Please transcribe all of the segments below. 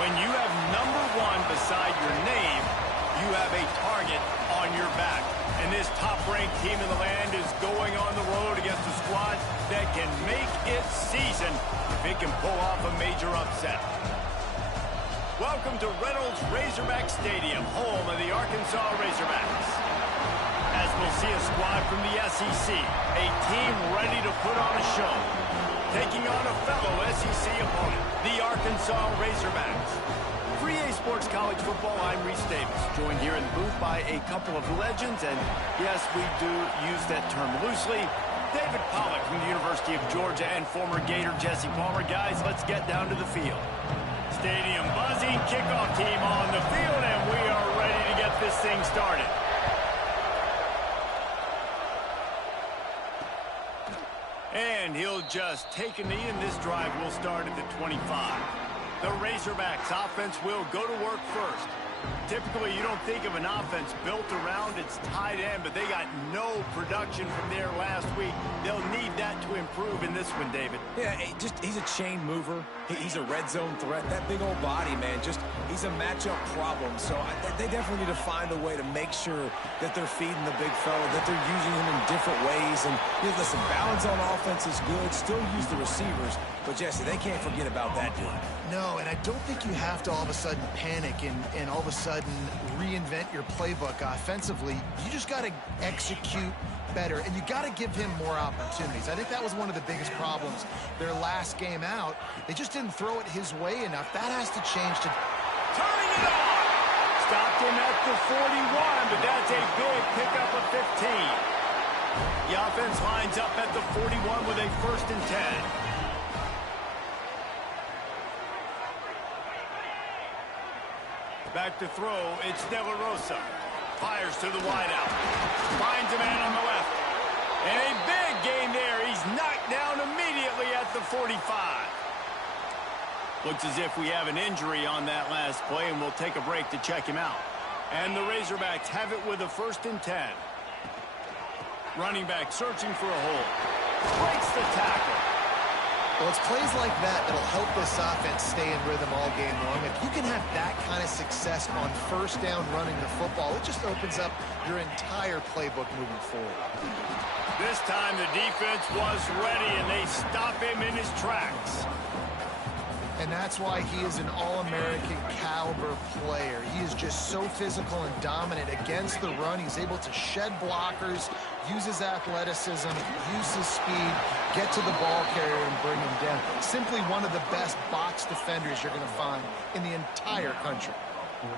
When you have number 1 beside your name, you have a target on your back. And this top-ranked team in the land is going on the road against a squad that can make its season if it can pull off a major upset. Welcome to Reynolds Razorback Stadium, home of the Arkansas Razorbacks. As we'll see a squad from the SEC, a team ready to put on a show, taking on a fellow SEC opponent, the Arkansas Razorbacks. For EA Sports College Football, I'm Reese Davis, joined here in the booth by a couple of legends, and yes, we do use that term loosely. David Pollack from the University of Georgia and former Gator Jesse Palmer. Guys, let's get down to the field. Stadium buzzing, kickoff team on the field, and we are ready to get this thing started. And he'll just take a knee, and this drive will start at the 25. The Razorbacks offense will go to work first. Typically, you don't think of an offense built around its tight end, but they got no production from there last week. They'll need that to improve in this one, David. Yeah, he's a chain mover. He's a red zone threat. That big old body, man, he's a matchup problem. So they definitely need to find a way to make sure that they're feeding the big fella, that they're using him in different ways. And listen, balance on offense is good. Still use the receivers. But, Jesse, they can't forget about that dude. No, and I don't think you have to all of a sudden panic and all of a sudden reinvent your playbook offensively. You just got to execute better, and you got to give him more opportunities. I think that was one of the biggest problems their last game out. They just didn't throw it his way enough. That has to change. Turning it on! Stopped him at the 41, but that's a big pickup of 15. The offense lines up at the 41 with a 1st and 10. Back to throw, it's De La Rosa. Fires to the wideout. Finds a man on the left. And a big gain there. He's knocked down immediately at the 45. Looks as if we have an injury on that last play, and we'll take a break to check him out. And the Razorbacks have it with a 1st and 10. Running back searching for a hole. Breaks the tackle. Well, it's plays like that that'll help this offense stay in rhythm all game long. If you can have that kind of success on 1st down running the football, it just opens up your entire playbook moving forward. This time the defense was ready, and they stop him in his tracks. And that's why he is an All-American caliber player. He is just so physical and dominant against the run. He's able to shed blockers, use his athleticism, use his speed, get to the ball carrier and bring him down. Simply one of the best box defenders you're going to find in the entire country.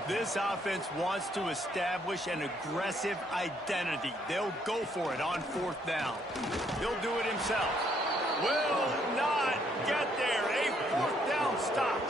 This offense wants to establish an aggressive identity. They'll go for it on 4th down. He'll do it himself. Will not get there. A 4th down stop.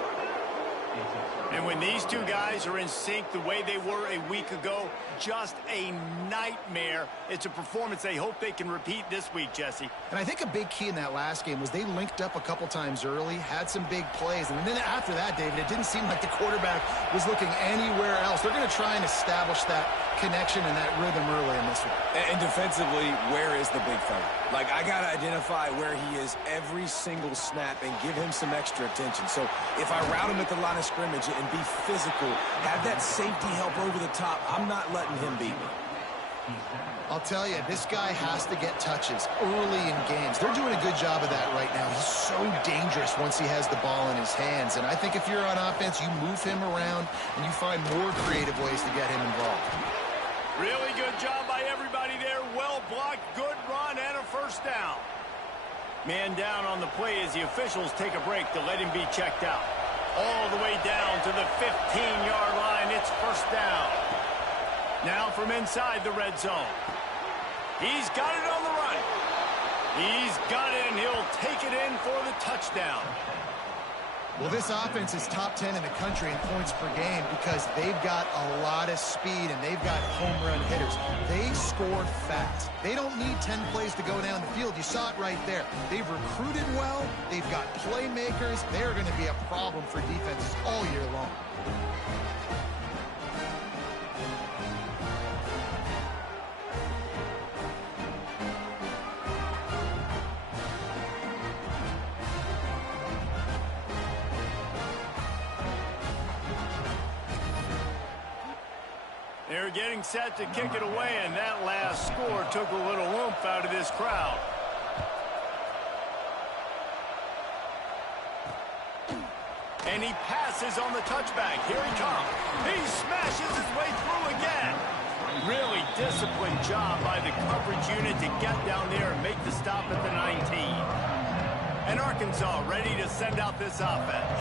And when these two guys are in sync the way they were a week ago, just a nightmare. It's a performance they hope they can repeat this week, Jesse. And I think a big key in that last game was they linked up a couple times early, had some big plays, and then after that, David, it didn't seem like the quarterback was looking anywhere else. They're going to try and establish that connection and that rhythm early in this one. And defensively, where is the big fella? Like, I got to identify where he is every single snap and give him some extra attention. So if I route him at the line of scrimmage and be physical, have that safety help over the top, I'm not letting him beat me. I'll tell you, this guy has to get touches early in games. They're doing a good job of that right now. He's so dangerous once he has the ball in his hands. And I think if you're on offense, you move him around and you find more creative ways to get him involved. Really good job by everybody there. Well blocked, good run, and a 1st down. Man down on the play as the officials take a break to let him be checked out. All the way down to the 15-yard line. It's 1st down. Now from inside the red zone. He's got it on the run. He's got it, and he'll take it in for the touchdown. Well, this offense is top 10 in the country in points per game because they've got a lot of speed and they've got home run hitters. They score fast. They don't need 10 plays to go down the field. You saw it right there. They've recruited well. They've got playmakers. They're going to be a problem for defenses all year long. getting set to kick it away, and that last score took a little oomph out of this crowd. And he passes on the touchback. Here he comes. He smashes his way through again. Really disciplined job by the coverage unit to get down there and make the stop at the 19. And Arkansas ready to send out this offense.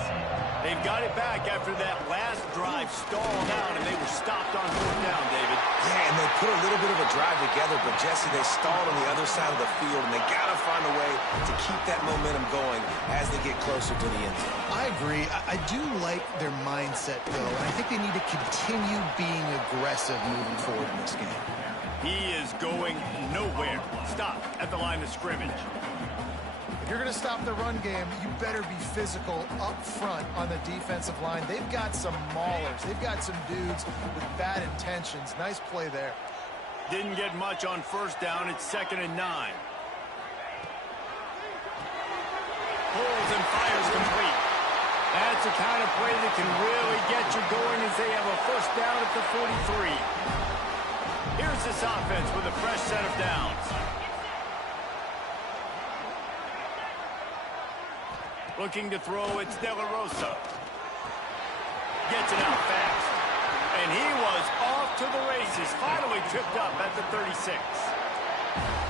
They've got it back after that last drive stalled out, and they were stopped on fourth down, David. Yeah, and they put a little bit of a drive together, but, Jesse, they stalled on the other side of the field, and they got to find a way to keep that momentum going as they get closer to the end zone. I agree. I do like their mindset, though, and I think they need to continue being aggressive moving forward in this game. He is going nowhere. Stop at the line of scrimmage. If you're going to stop the run game, you better be physical up front on the defensive line. They've got some maulers. They've got some dudes with bad intentions. Nice play there. Didn't get much on first down. It's 2nd and 9. Pulls and fires complete. That's the kind of play that can really get you going as they have a first down at the 43. Here's this offense with a fresh set of downs. Looking to throw, it's De La Rosa. Gets it out fast. And he was off to the races. Finally tripped up at the 36.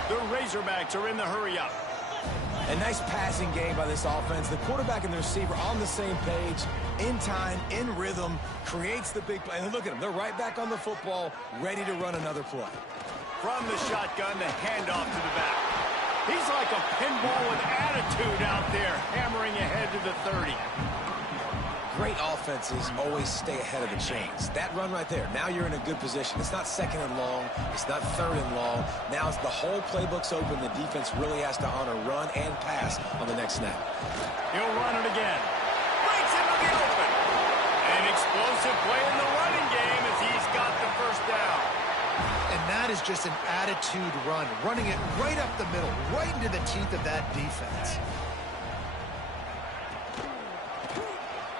The Razorbacks are in the hurry-up. A nice passing game by this offense. The quarterback and the receiver on the same page, in time, in rhythm, creates the big play. And look at them. They're right back on the football, ready to run another play. From the shotgun, the handoff to the back. He's like a pinball with attitude out there, hammering ahead to the 30. Great offenses always stay ahead of the chains. That run right there, now you're in a good position. It's not 2nd and long. It's not 3rd and long. Now it's the whole playbook's open. The defense really has to honor run and pass on the next snap. He'll run it again. Breaks into the open. An explosive play in the running game as he's got the first down. And that is just an attitude run, running it right up the middle, right into the teeth of that defense.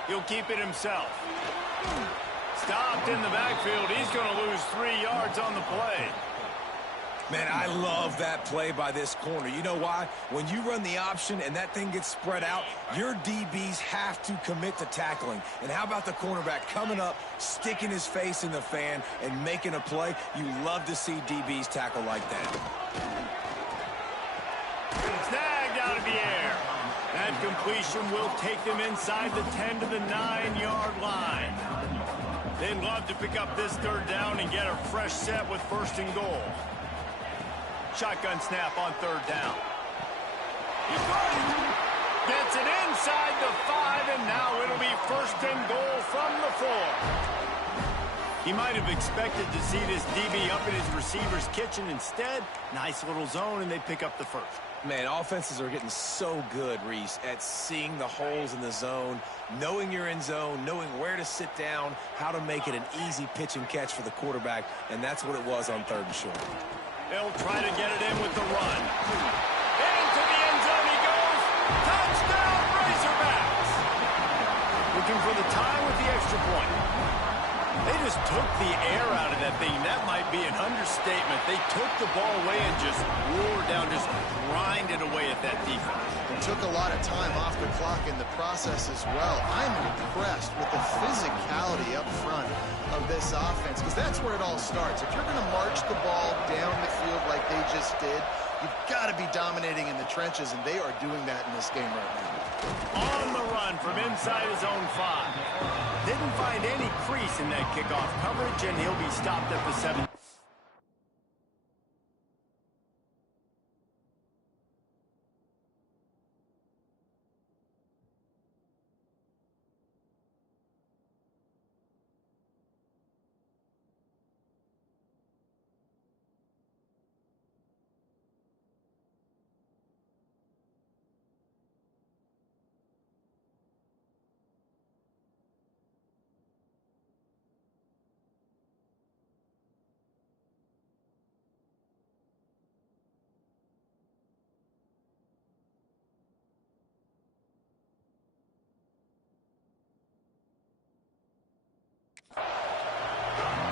He'll keep it himself. Stopped in the backfield. He's going to lose 3 yards on the play. Man, I love that play by this corner. You know why? When you run the option and that thing gets spread out, your DBs have to commit to tackling. And how about the cornerback coming up, sticking his face in the fan, and making a play? You love to see DBs tackle like that. Snagged out of the air. That completion will take them inside the 10 to the 9-yard line. They'd love to pick up this 3rd down and get a fresh set with 1st and goal. Shotgun snap on 3rd down. Gets it inside the 5, and now it'll be 1st and goal from the 4. He might have expected to see this DB up in his receiver's kitchen. Instead, nice little zone, and they pick up the 1st. Man, offenses are getting so good, Reese, at seeing the holes in the zone, knowing you're in zone, knowing where to sit down, how to make it an easy pitch and catch for the quarterback, and that's what it was on 3rd and short. They'll try to get it in with the run. Into the end zone he goes. Touchdown, Razorbacks. Looking for the tie with the extra point. They just took the air out of that thing. That might be an understatement. They took the ball away and just wore down, just grinded away at that defense. It took a lot of time off the clock in the process as well. I'm impressed with the physicality up front of this offense, because that's where it all starts. If you're going to march the ball down the field like they just did, you've got to be dominating in the trenches, and they are doing that in this game right now. On the run from inside his own 5. Didn't find any crease in that kickoff coverage, and he'll be stopped at the 7.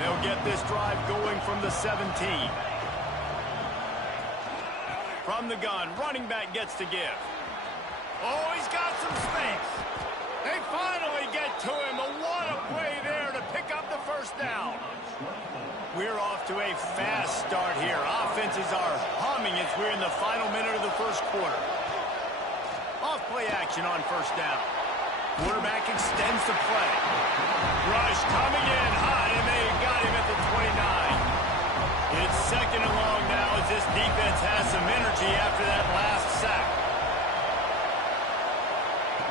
They'll get this drive going from the 17. From the gun, running back gets to give. Oh, he's got some space. They finally get to him, but what a play there to pick up the first down. We're off to a fast start here. Offenses are humming as we're in the final minute of the first quarter. Off play action on first down. Quarterback extends the play. Rush coming in hot, and they got him at the 29. It's second and long now as this defense has some energy after that last sack.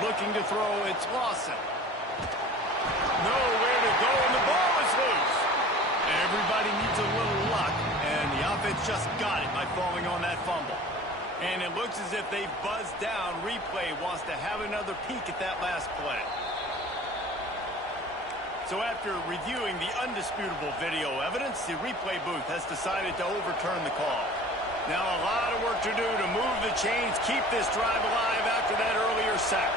Looking to throw, it's Lawson. Nowhere to go, and the ball is loose. Everybody needs a little luck, and the offense just got it by falling on that fumble. And it looks as if they've buzzed down. Replay wants to have another peek at that last play. So after reviewing the undisputable video evidence, the replay booth has decided to overturn the call. Now a lot of work to do to move the chains, keep this drive alive after that earlier sack.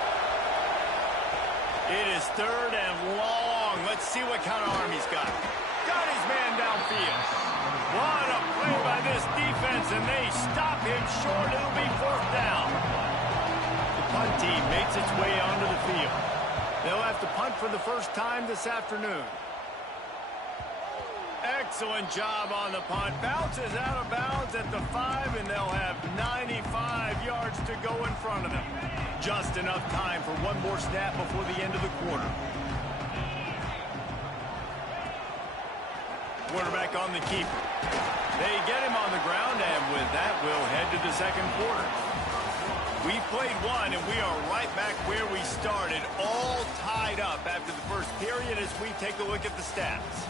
It is third and long. Let's see what kind of arm he's got. Got his man downfield. What a play by this defense, and they stop him short. It'll be fourth down. The punt team makes its way onto the field. They'll have to punt for the first time this afternoon. Excellent job on the punt. Bounces out of bounds at the 5, and they'll have 95 yards to go in front of them. Just enough time for one more snap before the end of the quarter. Quarterback on the keeper. They get him on the ground, and with that, we'll head to the second quarter. We've played one, and we are right back where we started, all tied up after the first period as we take a look at the stats.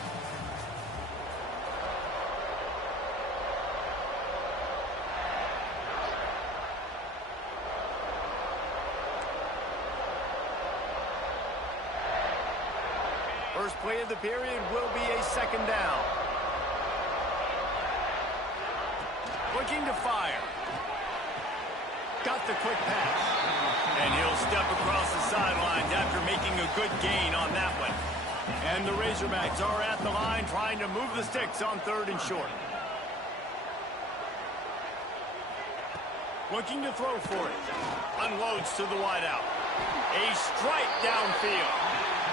First play of the period will be a second down. Looking to fire. Got the quick pass. And he'll step across the sidelines after making a good gain on that one. And the Razorbacks are at the line trying to move the sticks on third and short. Looking to throw for it. Unloads to the wideout. A strike downfield.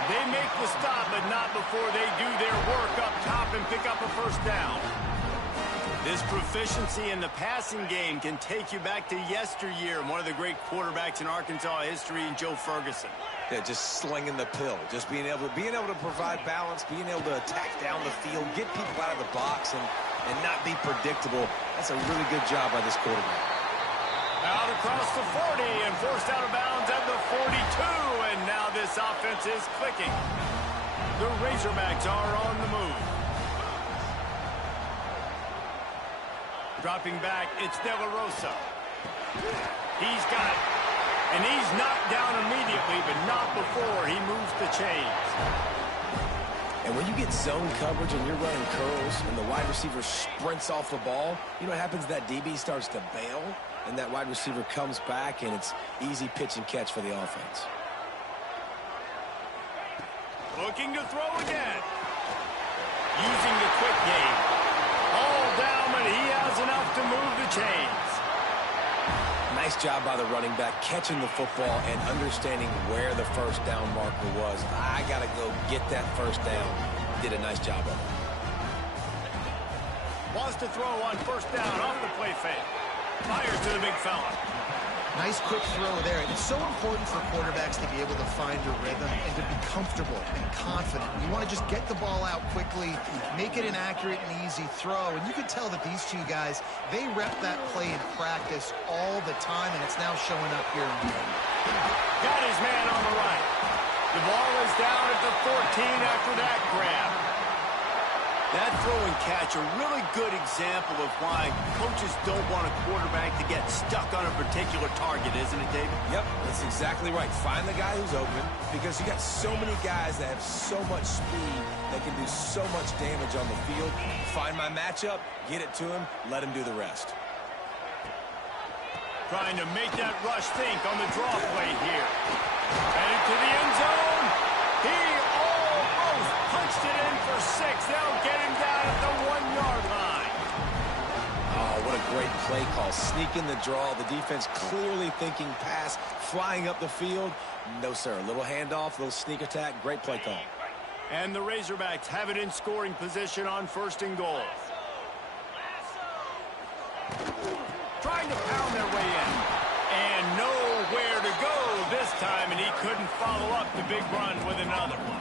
They make the stop, but not before they do their work up top and pick up a first down. This proficiency in the passing game can take you back to yesteryear, one of the great quarterbacks in Arkansas history, Joe Ferguson. Yeah, just slinging the pill, just being able to provide balance, being able to attack down the field, get people out of the box, and not be predictable. That's a really good job by this quarterback. Out across the 40 and forced out of bounds at the 42, and now this offense is clicking. The Razorbacks are on the move. Dropping back, it's De La Rosa. He's got it. And he's knocked down immediately, but not before he moves the chains. And when you get zone coverage and you're running curls and the wide receiver sprints off the ball, you know what happens? That DB starts to bail, and that wide receiver comes back, and it's easy pitch and catch for the offense. Looking to throw again. Using the quick game. All down, but he has enough to move the chains. Nice job by the running back, catching the football and understanding where the first down marker was. I got to go get that first down. Did a nice job of it. Wants to throw on first down off the play fake. Fires to the big fella. Nice quick throw there. It's so important for quarterbacks to be able to find a rhythm and to be comfortable and confident. You want to just get the ball out quickly, make it an accurate and easy throw. And you can tell that these two guys, they rep that play in practice all the time, and it's now showing up here in the game. Got his man on the right. The ball is down at the 14 after that grab. That throw and catch, a really good example of why coaches don't want a quarterback to get stuck on a particular target, isn't it, David? Yep, that's exactly right. Find the guy who's open, because you got so many guys that have so much speed that can do so much damage on the field. Find my matchup, get it to him, let him do the rest. Trying to make that rush think on the draw play here. Headed to the end zone. He almost punches punched it in for 6. They'll get him down at the 1-yard line. Oh, what a great play call. Sneaking the draw. The defense clearly thinking pass, flying up the field. No, sir. A little handoff, a little sneak attack. Great play call. And the Razorbacks have it in scoring position on 1st and goal. Trying to pound their way in. And nowhere to go this time, and he couldn't follow up the big run with another one.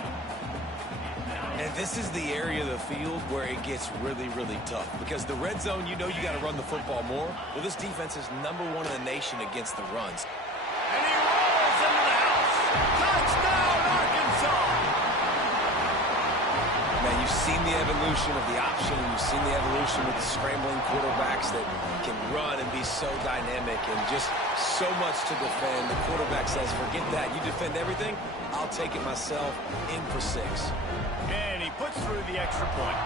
And this is the area of the field where it gets really, really tough. Because the red zone, you know you got to run the football more. Well, this defense is #1 in the nation against the runs. And he rolls into the house. Touchdown, Arkansas! Man, you've seen the evolution of the option. You've seen the evolution with the scrambling quarterbacks that can run and be so dynamic and just so much to defend. The quarterback says, forget that. You defend everything, I'll take it myself. In for 6. And he puts through the extra point.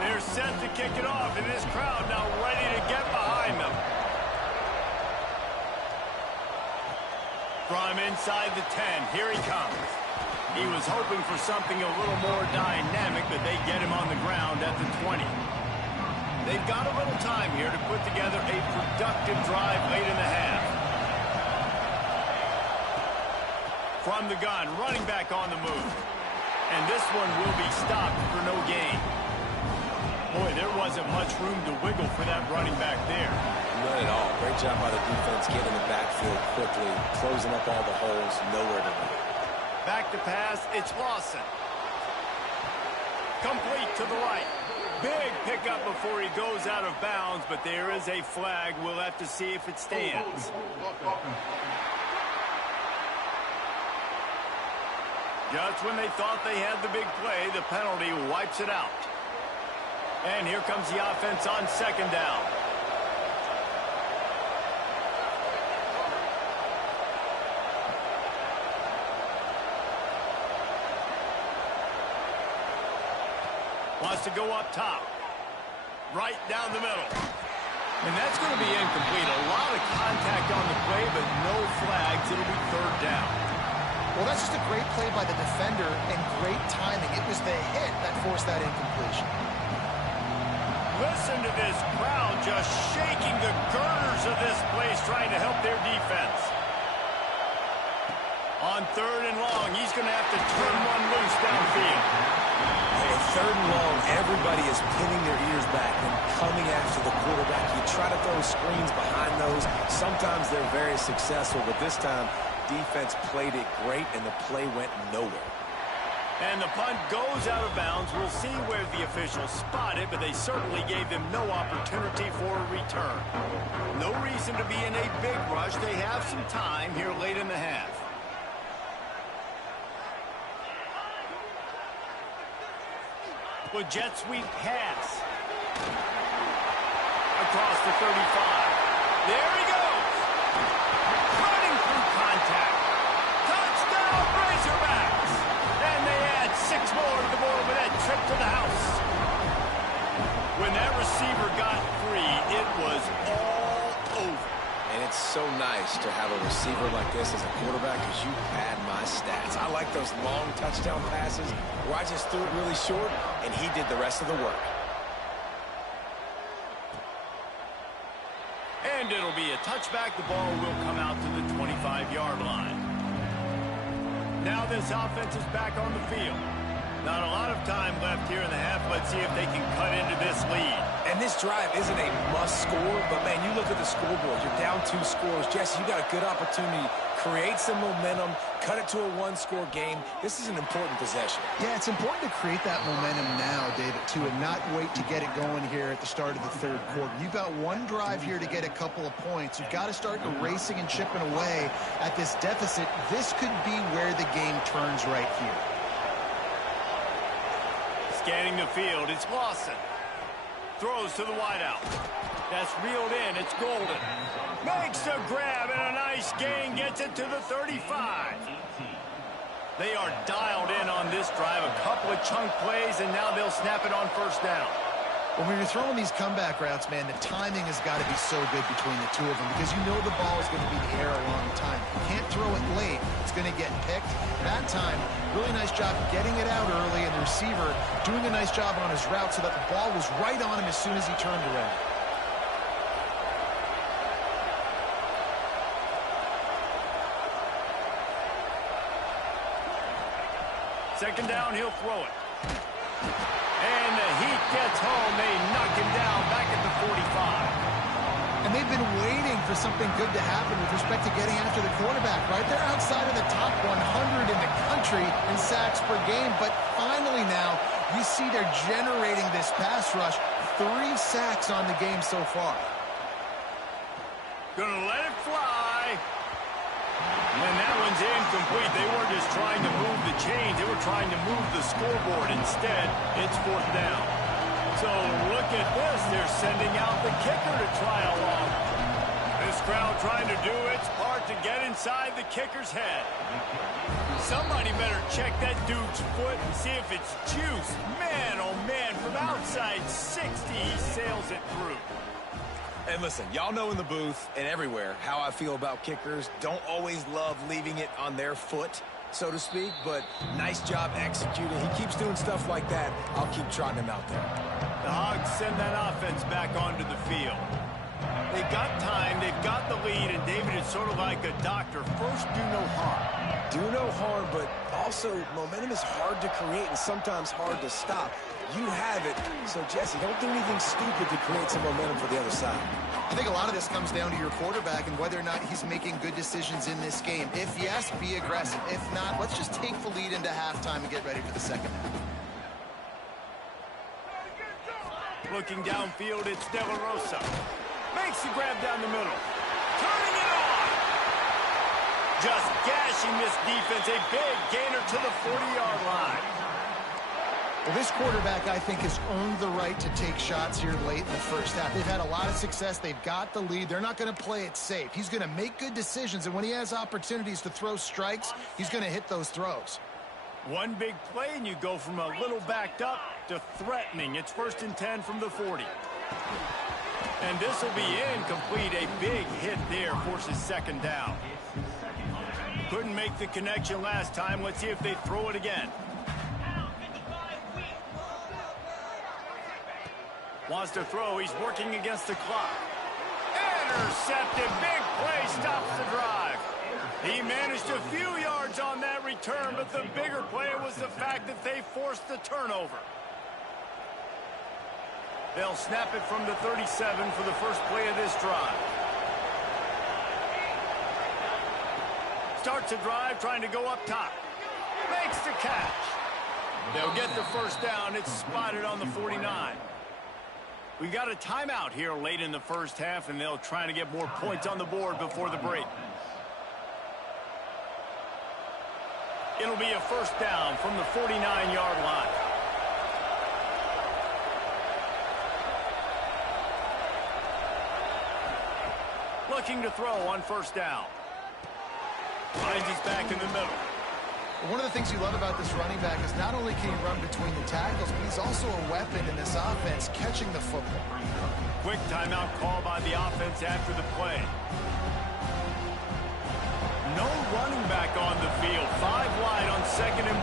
They're set to kick it off, and this crowd now ready to get behind them. From inside the 10, here he comes. He was hoping for something a little more dynamic, but they get him on the ground at the 20. They've got a little time here to put together a productive drive late in the half. From the gun, running back on the move. And this one will be stopped for no gain. Boy, there wasn't much room to wiggle for that running back there. None at all. Great job by the defense getting in the backfield quickly, closing up all the holes, nowhere to go. Back to pass, it's Lawson. Complete to the right. Big pickup before he goes out of bounds, but there is a flag. We'll have to see if it stands. Just when they thought they had the big play, the penalty wipes it out. And here comes the offense on 2nd down. Wants to go up top. Right down the middle. And that's going to be incomplete. A lot of contact on the play, but no flags. It'll be 3rd down. Well, that's just a great play by the defender and great timing. It was the hit that forced that incompletion. Listen to this crowd just shaking the girders of this place, trying to help their defense. On 3rd and long, he's going to have to turn one loose downfield. On 3rd and long, everybody is pinning their ears back and coming after the quarterback. You try to throw screens behind those. Sometimes they're very successful, but this time, defense played it great, and the play went nowhere. And the punt goes out of bounds. We'll see where the officials spot it, but they certainly gave them no opportunity for a return. No reason to be in a big rush. They have some time here late in the half. With jet sweep pass. Across the 35. There he goes. Running through contact. Touchdown, Razorbacks. And they add 6 more to the board with that trip to the house. When that receiver got free, it was all over. And it's so nice to have a receiver like this as a quarterback because you pad my stats. I like those long touchdown passes where I just threw it really short and he did the rest of the work. And it'll be a touchback. The ball will come out to the 25-yard line. Now this offense is back on the field. Not a lot of time left here in the half. Let's see if they can cut into this lead. And this drive isn't a must score, but man, you look at the scoreboard. You're down 2 scores. Jesse, you got a good opportunity. Create some momentum. Cut it to a 1-score game. This is an important possession. Yeah, it's important to create that momentum now, David, too, and not wait to get it going here at the start of the 3rd quarter. You've got one drive here to get a couple of points. You've got to start erasing and chipping away at this deficit. This could be where the game turns right here. Scanning the field, it's Lawson. Throws to the wideout. That's reeled in, it's Golden. Makes the grab and a nice gain, gets it to the 35. They are dialed in on this drive. A couple of chunk plays, and now they'll snap it on 1st down. When you're throwing these comeback routes, man, the timing has got to be so good between the two of them because you know the ball is going to be in the air a long time. You can't throw it late. It's going to get picked. That time, really nice job getting it out early, and the receiver doing a nice job on his route so that the ball was right on him as soon as he turned around. Second down, he'll throw it. And the heat gets home. They knock him down back at the 45. And they've been waiting for something good to happen with respect to getting after the quarterback, right? They're outside of the top 100 in the country in sacks per game. But finally now, you see they're generating this pass rush. 3 sacks on the game so far. Gonna let it fly. And that one's incomplete. They weren't just trying to move the chains. They were trying to move the scoreboard. Instead, it's 4th down. So look at this. They're sending out the kicker to try along. This crowd trying to do its part to get inside the kicker's head. Somebody better check that dude's foot and see if it's juice. Man, oh man, from outside 60, he sails it through. And listen, y'all know in the booth and everywhere how I feel about kickers. Don't always love leaving it on their foot, so to speak, but nice job executing. He keeps doing stuff like that. I'll keep trotting him out there. The Hogs send that offense back onto the field. They've got time, they've got the lead, and David is sort of like a doctor. First, do no harm. Do no harm, but also momentum is hard to create and sometimes hard to stop. You have it, so Jesse, don't do anything stupid to create some momentum for the other side. I think a lot of this comes down to your quarterback and whether or not he's making good decisions in this game. If yes, be aggressive. If not, let's just take the lead into halftime and get ready for the second half. Looking downfield, it's De La Rosa. Makes the grab down the middle. Turning it on. Just gashing this defense. A big gainer to the 40-yard line. Well, this quarterback, I think, has earned the right to take shots here late in the first half. They've had a lot of success. They've got the lead. They're not going to play it safe. He's going to make good decisions, and when he has opportunities to throw strikes, he's going to hit those throws. One big play, and you go from a little backed up to threatening. It's 1st and 10 from the 40. And this will be incomplete. A big hit there forces 2nd down. Couldn't make the connection last time. Let's see if they throw it again. Wants to throw. He's working against the clock. Intercepted. Big play stops the drive. He managed a few yards on that return, but the bigger play was the fact that they forced the turnover. They'll snap it from the 37 for the first play of this drive. Starts a drive trying to go up top. Makes the catch. They'll get the 1st down. It's spotted on the 49. We got a timeout here late in the first half, and they'll try to get more points on the board before the break. It'll be a 1st down from the 49-yard line. Looking to throw on 1st down. Finds his back in the middle. One of the things you love about this running back is not only can he run between the tackles, but he's also a weapon in this offense, catching the football. Quick timeout call by the offense after the play. No running back on the field. 5 wide on 2nd and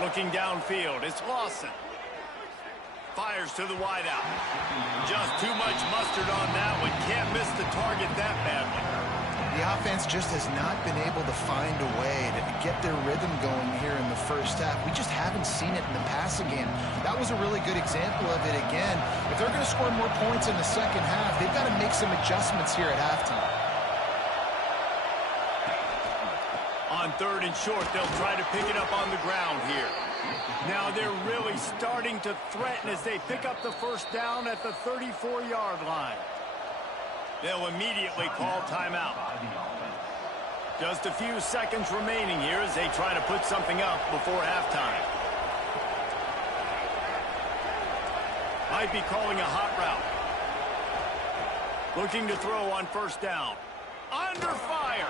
1. Looking downfield, it's Lawson. Fires to the wideout. Just too much mustard on that one. Can't miss the target that badly. The offense just has not been able to find a way to get their rhythm going here in the first half. We just haven't seen it in the passing game. That was a really good example of it again. If they're going to score more points in the second half, they've got to make some adjustments here at halftime. On 3rd and short, they'll try to pick it up on the ground here. Now they're really starting to threaten as they pick up the 1st down at the 34-yard line. They'll immediately call timeout. Just a few seconds remaining here as they try to put something up before halftime. Might be calling a hot route. Looking to throw on 1st down. Under fire.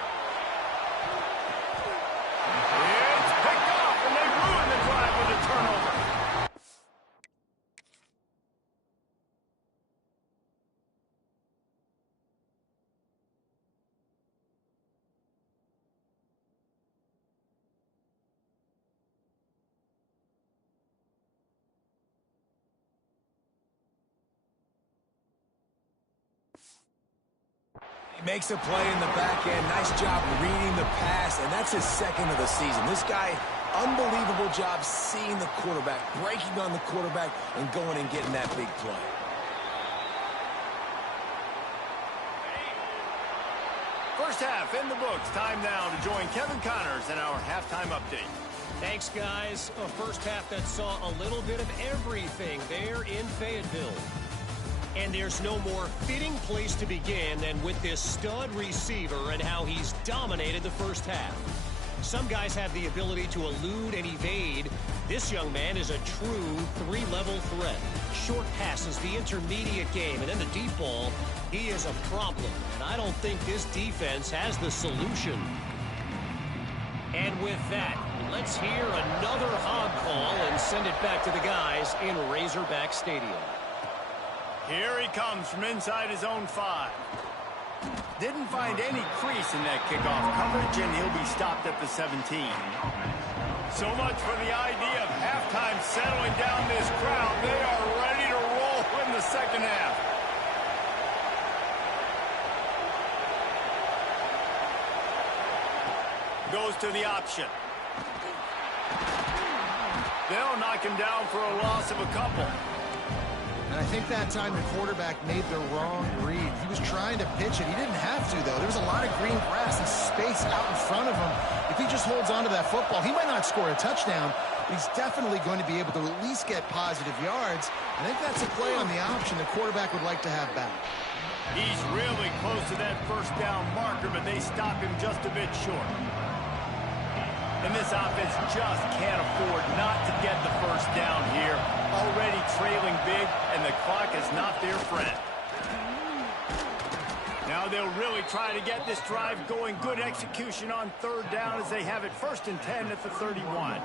He makes a play in the back end. Nice job reading the pass, and that's his second of the season. This guy, unbelievable job seeing the quarterback, breaking on the quarterback, and going and getting that big play. First half in the books. Time now to join Kevin Connors in our halftime update. Thanks, guys. A first half that saw a little bit of everything there in Fayetteville. And there's no more fitting place to begin than with this stud receiver and how he's dominated the first half. Some guys have the ability to elude and evade. This young man is a true three-level threat. Short passes, the intermediate game, and then the deep ball. He is a problem, and I don't think this defense has the solution. And with that, let's hear another hog call and send it back to the guys in Razorback Stadium. Here he comes from inside his own 5. Didn't find any crease in that kickoff coverage, and he'll be stopped at the 17. So much for the idea of halftime settling down this crowd. They are ready to roll in the second half. Goes to the option. They'll knock him down for a loss of a couple. And I think that time the quarterback made the wrong read. He was trying to pitch it. He didn't have to, though. There was a lot of green grass and space out in front of him. If he just holds on to that football, he might not score a touchdown, but he's definitely going to be able to at least get positive yards. I think that's a play on the option the quarterback would like to have back. He's really close to that first down marker, but they stop him just a bit short. And this offense just can't afford not to get the first down here. Already trailing big, and the clock is not their friend. Now they'll really try to get this drive going. Good execution on third down as they have it 1st and 10 at the 31.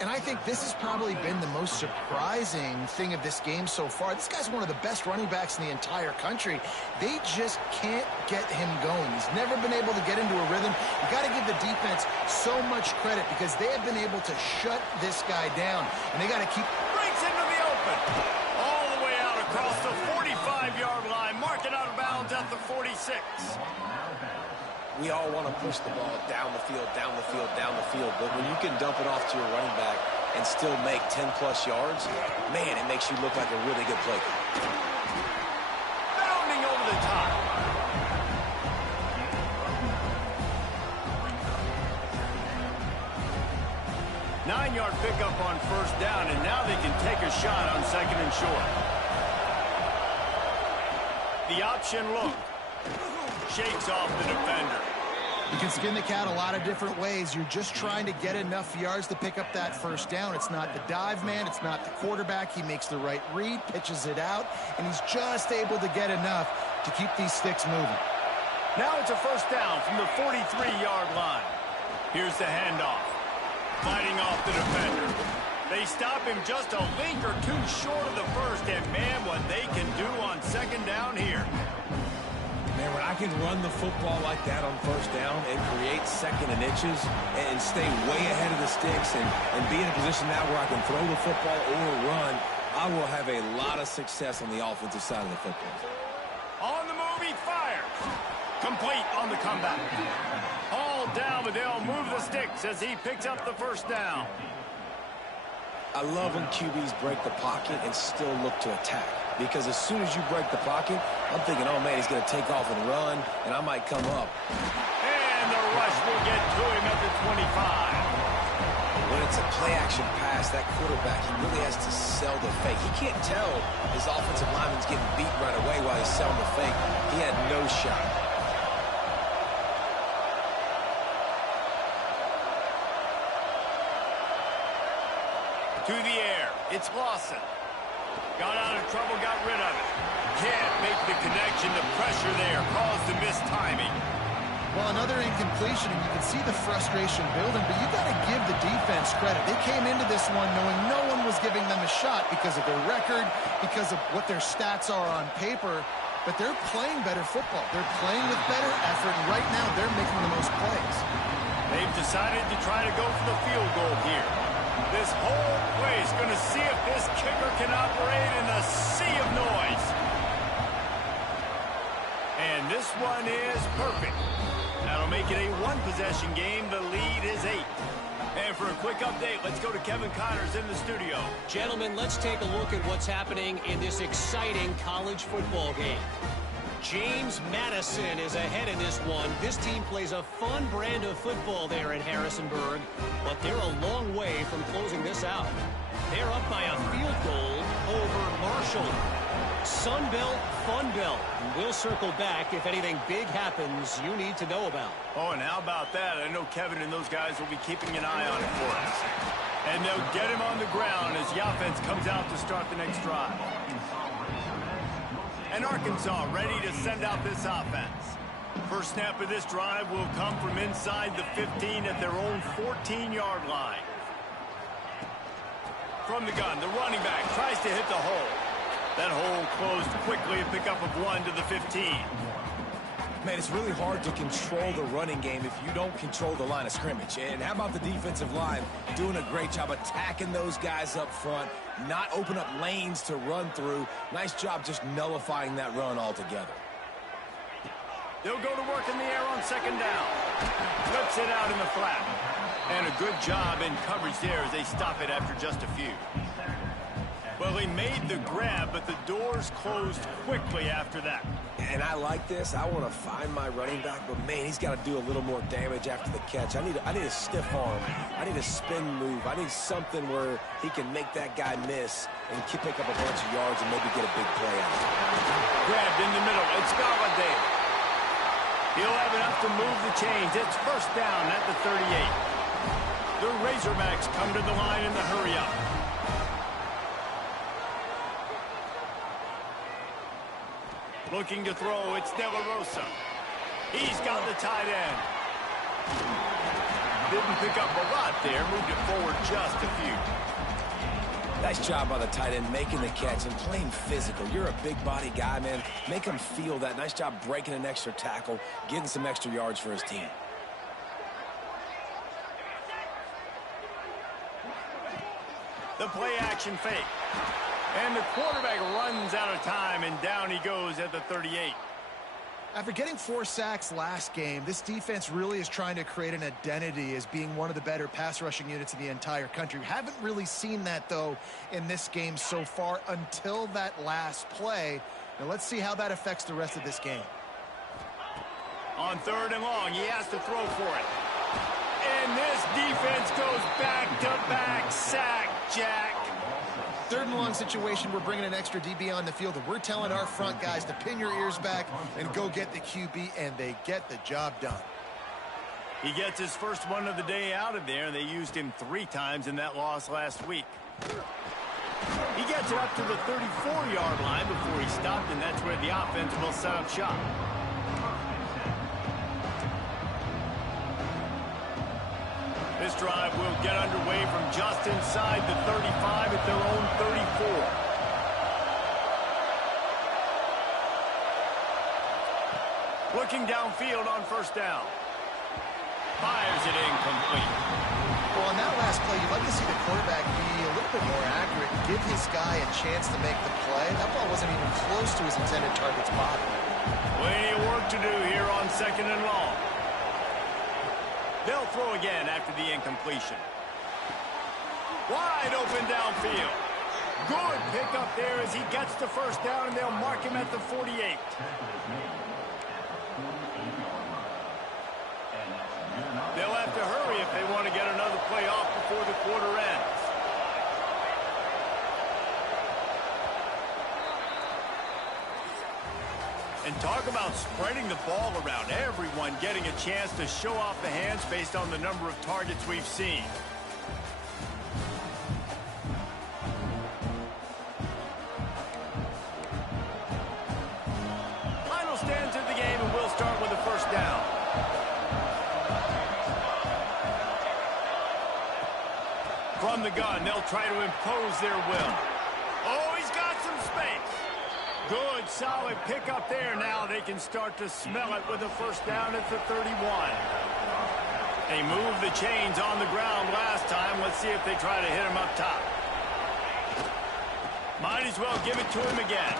And I think this has probably been the most surprising thing of this game so far. This guy's one of the best running backs in the entire country. They just can't get him going. He's never been able to get into a rhythm. You got to give the defense so much credit because they have been able to shut this guy down. And they got to keep... Breaks into the open. All the way out across the 45-yard line. Mark it out of bounds at the 46. We all want to push the ball down the field, down the field, down the field. But when you can dump it off to your running back and still make 10-plus yards, man, it makes you look like a really good play. Bounding over the top. Nine-yard pickup on first down, and now they can take a shot on 2nd and short. The option look. Shakes off the defender. You can skin the cat a lot of different ways. You're just trying to get enough yards to pick up that first down. It's not the dive man. It's not the quarterback. He makes the right read, pitches it out, and he's just able to get enough to keep these sticks moving. Now it's a first down from the 43-yard line. Here's the handoff. Fighting off the defender. They stop him just a link or two short of the first, and man, what they can do on 2nd down here. Man, when I can run the football like that on first down and create 2nd and inches and stay way ahead of the sticks and be in a position now where I can throw the football or run, I will have a lot of success on the offensive side of the football. On the move, he fires. Complete on the comeback. All down, but they'll move the sticks as he picks up the first down. I love when QBs break the pocket and still look to attack. Because as soon as you break the pocket, I'm thinking, oh, man, he's going to take off and run, and I might come up. And the rush will get to him at the 25. When it's a play-action pass, that quarterback, he really has to sell the fake. He can't tell his offensive lineman's getting beat right away while he's selling the fake. He had no shot. To the air. It's Lawson. Got out of trouble, got rid of it. Can't make the connection. The pressure there caused the missed timing. Well, another incompletion, and you can see the frustration building, but you got to give the defense credit. They came into this one knowing no one was giving them a shot because of their record, because of what their stats are on paper, but they're playing better football. They're playing with better effort, and right now they're making the most plays. They've decided to try to go for the field goal here. This whole play is going to see if this kicker can operate in a sea of noise. And And this one is perfect. That'll make it a one-possession game. The lead is 8. And for a quick update, let's go to Kevin Connors in the studio. Gentlemen, let's take a look at what's happening in this exciting college football game. James Madison is ahead in this one. This team plays a fun brand of football there in Harrisonburg, but they're a long way from closing this out. They're up by a field goal over Marshall. Sun Belt, Fun Belt. We'll circle back if anything big happens you need to know about. Oh, and how about that? I know Kevin and those guys will be keeping an eye on it for us. And they'll get him on the ground as the offense comes out to start the next drive. And Arkansas ready to send out this offense. First snap of this drive will come from inside the 15 at their own 14-yard line. From the gun, the running back tries to hit the hole. That hole closed quickly, a pickup of 1 to the 15. Man, it's really hard to control the running game if you don't control the line of scrimmage. And how about the defensive line doing a great job attacking those guys up front, not open up lanes to run through. Nice job just nullifying that run altogether. They'll go to work in the air on second down. Flips it out in the flat. And a good job in coverage there as they stop it after just a few. Well, he made the grab, but the doors closed quickly after that. And I like this. I want to find my running back, but man, he's got to do a little more damage after the catch. I need a stiff arm. I need a spin move. I need something where he can make that guy miss and pick up a bunch of yards and maybe get a big play out of it. Grabbed in the middle. It's Galladay. He'll have enough to move the chains. It's first down at the 38. The Razorbacks come to the line in the hurry-up. Looking to throw, it's De La Rosa. He's got the tight end. Didn't pick up a lot there, moved it forward just a few. Nice job by the tight end making the catch and playing physical. You're a big body guy, man. Make him feel that. Nice job breaking an extra tackle, getting some extra yards for his team. The play action fake. And the quarterback runs out of time, and down he goes at the 38. After getting 4 sacks last game, this defense really is trying to create an identity as being one of the better pass rushing units in the entire country. Haven't really seen that, though, in this game so far until that last play. Now let's see how that affects the rest of this game. On third and long, he has to throw for it. And this defense goes back-to-back sack, Jack. Third and long situation, we're bringing an extra DB on the field, and we're telling our front guys to pin your ears back and go get the QB, and they get the job done. He gets his first one of the day out of there, and they used him 3 times in that loss last week. He gets it up to the 34-yard line before he stopped, and that's where the offense will set up shop. This drive will get underway from just inside the 35 at their own 34. Looking downfield on first down. Fires it incomplete. Well, on that last play, you'd like to see the quarterback be a little bit more accurate and give his guy a chance to make the play. That ball wasn't even close to his intended target's body. Plenty of work to do here on second and long. They'll throw again after the incompletion. Wide open downfield. Good pickup there as he gets the first down, and they'll mark him at the 48. They'll have to hurry if they want to get another play off before the quarter ends. And talk about spreading the ball around. Everyone getting a chance to show off the hands based on the number of targets we've seen. Final stands of the game, and we'll start with the first down. From the gun, they'll try to impose their will. Oh, he's got some space. Good, solid pickup there. Now they can start to smell it with a first down at the 31. They moved the chains on the ground last time. Let's see if they try to hit him up top. Might as well give it to him again.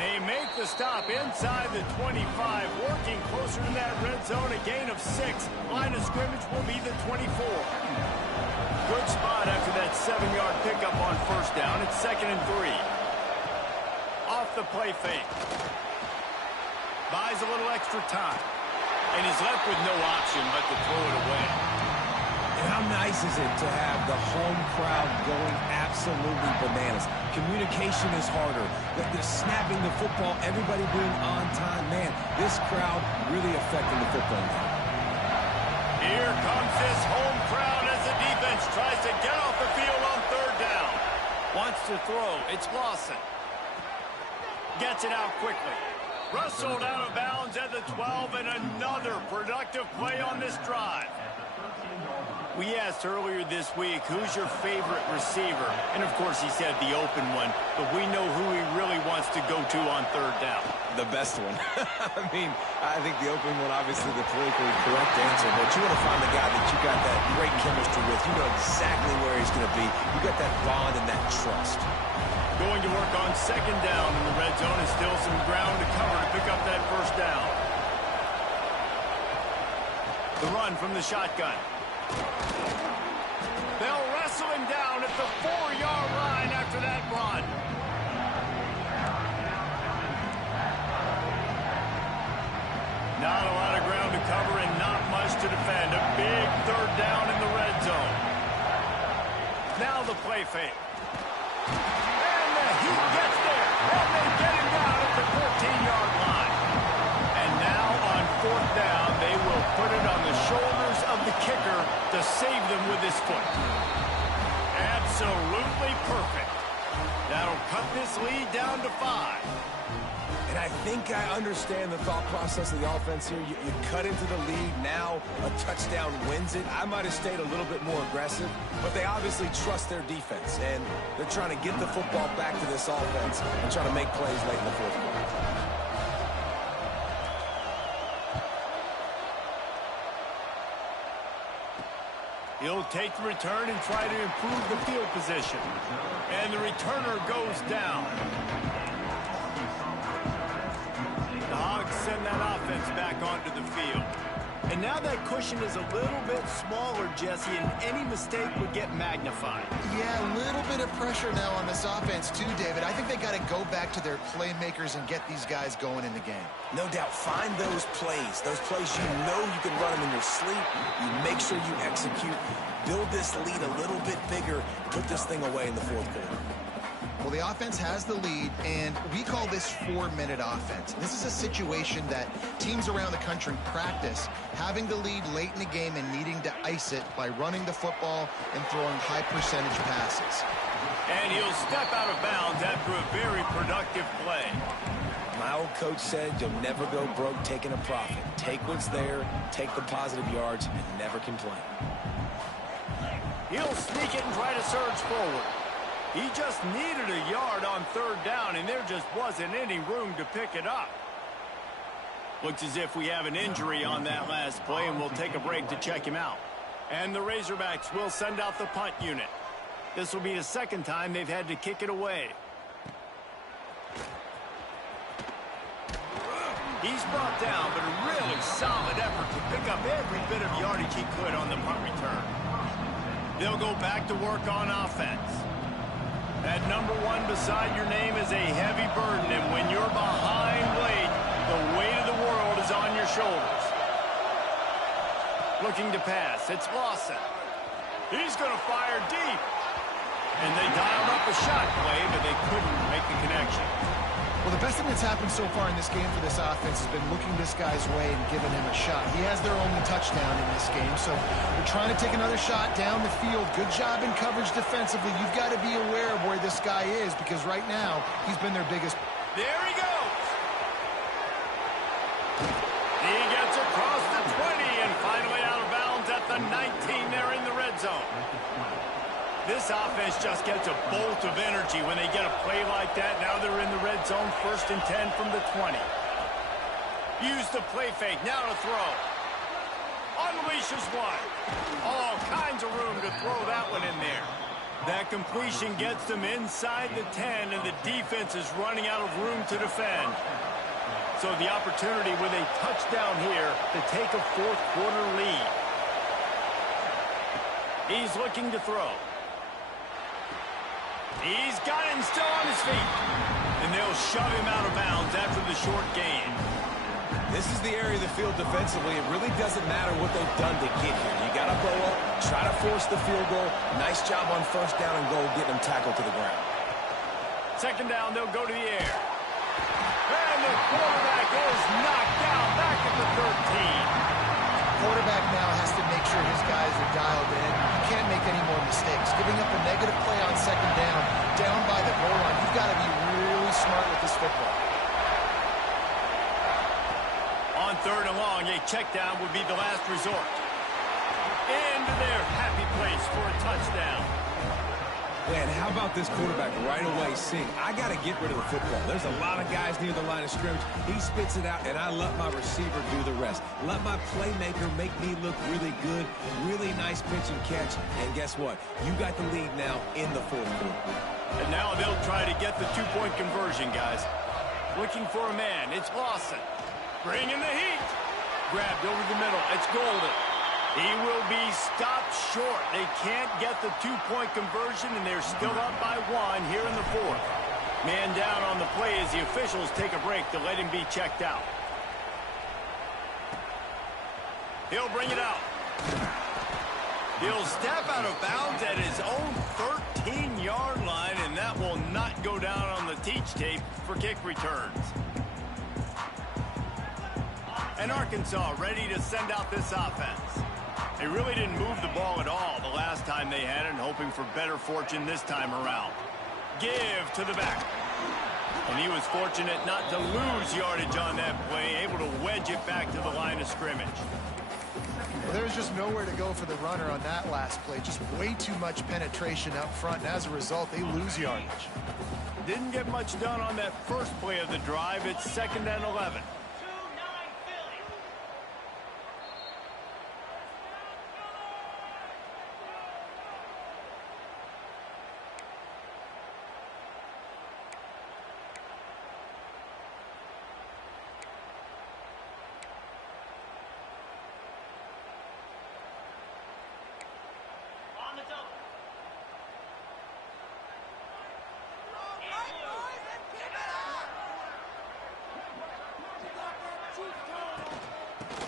They make the stop inside the 25, working closer to that red zone, a gain of 6. Line of scrimmage will be the 24. Good spot after that 7-yard pickup on first down. It's 2nd and 3. Off the play fake. Buys a little extra time. And he's left with no option but to throw it away. And how nice is it to have the home crowd going absolutely bananas? Communication is harder. The snapping the football, everybody being on time. Man, this crowd really affecting the football game. Here comes this home crowd as the defense tries to get off the field on 3rd down. Wants to throw. It's Lawson. Gets it out quickly. Rustled out of bounds at the 12, and another productive play on this drive. We asked earlier this week, who's your favorite receiver? And, of course, he said the open one, but we know who he really wants to go to on 3rd down. The best one. I mean, I think the open one, obviously the politically correct answer, but you want to find the guy that you got that great chemistry with. You know exactly where he's going to be. You got that bond and that trust. Going to work on 2nd down in the red zone, and still some ground to cover to pick up that 1st down. The run from the shotgun. They'll wrestle him down at the 4-yard line after that run. Not a lot of ground to cover and not much to defend. A big 3rd down in the red zone. Now the play fake. And he gets there. And they get him down at the 14-yard line. And now on 4th down, they will put it on the shoulders of the kicker to save them with his foot. Absolutely perfect. That'll cut this lead down to 5. And I think I understand the thought process of the offense here. You cut into the lead. Now a touchdown wins it. I might have stayed a little bit more aggressive, but they obviously trust their defense, and they're trying to get the football back to this offense and try to make plays late in the 4th quarter. He'll take the return and try to improve the field position. And the returner goes down. The Hogs send that offense back onto the field. And now that cushion is a little bit smaller, Jesse, and any mistake would get magnified. Yeah, a little bit of pressure now on this offense too, David. I think they got to go back to their playmakers and get these guys going in the game. No doubt. Find those plays you know you can run them in your sleep. You make sure you execute. Build this lead a little bit bigger. Put this thing away in the 4th quarter. Well, the offense has the lead, and we call this 4-minute offense. This is a situation that teams around the country practice, having the lead late in the game and needing to ice it by running the football and throwing high-percentage passes. And he'll step out of bounds after a very productive play. My old coach said you'll never go broke taking a profit. Take what's there, take the positive yards, and never complain. He'll sneak it and try to surge forward. He just needed a yard on 3rd down, and there just wasn't any room to pick it up. Looks as if we have an injury on that last play, and we'll take a break to check him out. And the Razorbacks will send out the punt unit. This will be the 2nd time they've had to kick it away. He's brought down, but a really solid effort to pick up every bit of yardage he could on the punt return. They'll go back to work on offense. That number 1 beside your name is a heavy burden, and when you're behind late, the weight of the world is on your shoulders. Looking to pass, it's Lawson. He's going to fire deep. And they dialed up a shot play, but they couldn't make the connection. Well, the best thing that's happened so far in this game for this offense has been looking this guy's way and giving him a shot. He has their only touchdown in this game, so they're trying to take another shot down the field. Good job in coverage defensively. You've got to be aware of where this guy is, because right now he's been their biggest. There he goes. He gets across the 20 and finally out of bounds at the 19 there in the red zone. This offense just gets a bolt of energy when they get a play like that. Now they're in the red zone, 1st and 10 from the 20. Use the play fake, now to throw. Unleashes one. All kinds of room to throw that one in there. That completion gets them inside the 10, and the defense is running out of room to defend. So the opportunity with a touchdown here to take a fourth-quarter lead. He's looking to throw. He's got it and still on his feet. And they'll shove him out of bounds after the short gain. This is the area of the field defensively. It really doesn't matter what they've done to get here. You got to go up, try to force the field goal. Nice job on first down and goal, getting them tackled to the ground. Second down, they'll go to the air. And the quarterback is knocked down back at the 13. Quarterback now has to make sure his guys are dialed in. You can't make any more mistakes. Giving up a negative play on second down by the goal line. You've got to be really smart with this football. On third and long, a check down would be the last resort. Into their happy place for a touchdown. Man, how about this quarterback right away seeing, I got to get rid of the football. There's a lot of guys near the line of scrimmage. He spits it out, and I let my receiver do the rest. Let my playmaker make me look really good. Really nice pitch and catch. And guess what? You got the lead now in the fourth quarter. And now they'll try to get the two-point conversion, guys. Looking for a man. It's Lawson. Bringing the heat. Grabbed over the middle. It's Golden. He will be stopped short. They can't get the two-point conversion, and they're still up by one here in the fourth. Man down on the play as the officials take a break to let him be checked out. He'll bring it out. He'll step out of bounds at his own 13-yard line, and that will not go down on the teach tape for kick returns. And Arkansas ready to send out this offense. They really didn't move the ball at all the last time they had it, and hoping for better fortune this time around. Give to the back. And he was fortunate not to lose yardage on that play, able to wedge it back to the line of scrimmage. Well, there's just nowhere to go for the runner on that last play. Just way too much penetration up front, and as a result, they lose yardage. Didn't get much done on that first play of the drive. It's 2nd and 11.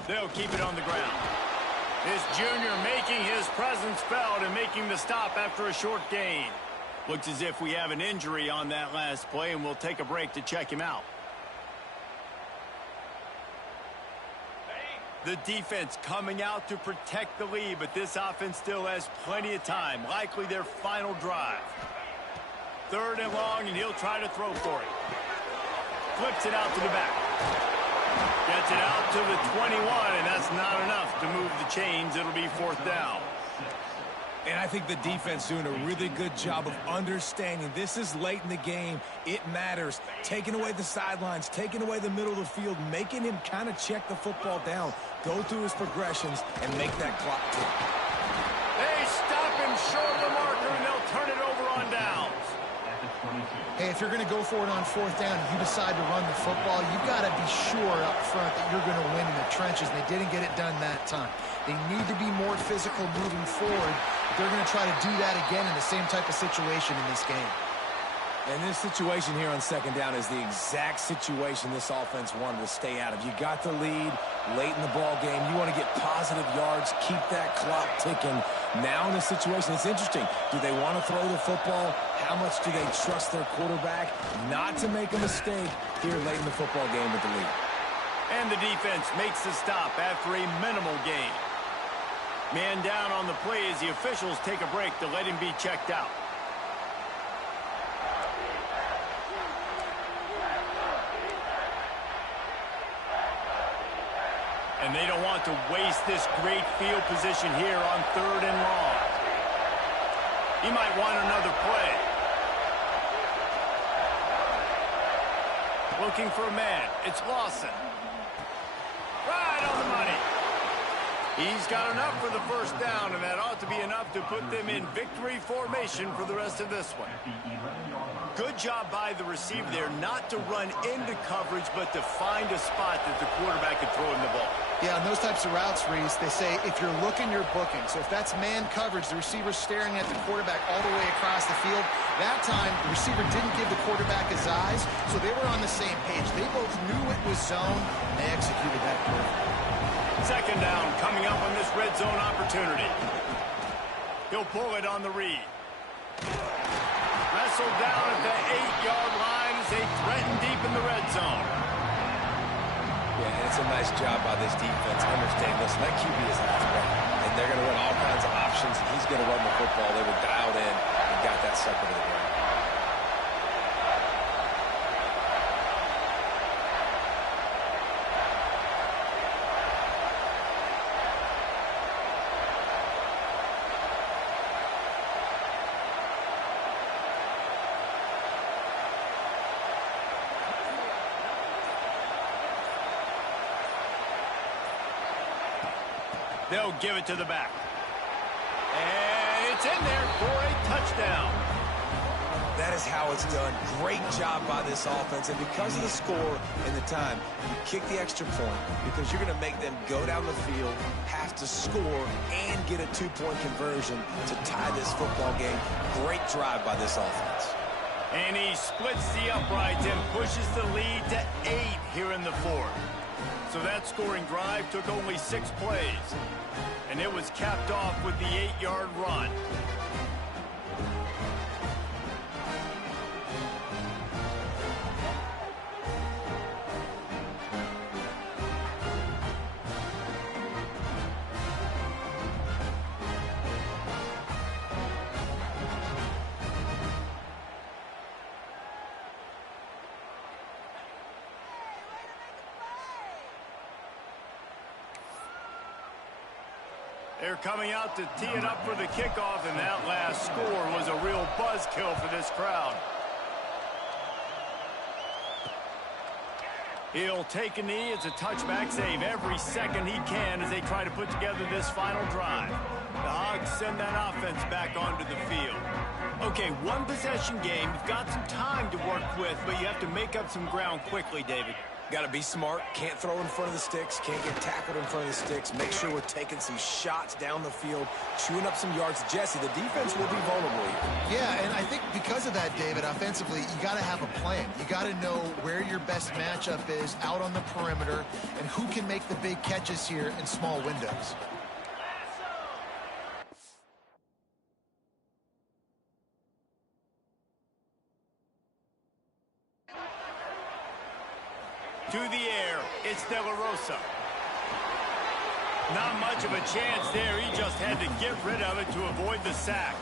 They'll keep it on the ground. This junior making his presence felt and making the stop after a short gain. Looks as if we have an injury on that last play, and we'll take a break to check him out. The defense coming out to protect the lead, but this offense still has plenty of time. Likely their final drive. 3rd and long, and he'll try to throw for it. Flips it out to the back. Gets it out to the 21, and that's not enough to move the chains. It'll be 4th down. And I think the defense doing a really good job of understanding this is late in the game. It matters. Taking away the sidelines, taking away the middle of the field, making him kind of check the football down, go through his progressions, and make that clock tick. They stop him short of the marker, and they'll turn it over on downs. Hey, if you're going to go for it on 4th down and you decide to run the football, you've got to be sure up front that you're going to win in the trenches, and they didn't get it done that time. They need to be more physical moving forward. They're going to try to do that again in the same type of situation in this game. And this situation here on 2nd down is the exact situation this offense wanted to stay out of. You got the lead late in the ball game. You want to get positive yards, keep that clock ticking. Now in this situation, it's interesting. Do they want to throw the football? How much do they trust their quarterback not to make a mistake here late in the football game with the lead? And the defense makes the stop after a minimal gain. Man down on the play as the officials take a break to let him be checked out. And they don't want to waste this great field position here on 3rd and long. He might want another play. Looking for a man. It's Lawson. Right on the money. He's got enough for the first down, and that ought to be enough to put them in victory formation for the rest of this one. Good job by the receiver there, not to run into coverage, but to find a spot that the quarterback can throw him the ball. Yeah, on those types of routes, Reese, they say if you're looking, you're booking. So if that's man coverage, the receiver's staring at the quarterback all the way across the field. That time, the receiver didn't give the quarterback his eyes, so they were on the same page. They both knew it was zone, and they executed that perfectly. Second down coming up on this red zone opportunity. He'll pull it on the read. Wrestled down at the 8-yard line as they threaten deep in the red zone. Yeah, and it's a nice job by this defense. Understand, listen, that QB is athletic, and they're going to run all kinds of options, and he's going to run the football. They were dialed in and got that sucker to the ground. They'll give it to the back. And it's in there for a touchdown. That is how it's done. Great job by this offense. And because of the score and the time, you kick the extra point because you're going to make them go down the field, have to score, and get a two-point conversion to tie this football game. Great drive by this offense. And he splits the uprights and pushes the lead to 8 here in the fourth. So that scoring drive took only 6 plays. And it was capped off with the 8-yard run. They're coming out to tee it up for the kickoff, and that last score was a real buzzkill for this crowd. He'll take a knee. It's a touchback save every second he can as they try to put together this final drive. The Hogs send that offense back onto the field. Okay, one possession game. You've got some time to work with, but you have to make up some ground quickly, David. Got to be smart. Can't throw in front of the sticks. Can't get tackled in front of the sticks. Make sure we're taking some shots down the field, chewing up some yards. Jesse, the defense will be vulnerable here. Yeah, and I think because of that, David, offensively, you got to have a plan. You got to know where your best matchup is out on the perimeter and who can make the big catches here in small windows. To the air, it's De La Rosa. Not much of a chance there. He just had to get rid of it to avoid the sack.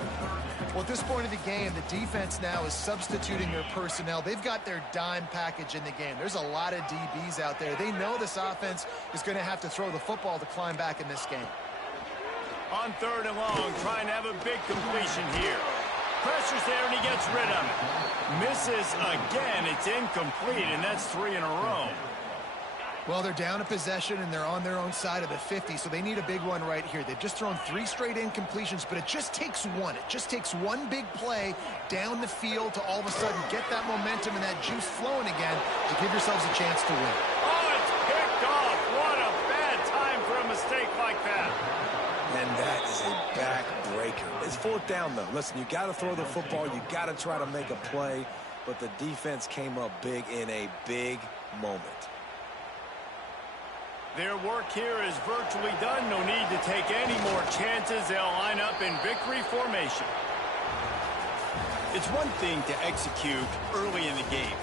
Well, at this point of the game, the defense now is substituting their personnel. They've got their dime package in the game. There's a lot of DBs out there. They know this offense is going to have to throw the football to climb back in this game. On 3rd and long, trying to have a big completion here. Pressure's there, and he gets rid of it. Misses again. It's incomplete, and that's 3 in a row. Well, they're down a possession, and they're on their own side of the 50, so they need a big one right here. They've just thrown 3 straight incompletions, but it just takes one. It just takes one big play down the field to all of a sudden get that momentum and that juice flowing again to give yourselves a chance to win. Oh, it's picked off. What a bad time for a mistake like that. And that is a back-breaker. It's 4th down, though. Listen, you got to throw the football. You got to try to make a play, but the defense came up big in a big moment. Their work here is virtually done. No need to take any more chances. They'll line up in victory formation. It's one thing to execute early in the game.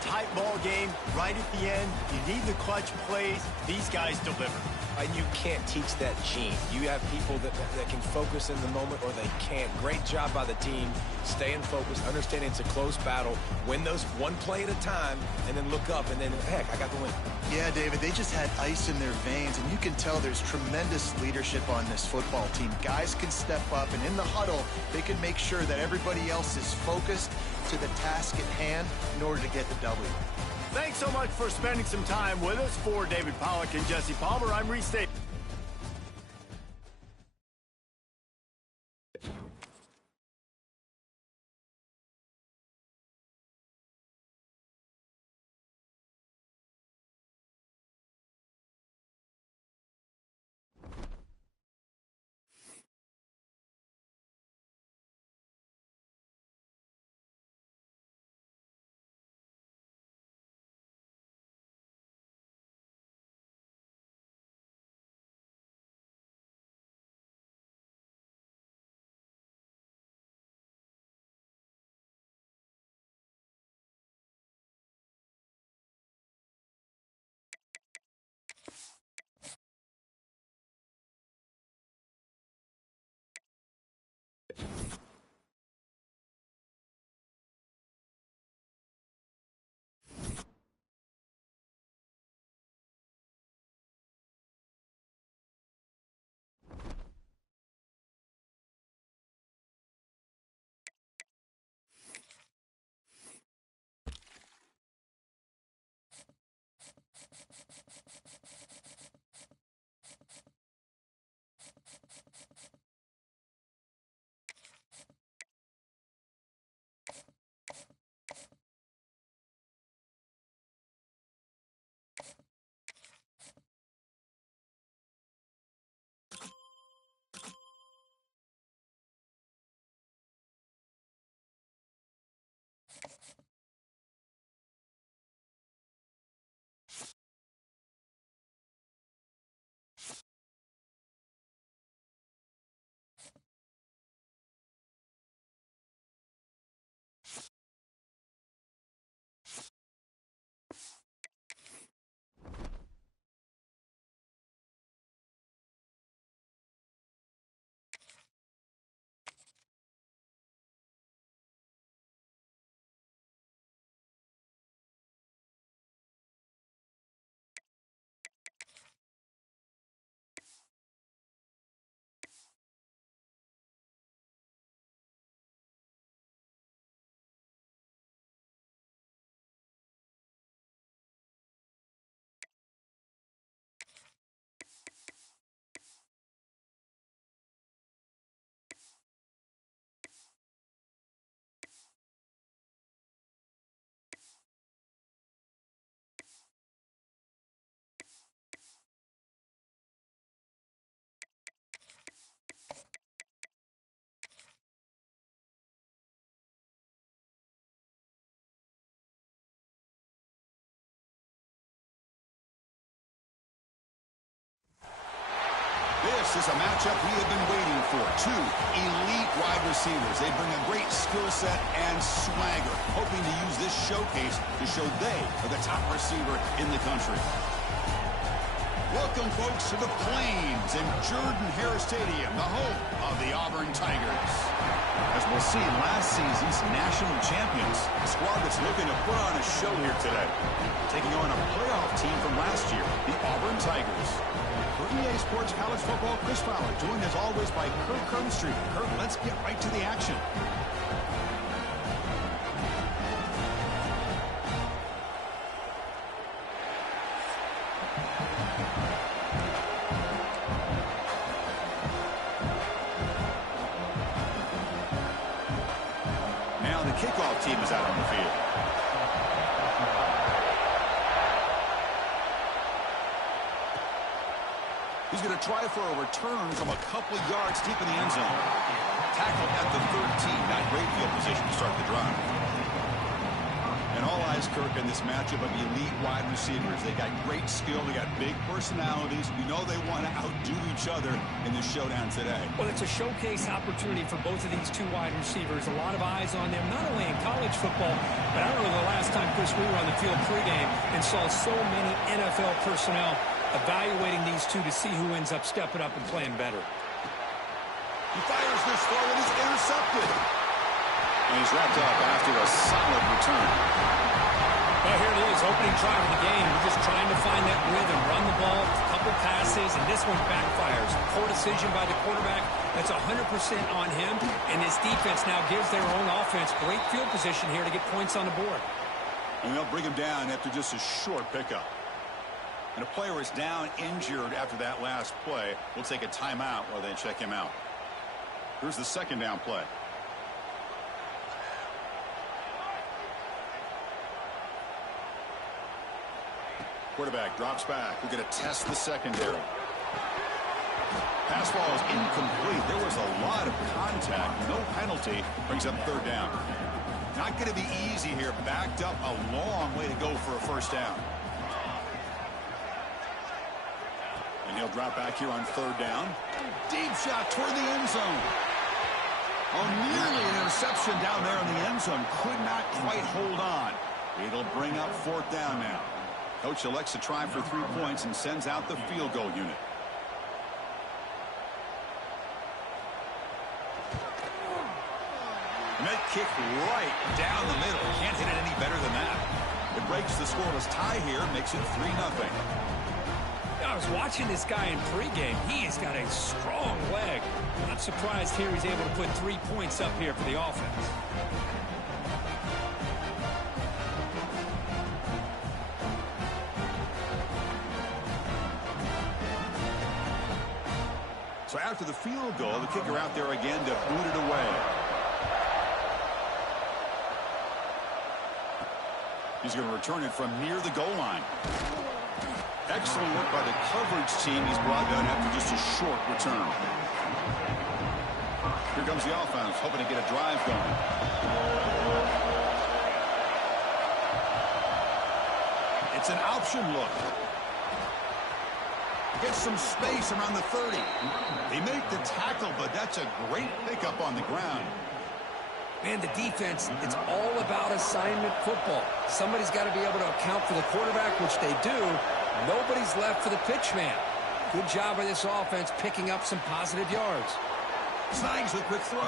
Tight ball game, right at the end. You need the clutch plays. These guys deliver. And you can't teach that gene. You have people that can focus in the moment or they can't. Great job by the team, staying focused, understanding it's a close battle, win those one play at a time, and then look up, and then, heck, I got the win. Yeah, David, they just had ice in their veins, and you can tell there's tremendous leadership on this football team. Guys can step up, and in the huddle, they can make sure that everybody else is focused to the task at hand in order to get the W. Thanks so much for spending some time with us. For David Pollack and Jesse Palmer, I'm Reese Davis. This is a matchup we have been waiting for. Two elite wide receivers. They bring a great skill set and swagger, hoping to use this showcase to show they are the top receiver in the country. Welcome, folks, to the Plains in Jordan-Hare Stadium, the home of the Auburn Tigers. As we'll see, last season's national champions, a squad that's looking to put on a show here today, taking on a playoff team from last year, the Auburn Tigers. For EA Sports College Football, Chris Fowler, joined as always by Kirk Cronstreet. Kirk, let's get right to the action. Now the kickoff team is out on the field. He's going to try for a return from a couple of yards deep in the end zone. Tackled at the 13. Not great field position to start the drive. And all eyes, Kirk, in this matchup of elite wide receivers. They got great skill. They got big personalities. You know they want to outdo each other in the showdown today. Well, it's a showcase opportunity for both of these two wide receivers. A lot of eyes on them, not only in college football, but I don't know the last time, Chris, we were on the field pregame and saw so many NFL personnel evaluating these two to see who ends up stepping up and playing better. He fires this throw and is intercepted. And he's wrapped up after a solid return. Well, here it is, opening drive of the game. We're just trying to find that rhythm, run the ball, a couple passes, and this one backfires. Poor decision by the quarterback. That's 100% on him, and his defense now gives their own offense great field position here to get points on the board. And they'll bring him down after just a short pickup. And a player is down injured after that last play. We'll take a timeout while they check him out. Here's the second down play. Quarterback drops back. We're going to test the secondary. Pass ball is incomplete. There was a lot of contact. No penalty. Brings up third down. Not going to be easy here. Backed up a long way to go for a first down. And he'll drop back here on third down. Deep shot toward the end zone. Oh, nearly an interception down there in the end zone. Could not quite hold on. It'll bring up fourth down now. Coach elects to try for 3 points and sends out the field goal unit. And that kick right down the middle. Can't hit it any better than that. It breaks the scoreless tie here, makes it 3-0. I was watching this guy in pregame. He's got a strong leg. Not surprised here he's able to put 3 points up here for the offense. So after the field goal, the kicker out there again to boot it away. He's going to return it from near the goal line. Excellent work by the coverage team. He's brought down after just a short return. Here comes the offense, hoping to get a drive going. It's an option look. Gets some space around the 30. They make the tackle, but that's a great pickup on the ground. Man, the defense, it's all about assignment football. Somebody's got to be able to account for the quarterback, which they do. Nobody's left for the pitch man. Good job by this offense picking up some positive yards. Snags the quick throw.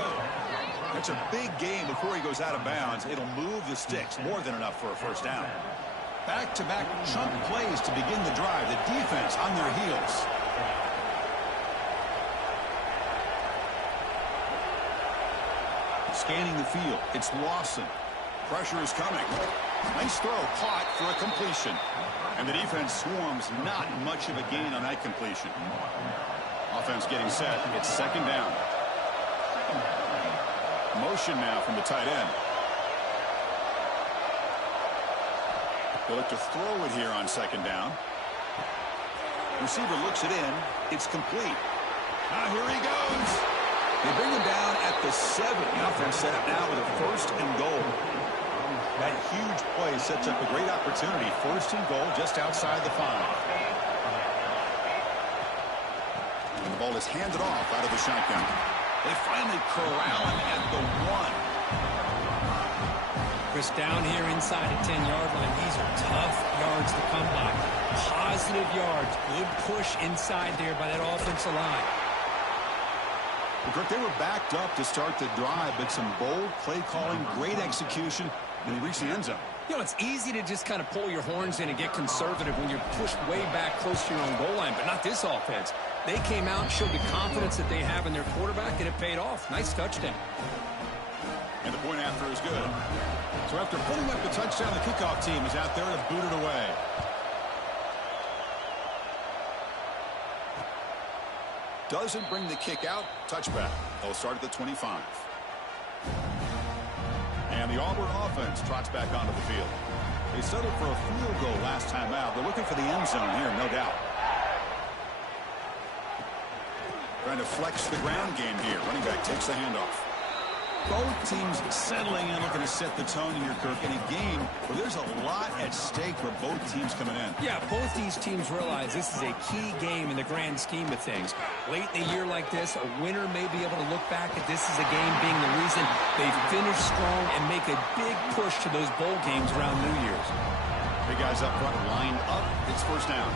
That's a big game before he goes out of bounds. It'll move the sticks. More than enough for a first down. Back-to-back chunk plays to begin the drive. The defense on their heels. Scanning the field. It's Lawson. Pressure is coming. Nice throw caught for a completion. And the defense swarms. Not much of a gain on that completion. Offense getting set. It's second down. Motion now from the tight end. They look to throw it here on second down. Receiver looks it in. It's complete. Now here he goes. They bring him down at the 7. The offense set up now with a first and goal. That huge play sets up a great opportunity. First and goal just outside the 5. And the ball is handed off out of the shotgun. They finally corral him at the 1. Chris, down here inside the 10-yard line, these are tough yards to come by. Positive yards. Good push inside there by that offensive line. Well, they were backed up to start the drive, but some bold play calling, great execution, and they reached the end zone. You know, it's easy to just kind of pull your horns in and get conservative when you're pushed way back close to your own goal line, but not this offense. They came out and showed the confidence that they have in their quarterback, and it paid off. Nice touchdown. And the point after is good. So after putting up the touchdown, the kickoff team is out there to boot it away. Doesn't bring the kick out. Touchback. They'll start at the 25. And the Auburn offense trots back onto the field. They settled for a field goal last time out. They're looking for the end zone here, no doubt. Trying to flex the ground game here. Running back takes the handoff. Both teams settling in, looking to set the tone here, Kirk, in a game where there's a lot at stake for both teams coming in. Yeah, both these teams realize this is a key game in the grand scheme of things. Late in a year like this, a winner may be able to look back at this as a game being the reason they finish strong and make a big push to those bowl games around New Year's. Big guys up front lined up. It's first down.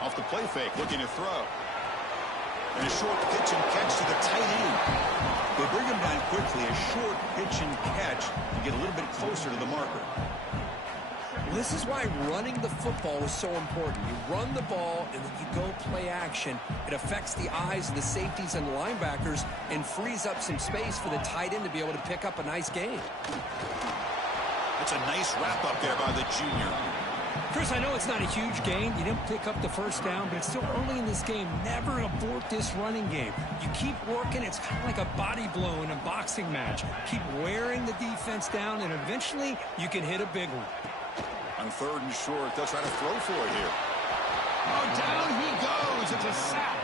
Off the play fake, looking to throw. And a short pitch and catch to the tight end. They bring him down quickly. A short pitch and catch to get a little bit closer to the marker. This is why running the football is so important. You run the ball and then you go play action. It affects the eyes of the safeties and the linebackers and frees up some space for the tight end to be able to pick up a nice gain. That's a nice wrap up there by the junior. Chris, I know it's not a huge gain. You didn't pick up the first down, but it's still early in this game. Never abort this running game. You keep working. It's kind of like a body blow in a boxing match. Keep wearing the defense down, and eventually you can hit a big one. On 3rd and short, they'll try to throw for it here. Oh, down he goes. It's a sack.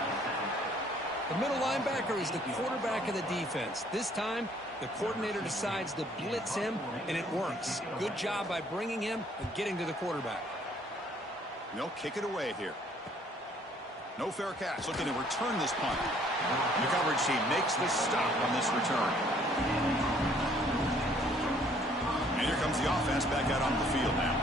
The middle linebacker is the quarterback of the defense. This time, the coordinator decides to blitz him, and it works. Good job by bringing him and getting to the quarterback. They'll kick it away here. No fair catch. Looking to return this punt. The coverage team makes the stop on this return. And here comes the offense back out on the field now.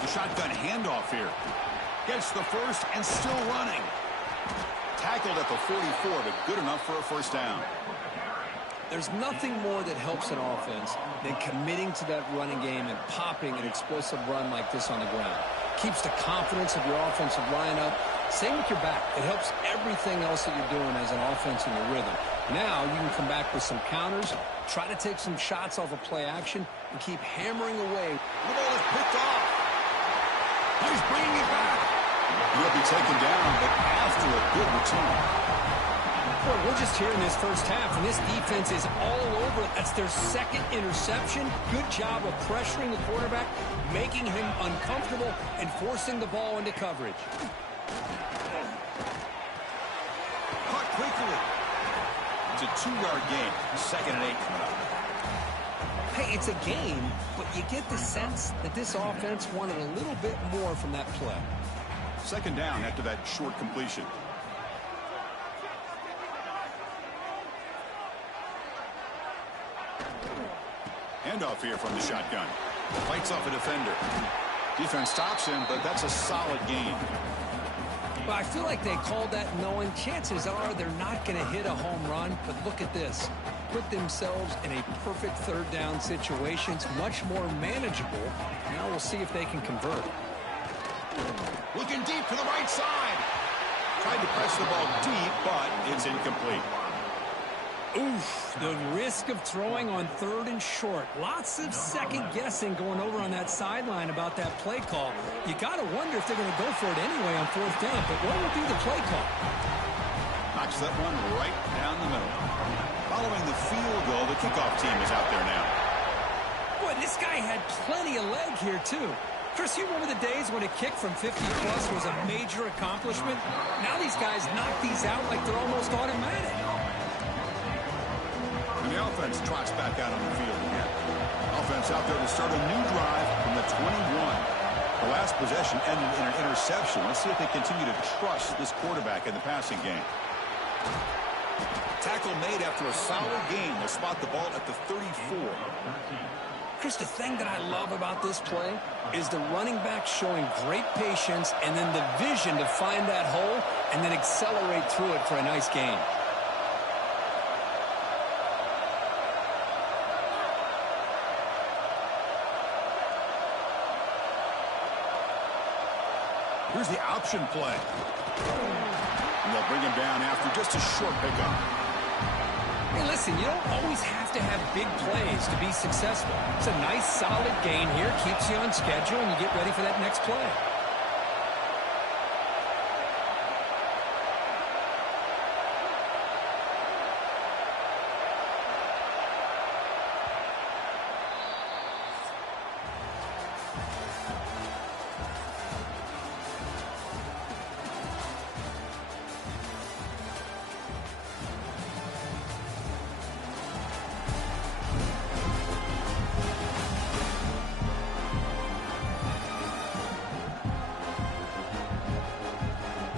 The shotgun handoff here. Gets the first and still running. Tackled at the 44, but good enough for a first down. There's nothing more that helps an offense than committing to that running game and popping an explosive run like this on the ground. Keeps the confidence of your offensive lineup. Same with your back. It helps everything else that you're doing as an offense in your rhythm. Now you can come back with some counters, try to take some shots off of play action, and keep hammering away. The ball is picked off. He's bringing it back. He'll be taken down, but after a good return. Boy, we're just here in this first half, and this defense is all over it. That's their second interception. Good job of pressuring the quarterback, making him uncomfortable, and forcing the ball into coverage. Caught quickly. It's a 2-yard gain. 2nd and 8 coming up. Hey, it's a game, but you get the sense that this offense wanted a little bit more from that play. 2nd down after that short completion. Handoff here from the shotgun. Fights off a defender. Defense stops him, but that's a solid gain. Well, I feel like they called that knowing chances are they're not going to hit a home run, but look at this. Put themselves in a perfect 3rd down situation. It's much more manageable. Now we'll see if they can convert. Looking deep to the right side. Tried to press the ball deep, but it's incomplete. Oof, the risk of throwing on 3rd and short. Lots of second guessing going over on that sideline about that play call. You got to wonder if they're going to go for it anyway on 4th down, but what will be the play call? Knocks that one right down the middle. Following the field goal, the kickoff team is out there now. Boy, this guy had plenty of leg here, too. Chris, you remember the days when a kick from 50-plus was a major accomplishment? Now these guys knock these out like they're almost automatic. And the offense trots back out on the field again. Offense out there to start a new drive from the 21. The last possession ended in an interception. Let's see if they continue to trust this quarterback in the passing game. Tackle made after a solid gain. They'll spot the ball at the 34. Chris, the thing that I love about this play is the running back showing great patience and then the vision to find that hole and then accelerate through it for a nice gain. Here's the option play. And they'll bring him down after just a short pickup. Hey, listen, you don't always have to have big plays to be successful. It's a nice, solid gain here. Keeps you on schedule, and you get ready for that next play.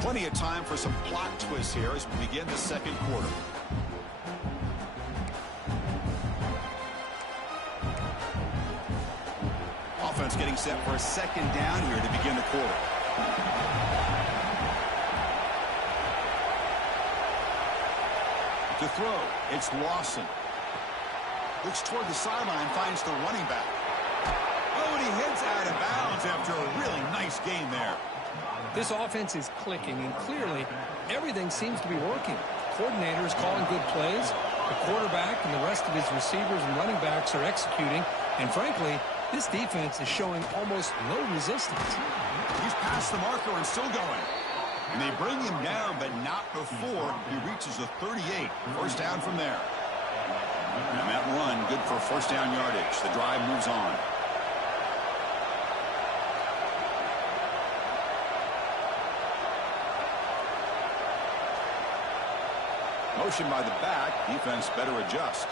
Plenty of time for some plot twists here as we begin the second quarter. Offense getting set for a second down here to begin the quarter. To throw, it's Lawson. Looks toward the sideline, finds the running back. Oh, and he heads out of bounds after a really nice gain there. This offense is clicking, and clearly everything seems to be working. Coordinator is calling good plays. The quarterback and the rest of his receivers and running backs are executing. And frankly, this defense is showing almost no resistance. He's past the marker and still going. And they bring him down, but not before he reaches the 38. First down from there. And that run, good for first down yardage. The drive moves on. Motion by the back. Defense better adjust.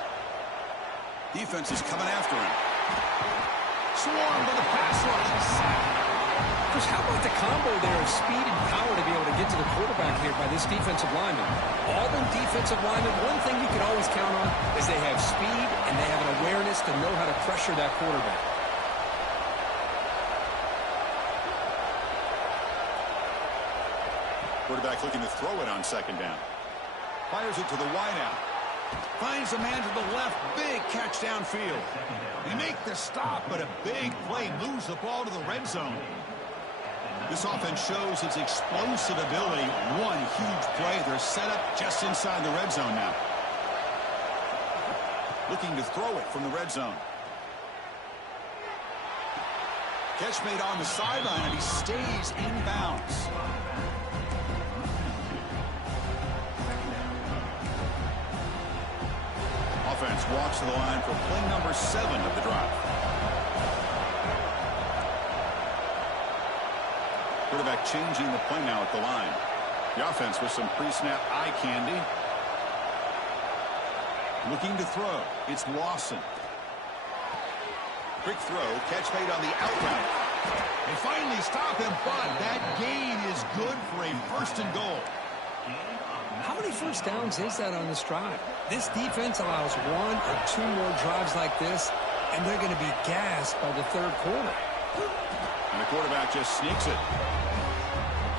Defense is coming after him. Swarmed by the pass rush. Chris, how about the combo there of speed and power to be able to get to the quarterback here by this defensive lineman? Auburn defensive linemen, one thing you can always count on is they have speed and they have an awareness to know how to pressure that quarterback. Quarterback looking to throw it on second down. Fires it to the wideout. Finds a man to the left. Big catch downfield. They make the stop, but a big play moves the ball to the red zone. This offense shows its explosive ability. One huge play. They're set up just inside the red zone now. Looking to throw it from the red zone. Catch made on the sideline, and he stays in bounds. Offense walks to the line for play number 7 of the drive. Quarterback changing the play now at the line. The offense with some pre-snap eye candy. Looking to throw. It's Lawson. Quick throw. Catch made on the out route. They finally stop him, but that gain is good for a first and goal. How many first downs is that on this drive? This defense allows 1 or 2 more drives like this, and they're going to be gassed by the third quarter. And the quarterback just sneaks it.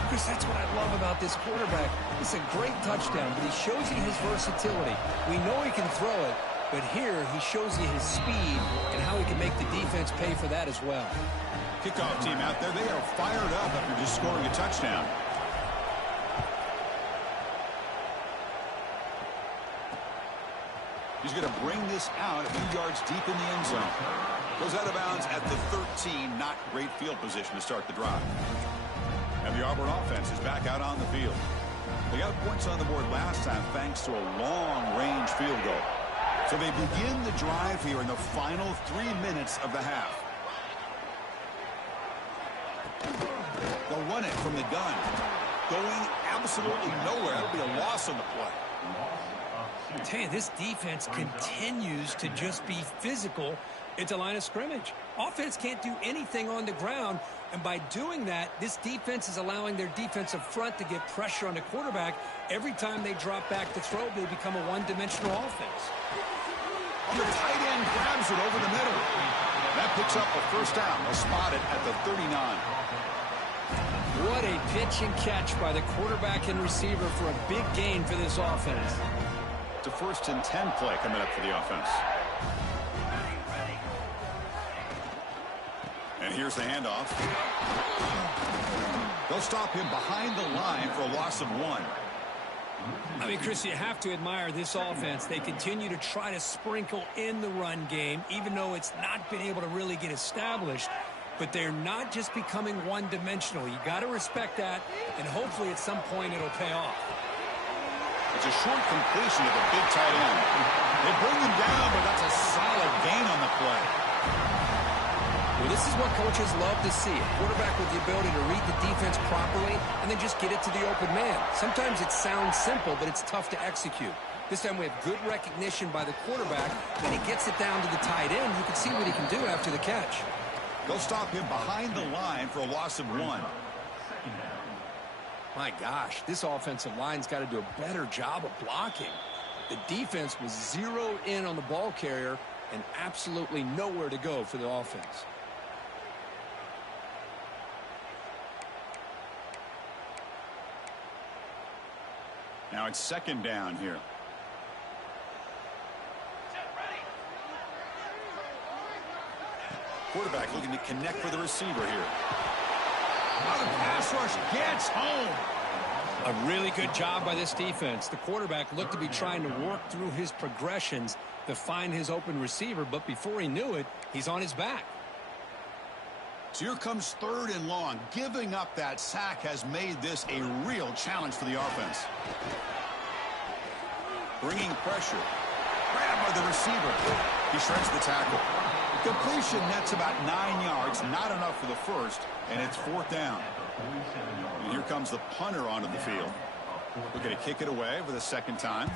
Chris, that's what I love about this quarterback. It's a great touchdown, but he shows you his versatility. We know he can throw it, but here he shows you his speed and how he can make the defense pay for that as well. Kickoff team out there, they are fired up after just scoring a touchdown. He's going to bring this out a few yards deep in the end zone. Goes out of bounds at the 13. Not great field position to start the drive. And the Auburn offense is back out on the field. They got points on the board last time thanks to a long-range field goal. So they begin the drive here in the final 3 minutes of the half. They'll run it from the gun. Going absolutely nowhere. That'll be a loss on the play. I tell you, this defense continues to just be physical at the line of scrimmage. Offense can't do anything on the ground, and by doing that, this defense is allowing their defensive front to get pressure on the quarterback. Every time they drop back to throw, they become a one-dimensional offense. On the tight end, grabs it over the middle. That picks up a first down. They'll spot it at the 39. What a pitch and catch by the quarterback and receiver for a big gain for this offense. It's a 1st and 10 play coming up for the offense. And here's the handoff. They'll stop him behind the line for a loss of 1. I mean, Chris, you have to admire this offense. They continue to try to sprinkle in the run game, even though it's not been able to really get established. But they're not just becoming one-dimensional. You got to respect that, and hopefully at some point it'll pay off. It's a short completion to the big tight end. They bring him down, but that's a solid gain on the play. Well, this is what coaches love to see. A quarterback with the ability to read the defense properly and then just get it to the open man. Sometimes it sounds simple, but it's tough to execute. This time we have good recognition by the quarterback, and he gets it down to the tight end. You can see what he can do after the catch. They'll stop him behind the line for a loss of 1. My gosh, this offensive line's got to do a better job of blocking. The defense was zeroed in on the ball carrier and absolutely nowhere to go for the offense. Now it's 2nd down here. Quarterback looking to connect with the receiver here. Now the pass rush gets home. A really good job by this defense. The quarterback looked to be trying to work through his progressions to find his open receiver, but before he knew it, he's on his back. So here comes 3rd and long. Giving up that sack has made this a real challenge for the offense. Bringing pressure. Grabbed by the receiver. He shreds the tackle. Completion nets about 9 yards. Not enough for the first, and it's 4th down. And here comes the punter onto the field. We're going to kick it away for the 2nd time.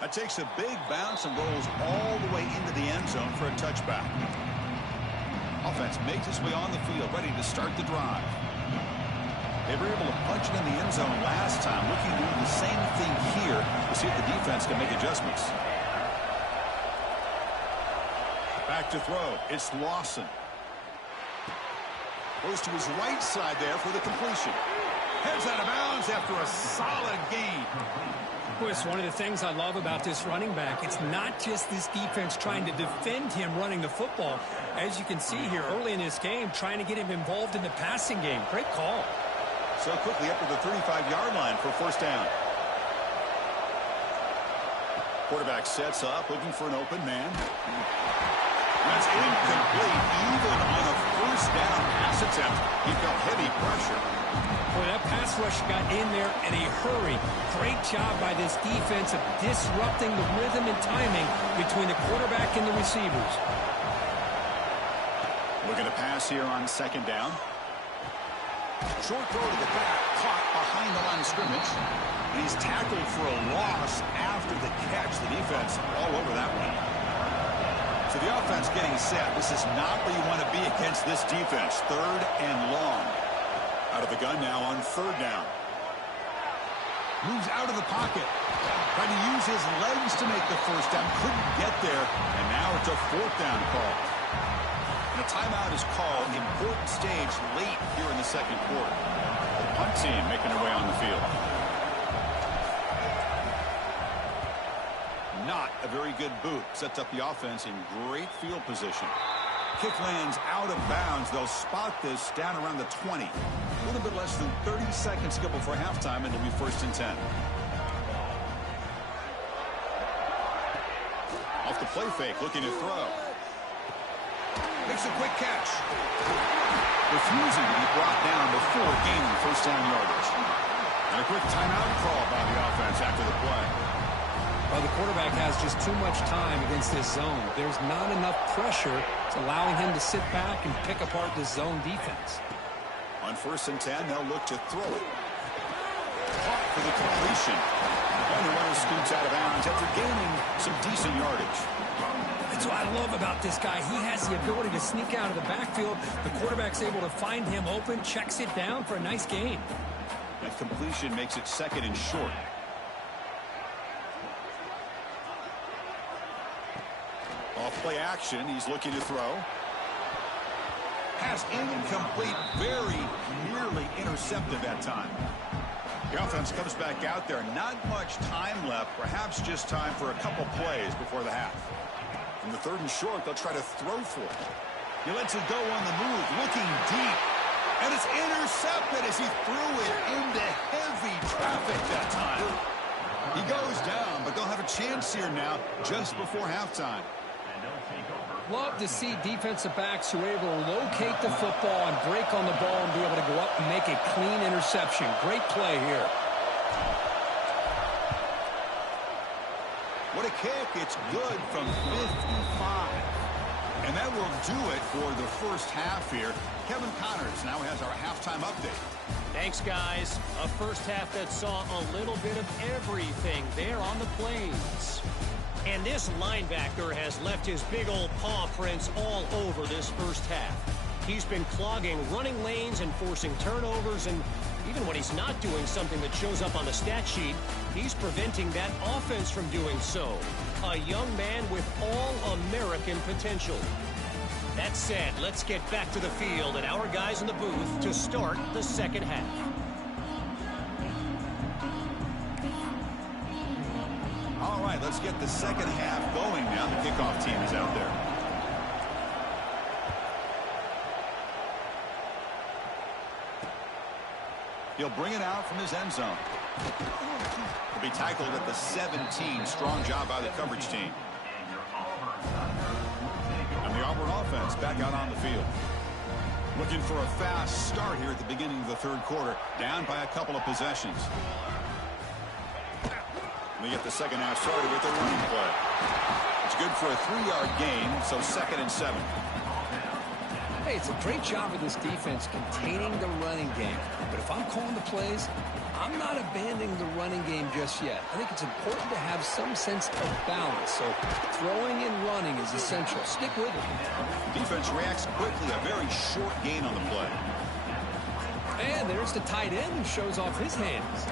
That takes a big bounce and rolls all the way into the end zone for a touchback. Offense makes its way on the field, ready to start the drive. They were able to punch it in the end zone last time, looking to do the same thing here to see if the defense can make adjustments. Back to throw. It's Lawson. Goes to his right side there for the completion. Heads out of bounds after a solid gain. Boy, it's one of the things I love about this running back. It's not just this defense trying to defend him running the football. As you can see here early in this game, trying to get him involved in the passing game. Great call. So quickly up to the 35-yard line for 1st down. Quarterback sets up, looking for an open man. That's incomplete. Even on a 1st down pass attempt, he felt heavy pressure. Boy, that pass rush got in there in a hurry. Great job by this defense of disrupting the rhythm and timing between the quarterback and the receivers. Looking to pass here on 2nd down. Short throw to the back, caught behind the line of scrimmage. And he's tackled for a loss after the catch. The defense all over that one. So the offense getting set. This is not where you want to be against this defense. 3rd and long. Out of the gun now on 3rd down. Moves out of the pocket. Trying to use his legs to make the 1st down. Couldn't get there. And now it's a 4th down call. And a timeout is called. Important stage late here in the 2nd quarter. The punt team making their way on the field. Not a very good boot. Sets up the offense in great field position. Kick lands out of bounds. They'll spot this down around the 20. A little bit less than 30 seconds to go before halftime, and it'll be 1st and 10. Off the play fake, looking to throw. Makes a quick catch. Refusing to be brought down before gaining 1st down yardage. And a quick timeout call by the offense after the play. Well, the quarterback has just too much time against this zone. There's not enough pressure. It's allowing him to sit back and pick apart this zone defense. On 1st and 10, they'll look to throw it. caught for the completion. And the runner scoots out of bounds after gaining some decent yardage. That's what I love about this guy. He has the ability to sneak out of the backfield. The quarterback's able to find him open, checks it down for a nice gain. That completion makes it 2nd and short. Off play action, he's looking to throw. Pass incomplete, very nearly intercepted that time. The offense comes back out there. Not much time left, perhaps just time for a couple plays before the half. From the 3rd and short, they'll try to throw for it. He lets it go on the move, looking deep. And it's intercepted as he threw it into heavy traffic that time. He goes down, but they'll have a chance here now just before halftime. Love to see defensive backs who are able to locate the football and break on the ball and be able to go up and make a clean interception. Great play here. What a kick. It's good from 55. And that will do it for the first half here. Kevin Connors now has our halftime update. Thanks, guys. A first half that saw a little bit of everything there on the plains. And this linebacker has left his big old paw prints all over this first half. He's been clogging running lanes and forcing turnovers, and even when he's not doing something that shows up on the stat sheet, he's preventing that offense from doing so. A young man with all-American potential. That said, let's get back to the field and our guys in the booth to start the second half. All right, let's get the second half going now. The kickoff team is out there. He'll bring it out from his end zone. He'll be tackled at the 17. Strong job by the coverage team. And the Auburn offense back out on the field. Looking for a fast start here at the beginning of the 3rd quarter. Down by a couple of possessions. They get the second half started with a running play. It's good for a 3-yard gain, so 2nd and 7. Hey, it's a great job of this defense containing the running game. But if I'm calling the plays, I'm not abandoning the running game just yet. I think it's important to have some sense of balance. So throwing and running is essential. Stick with it. Defense reacts quickly. A very short gain on the play. And there's the tight end who shows off his hands.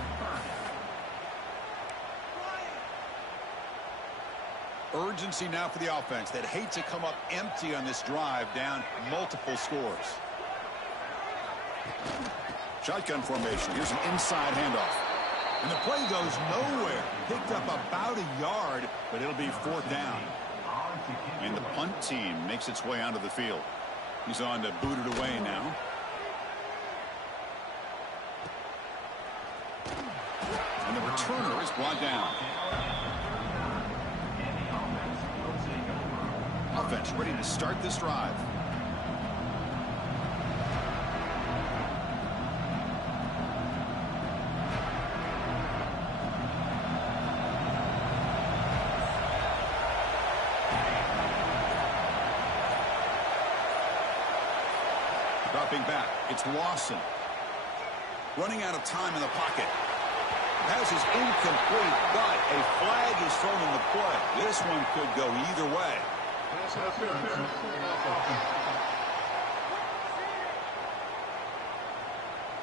Urgency now for the offense. They'd hate to come up empty on this drive, down multiple scores. Shotgun formation. Here's an inside handoff. And the play goes nowhere. Picked up about a yard, but it'll be 4th down. And the punt team makes its way onto the field. He's on to boot it away now. And the returner is brought down. Offense ready to start this drive. Dropping back, it's Lawson. Running out of time in the pocket. Pass is incomplete, but a flag is thrown in the play. This one could go either way.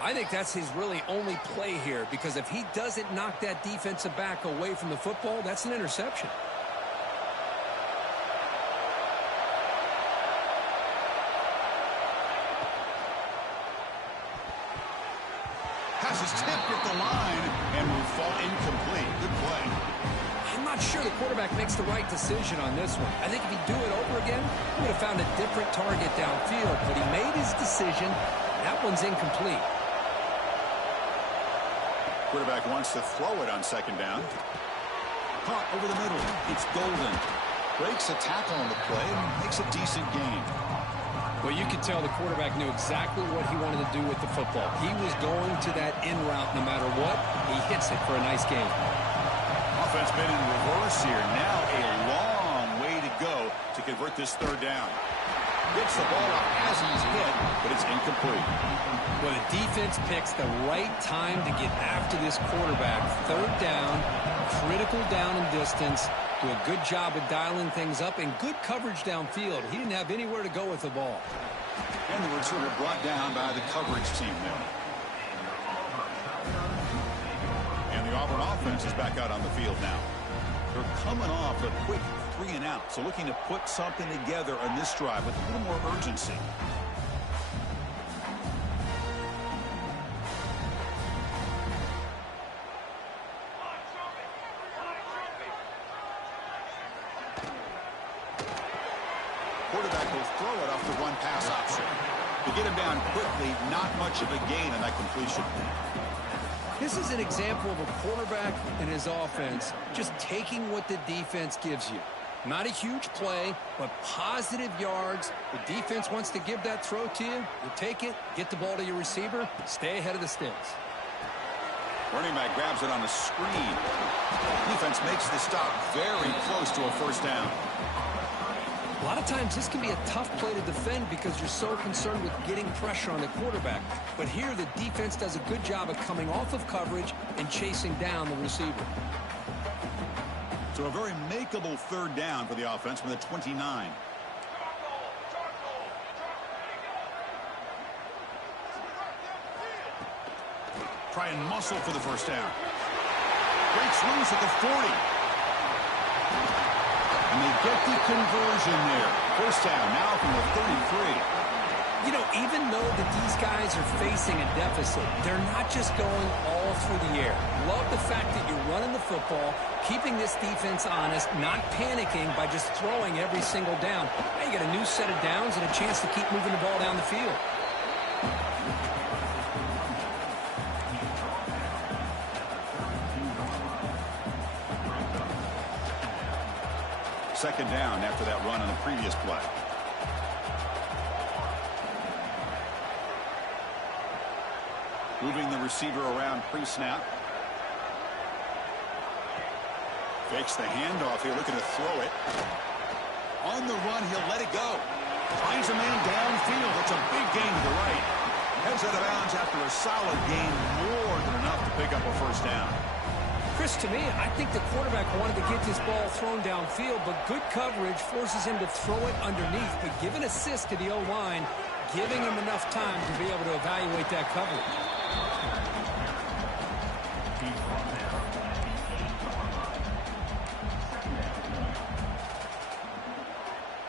I think that's his really only play here, because if he doesn't knock that defensive back away from the football, that's an interception. Pass is tipped at the line and will fall incomplete. Good play. I'm not sure the quarterback makes the right decision on this one. I think if he'd do it over again, he would have found a different target downfield, but he made his decision. That one's incomplete. Quarterback wants to throw it on 2nd down. Caught over the middle. It's Golden. Breaks a tackle on the play and makes a decent gain. Well, you could tell the quarterback knew exactly what he wanted to do with the football. He was going to that in route no matter what. He hits it for a nice gain. Offense been in reverse here. Now a long way to go to convert this 3rd down. Gets the ball up as he's hit, but it's incomplete. Well, the defense picks the right time to get after this quarterback. Third down, critical down and distance. Do a good job of dialing things up and good coverage downfield. He didn't have anywhere to go with the ball. And the returner brought down by the coverage team there. And the Auburn offense is back out on the field now. They're coming off a quick 3-and-out, so looking to put something together on this drive with a little more urgency. Quarterback will throw it off the one pass option. To get him down quickly, not much of a gain on that completion. This is an example of a quarterback and his offense just taking what the defense gives you. Not a huge play, but positive yards. The defense wants to give that throw to you. You take it, get the ball to your receiver, stay ahead of the sticks. Running back grabs it on a screen. Defense makes the stop very close to a first down. A lot of times this can be a tough play to defend because you're so concerned with getting pressure on the quarterback. But here the defense does a good job of coming off of coverage and chasing down the receiver. So a very makeable third down for the offense from the 29. Try and muscle for the first down. Breaks loose at the 40. And they get the conversion there. First down now from the 33. You know, even though that these guys are facing a deficit, they're not just going all through the air. Love the fact that you're running the football, keeping this defense honest, not panicking by just throwing every single down. Now you got a new set of downs and a chance to keep moving the ball down the field. Second down after that run on the previous play. Moving the receiver around pre-snap. Fakes the handoff here, looking to throw it. On the run, he'll let it go. Finds a man downfield. It's a big gain to the right. Heads out of bounds after a solid gain, more than enough to pick up a first down. Chris, to me, I think the quarterback wanted to get this ball thrown downfield, but good coverage forces him to throw it underneath. But give an assist to the O-line, giving him enough time to be able to evaluate that coverage.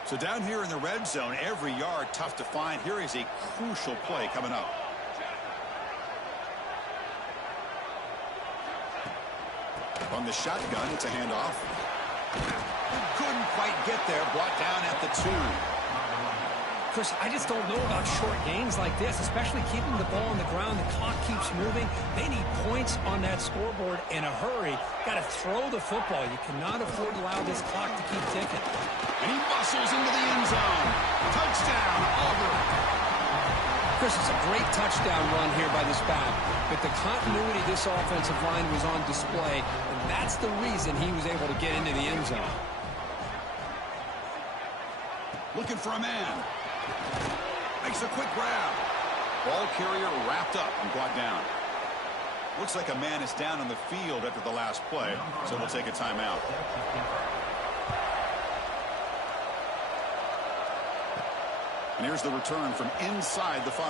So down here in the red zone, every yard tough to find. Here is a crucial play coming up. On the shotgun, it's a handoff. Couldn't quite get there. Brought down at the 2. Chris, I just don't know about short gains like this, especially keeping the ball on the ground. The clock keeps moving. They need points on that scoreboard in a hurry. Got to throw the football. You cannot afford to allow this clock to keep ticking. And he muscles into the end zone. Touchdown, Auburn. Chris, it's a great touchdown run here by this back, but the continuity of this offensive line was on display, and that's the reason he was able to get into the end zone. Looking for a man. Makes a quick grab. Ball carrier wrapped up and brought down. Looks like a man is down on the field after the last play, so they'll take a timeout. And here's the return from inside the 5.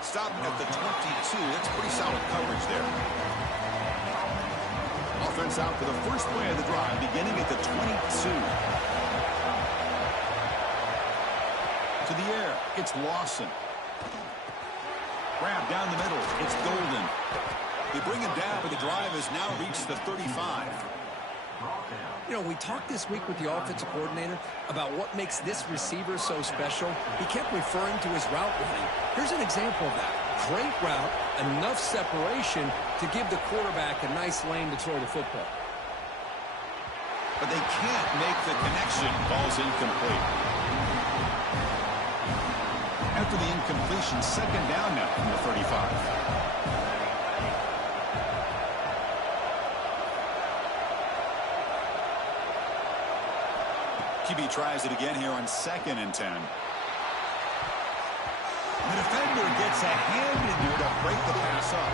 Stop at the 22. That's pretty solid coverage there. Offense out for the first play of the drive, beginning at the 22. To the air, it's Lawson. Grab down the middle, it's Golden. They bring him down, but the drive has now reached the 35. You know, we talked this week with the offensive coordinator about what makes this receiver so special. He kept referring to his route running. Here's an example of that. Great route, enough separation to give the quarterback a nice lane to throw the football. But they can't make the connection. Ball's incomplete. After the incompletion, second down now from the 35. QB tries it again here on 2nd and 10. The defender gets a hand in there to break the pass up.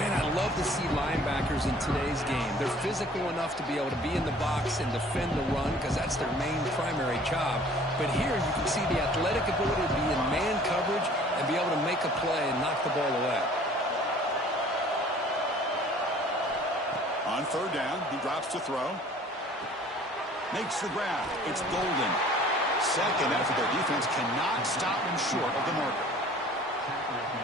Man, I love to see linebackers in today's game. They're physical enough to be able to be in the box and defend the run because that's their main primary job. But here you can see the athletic ability to be in man coverage and be able to make a play and knock the ball away. On 3rd down, he drops to throw. Makes the grab. It's Golden. Second after their defense cannot stop him short of the marker.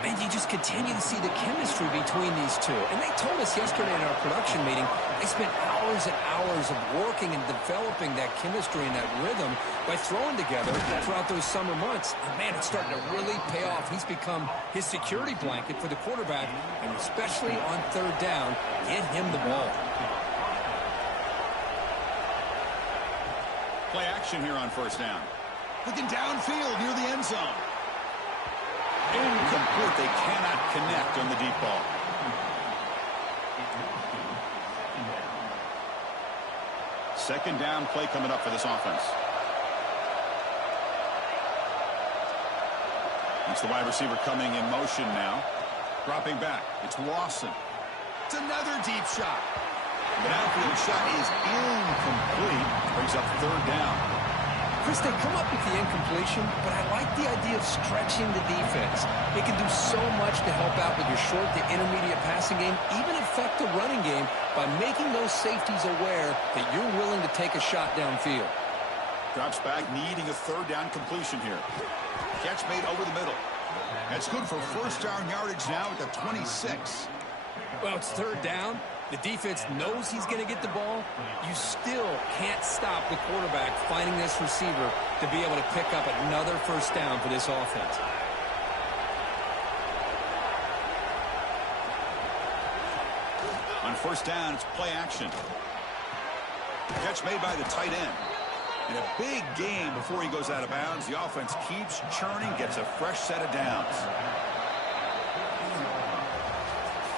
And you just continue to see the chemistry between these two. And they told us yesterday in our production meeting, they spent hours and hours of working and developing that chemistry and that rhythm by throwing together throughout those summer months. And man, it's starting to really pay off. He's become his security blanket for the quarterback, and especially on 3rd down, get him the ball. Play action here on 1st down. Looking downfield near the end zone. Incomplete. They cannot connect on the deep ball. Second down play coming up for this offense. It's the wide receiver coming in motion now. Dropping back. It's Lawson. It's another deep shot. The downfield shot is incomplete. Brings up 3rd down. Chris, they come up with the incompletion, but I like the idea of stretching the defense. It can do so much to help out with your short to intermediate passing game, even affect the running game by making those safeties aware that you're willing to take a shot downfield. Drops back, needing a 3rd down completion here. Catch made over the middle. That's good for 1st down yardage now at the 26. Well, it's 3rd down. The defense knows he's going to get the ball. You still can't stop the quarterback finding this receiver to be able to pick up another 1st down for this offense. On 1st down, it's play action. Catch made by the tight end. And a big game before he goes out of bounds. The offense keeps churning, gets a fresh set of downs.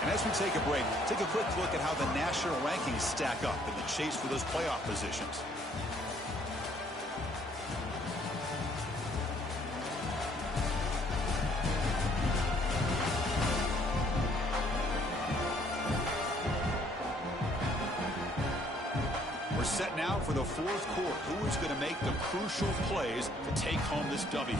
And as we take a break, take a quick look at how the national rankings stack up in the chase for those playoff positions. We're set now for the 4th quarter. Who is going to make the crucial plays to take home this W?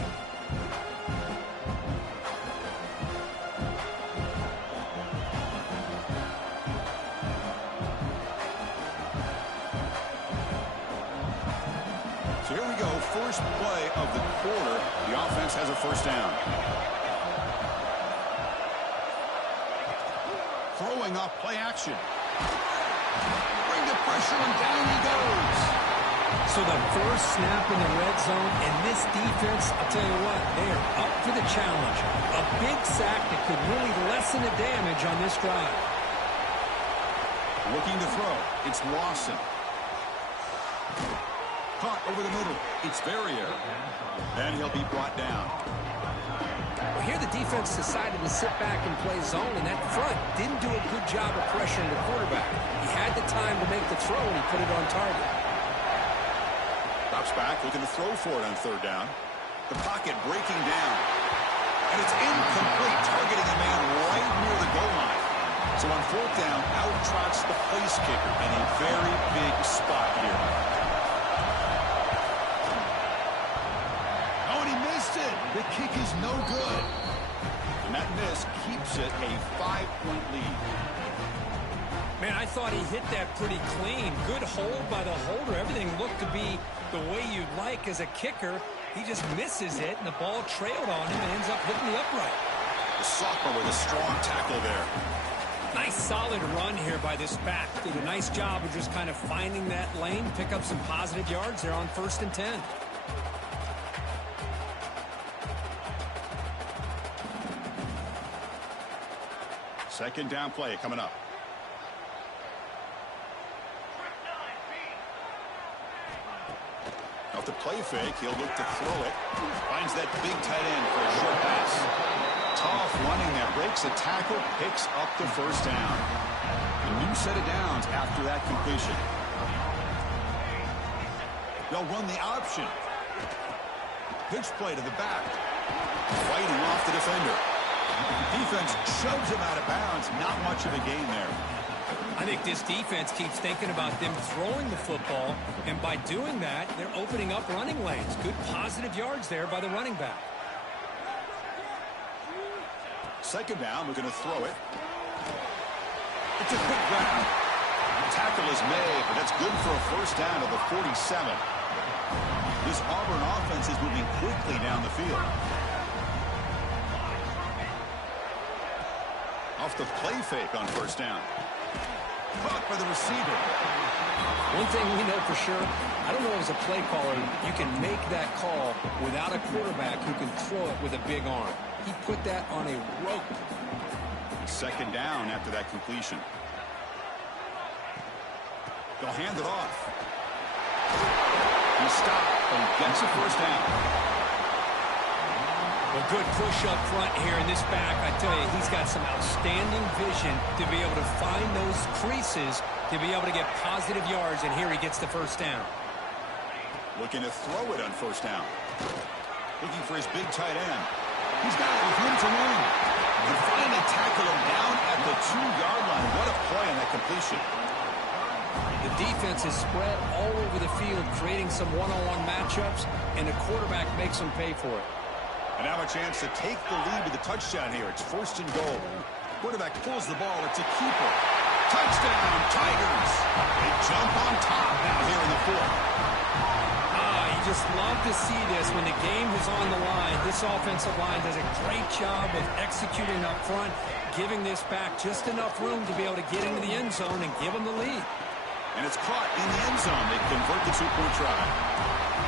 So here we go, first play of the quarter. The offense has a 1st down. Throwing up play action. Bring the pressure and down he goes. So the first snap in the red zone, and this defense, I'll tell you what, they are up for the challenge. A big sack that could really lessen the damage on this drive. Looking to throw. It's Lawson. Caught over the middle. It's Verrier. And he'll be brought down. Well, here the defense decided to sit back and play zone, and that front didn't do a good job of pressuring the quarterback. He had the time to make the throw, and he put it on target. Drops back, looking to throw for it on 3rd down. The pocket breaking down. And it's incomplete, targeting a man right near the goal line. So on 4th down, out trots the place kicker in a very big spot here. The kick is no good. And that miss keeps it a 5-point lead. Man, I thought he hit that pretty clean. Good hold by the holder. Everything looked to be the way you'd like as a kicker. He just misses it, and the ball trailed on him and ends up hitting the upright. The sophomore with a strong tackle there. Nice solid run here by this back. Did a nice job of just kind of finding that lane, pick up some positive yards there on 1st and 10. Second down play coming up. Off the play fake, he'll look to throw it. Finds that big tight end for a short pass. Tough running there, breaks a tackle, picks up the 1st down. A new set of downs after that completion. They'll run the option. Pitch play to the back. Fighting off the defender. Defense shoves him out of bounds. Not much of a gain there. I think this defense keeps thinking about them throwing the football, and by doing that, they're opening up running lanes. Good positive yards there by the running back. Second down, we're going to throw it. It's a quick grab. Tackle is made, but that's good for a first down to the 47. This Auburn offense is moving quickly down the field. Off the play fake on first down. Caught by the receiver. One thing we know for sure, I don't know as a play caller, you can make that call without a quarterback who can throw it with a big arm. He put that on a rope. Second down after that completion. They'll hand it off. He stopped and gets a first down. Well, good push up front here in this back. I tell you, he's got some outstanding vision to be able to find those creases to be able to get positive yards, and here he gets the first down. Looking to throw it on first down. Looking for his big tight end. He's got it with room to run. And finally tackle him down at the 2-yard line. What a play on that completion. The defense is spread all over the field, creating some one-on-one matchups, and the quarterback makes them pay for it. And now a chance to take the lead with a touchdown here. It's first and goal. Quarterback pulls the ball. It's a keeper. Touchdown, Tigers. They jump on top now here in the fourth. You just love to see this when the game is on the line. This offensive line does a great job of executing up front, giving this back just enough room to be able to get into the end zone and give them the lead. And it's caught in the end zone. They convert the 2-point try.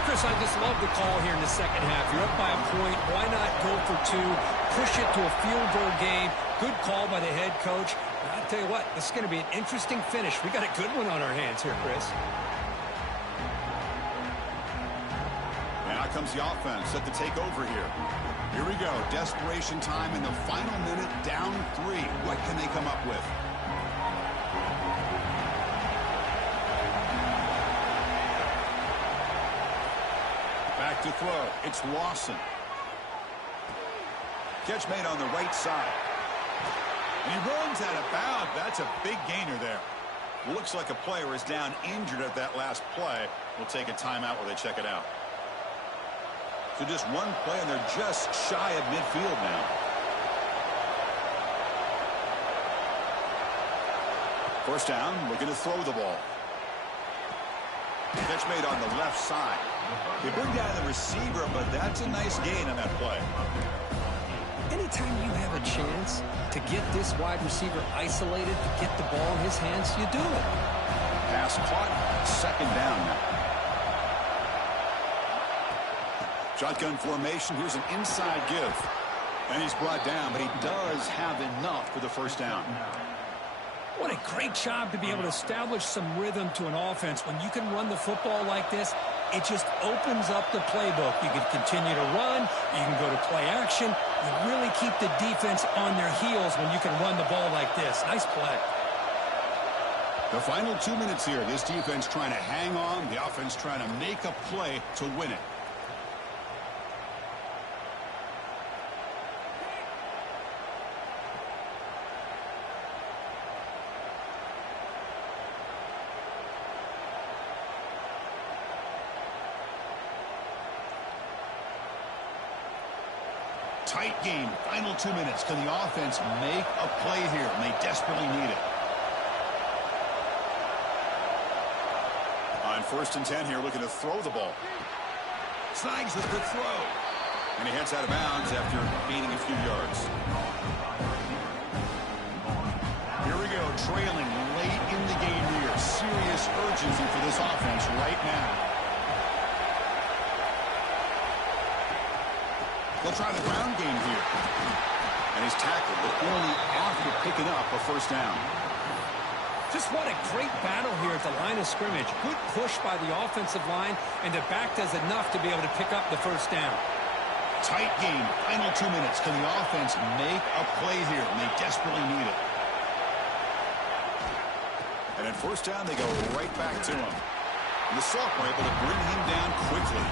Chris, I just love the call here in the second half. You're up by a point. Why not go for two? Push it to a field goal game. Good call by the head coach. And I'll tell you what, this is going to be an interesting finish. We got a good one on our hands here, Chris. Now comes the offense set to take over here. Here we go. Desperation time in the final minute. Down 3. What can they come up with? Back to throw. It's Lawson. Catch made on the right side. And he runs out of bounds. That's a big gainer there. Looks like a player is down injured at that last play. We'll take a timeout while they check it out. So just one play, and they're just shy of midfield now. First down, we're going to throw the ball. Catch made on the left side. They bring down the receiver, but that's a nice gain on that play. Anytime you have a chance to get this wide receiver isolated, to get the ball in his hands, you do it. Pass caught. Second down now. Shotgun formation. Here's an inside give. And he's brought down, but he does have enough for the first down. What a great job to be able to establish some rhythm to an offense. When you can run the football like this, it just opens up the playbook. You can continue to run. You can go to play action. You really keep the defense on their heels when you can run the ball like this. Nice play. The final 2 minutes here. This defense trying to hang on. The offense trying to make a play to win it. Tight game. Final 2 minutes. Can the offense make a play here? And they desperately need it. On first and 10 here, looking to throw the ball. Snags the throw. And he heads out of bounds after gaining a few yards. Here we go. Trailing late in the game here. Serious urgency for this offense right now. They'll try the ground game here. And he's tackled, but only after picking up a first down. Just what a great battle here at the line of scrimmage. Good push by the offensive line, and the back does enough to be able to pick up the first down. Tight game. Final 2 minutes. Can the offense make a play here? And they desperately need it. And at first down, they go right back to him. And the Salk were able to bring him down quickly.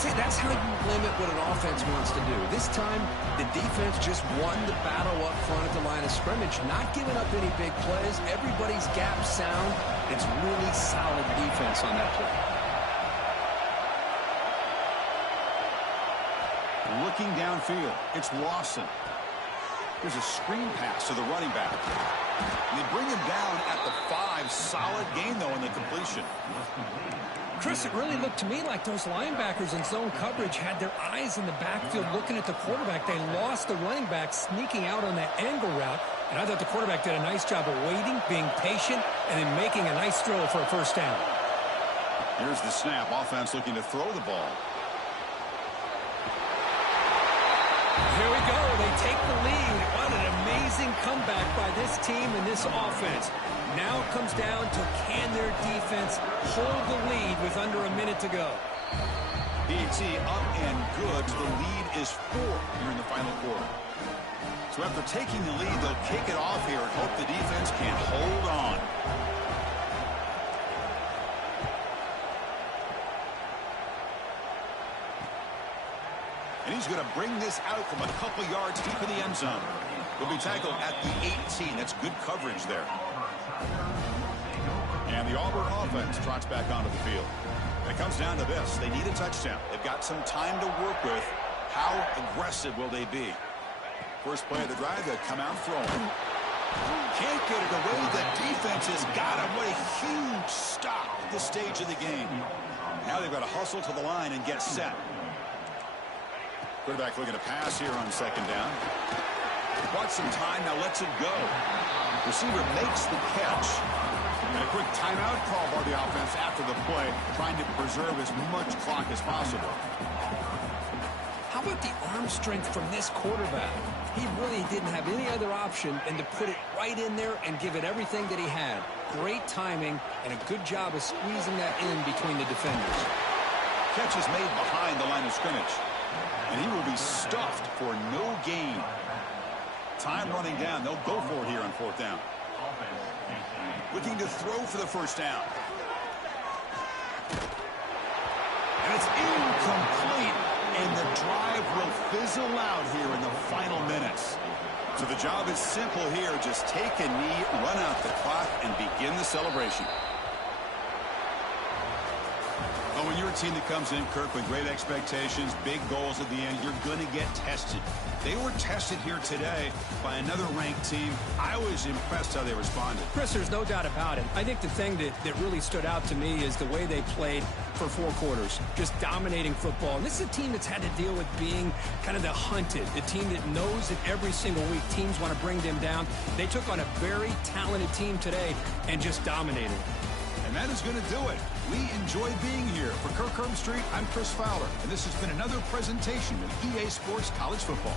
See, that's how you limit what an offense wants to do. This time, the defense just won the battle up front at the line of scrimmage, not giving up any big plays. Everybody's gap sound. It's really solid defense on that play. Looking downfield, it's Lawson. There's a screen pass to the running back. And they bring him down at the 5. Solid gain, though, in the completion. Chris, it really looked to me like those linebackers in zone coverage had their eyes in the backfield looking at the quarterback. They lost the running back sneaking out on that angle route. And I thought the quarterback did a nice job of waiting, being patient, and then making a nice throw for a first down. Here's the snap. Offense looking to throw the ball. Here we go. They take the lead. What an amazing comeback by this team and this offense. Now it comes down to can their defense hold the lead with under a minute to go. BT up and good. The lead is 4 here in the final quarter. So after taking the lead, they'll kick it off here and hope the defense can hold on. And he's going to bring this out from a couple yards deep in the end zone. He'll be tackled at the 18. That's good coverage there. And the Auburn offense trots back onto the field. And it comes down to this. They need a touchdown. They've got some time to work with. How aggressive will they be? First play of the drive, they'll come out throwing. Can't get it away. The defense has got him. What a huge stop at this stage of the game. Now they've got to hustle to the line and get set. Quarterback looking to pass here on second down. Bought some time, now lets it go. Receiver makes the catch. And a quick timeout call by the offense after the play, trying to preserve as much clock as possible. How about the arm strength from this quarterback? He really didn't have any other option than to put it right in there and give it everything that he had. Great timing and a good job of squeezing that in between the defenders. Catch is made behind the line of scrimmage. And he will be stuffed for no gain. Time running down. They'll go for it here on fourth down. Looking to throw for the first down. And it's incomplete. And the drive will fizzle out here in the final minutes. So the job is simple here. Just take a knee, run out the clock, and begin the celebration. Well, when you're a team that comes in, Kirk, with great expectations, big goals at the end, you're going to get tested. They were tested here today by another ranked team. I was impressed how they responded. Chris, there's no doubt about it. I think the thing that really stood out to me is the way they played for 4 quarters, just dominating football. And this is a team that's had to deal with being kind of the hunted, the team that knows that every single week teams want to bring them down. They took on a very talented team today and just dominated. And that is going to do it. We enjoy being here. For Kirk Herbstreit, I'm Chris Fowler, and this has been another presentation of EA Sports College Football.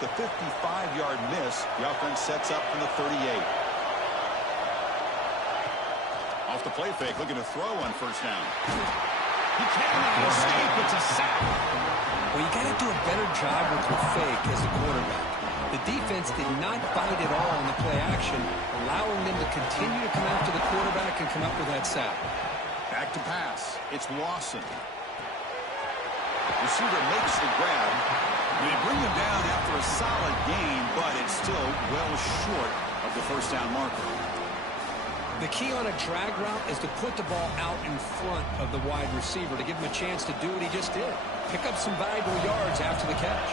the 55-yard miss. The offense sets up from the 38. Off the play fake, looking to throw on first down. He cannot escape. It's a sack. Well, you got to do a better job with your fake as the quarterback. The defense did not bite at all on the play action, allowing them to continue to come after the quarterback and come up with that sack. Back to pass. It's Lawson. Receiver makes the grab. They bring him down after a solid gain, but it's still well short of the first down marker. The key on a drag route is to put the ball out in front of the wide receiver to give him a chance to do what he just did. Pick up some valuable yards after the catch.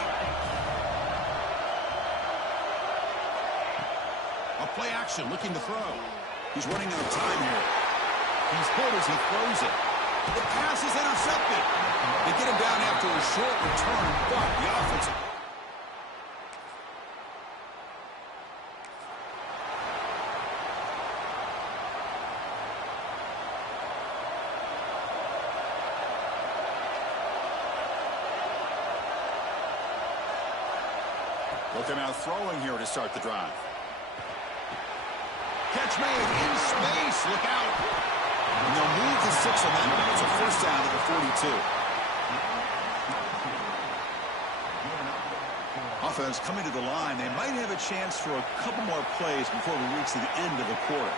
A play action, looking to throw. He's running out of time here. He's hit as he throws it. The pass is intercepted. They get him down after a short return, but the offensive... Looking out throwing here to start the drive. Catch made in space. Look out. And they'll move to 6 on that one. It's a first down at the 42. Offense coming to the line. They might have a chance for a couple more plays before we reach the end of the quarter.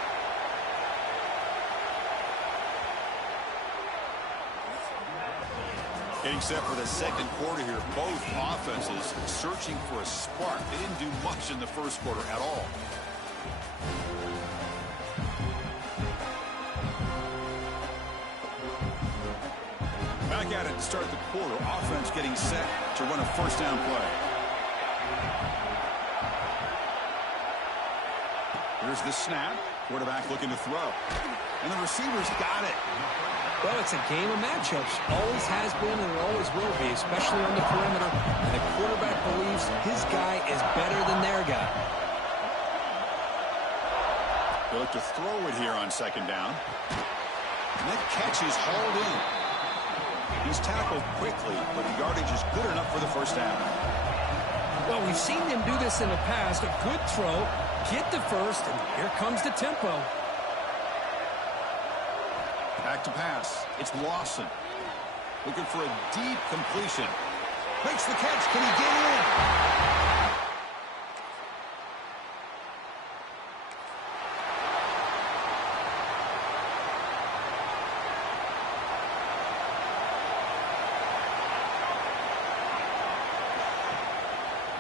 Getting set for the second quarter here. Both offenses searching for a spark. They didn't do much in the first quarter at all. Back at it to start the quarter. Offense getting set to run a first down play. Here's the snap. Quarterback looking to throw. And the receiver's got it. Well, it's a game of matchups. Always has been and it always will be, especially on the perimeter. And the quarterback believes his guy is better than their guy. They look to throw it here on second down. And that catch is hauled in. He's tackled quickly, but the yardage is good enough for the first down. Well, we've seen them do this in the past. A good throw, get the first, and here comes the tempo. Back to pass. It's Lawson. Looking for a deep completion. Makes the catch. Can he get in?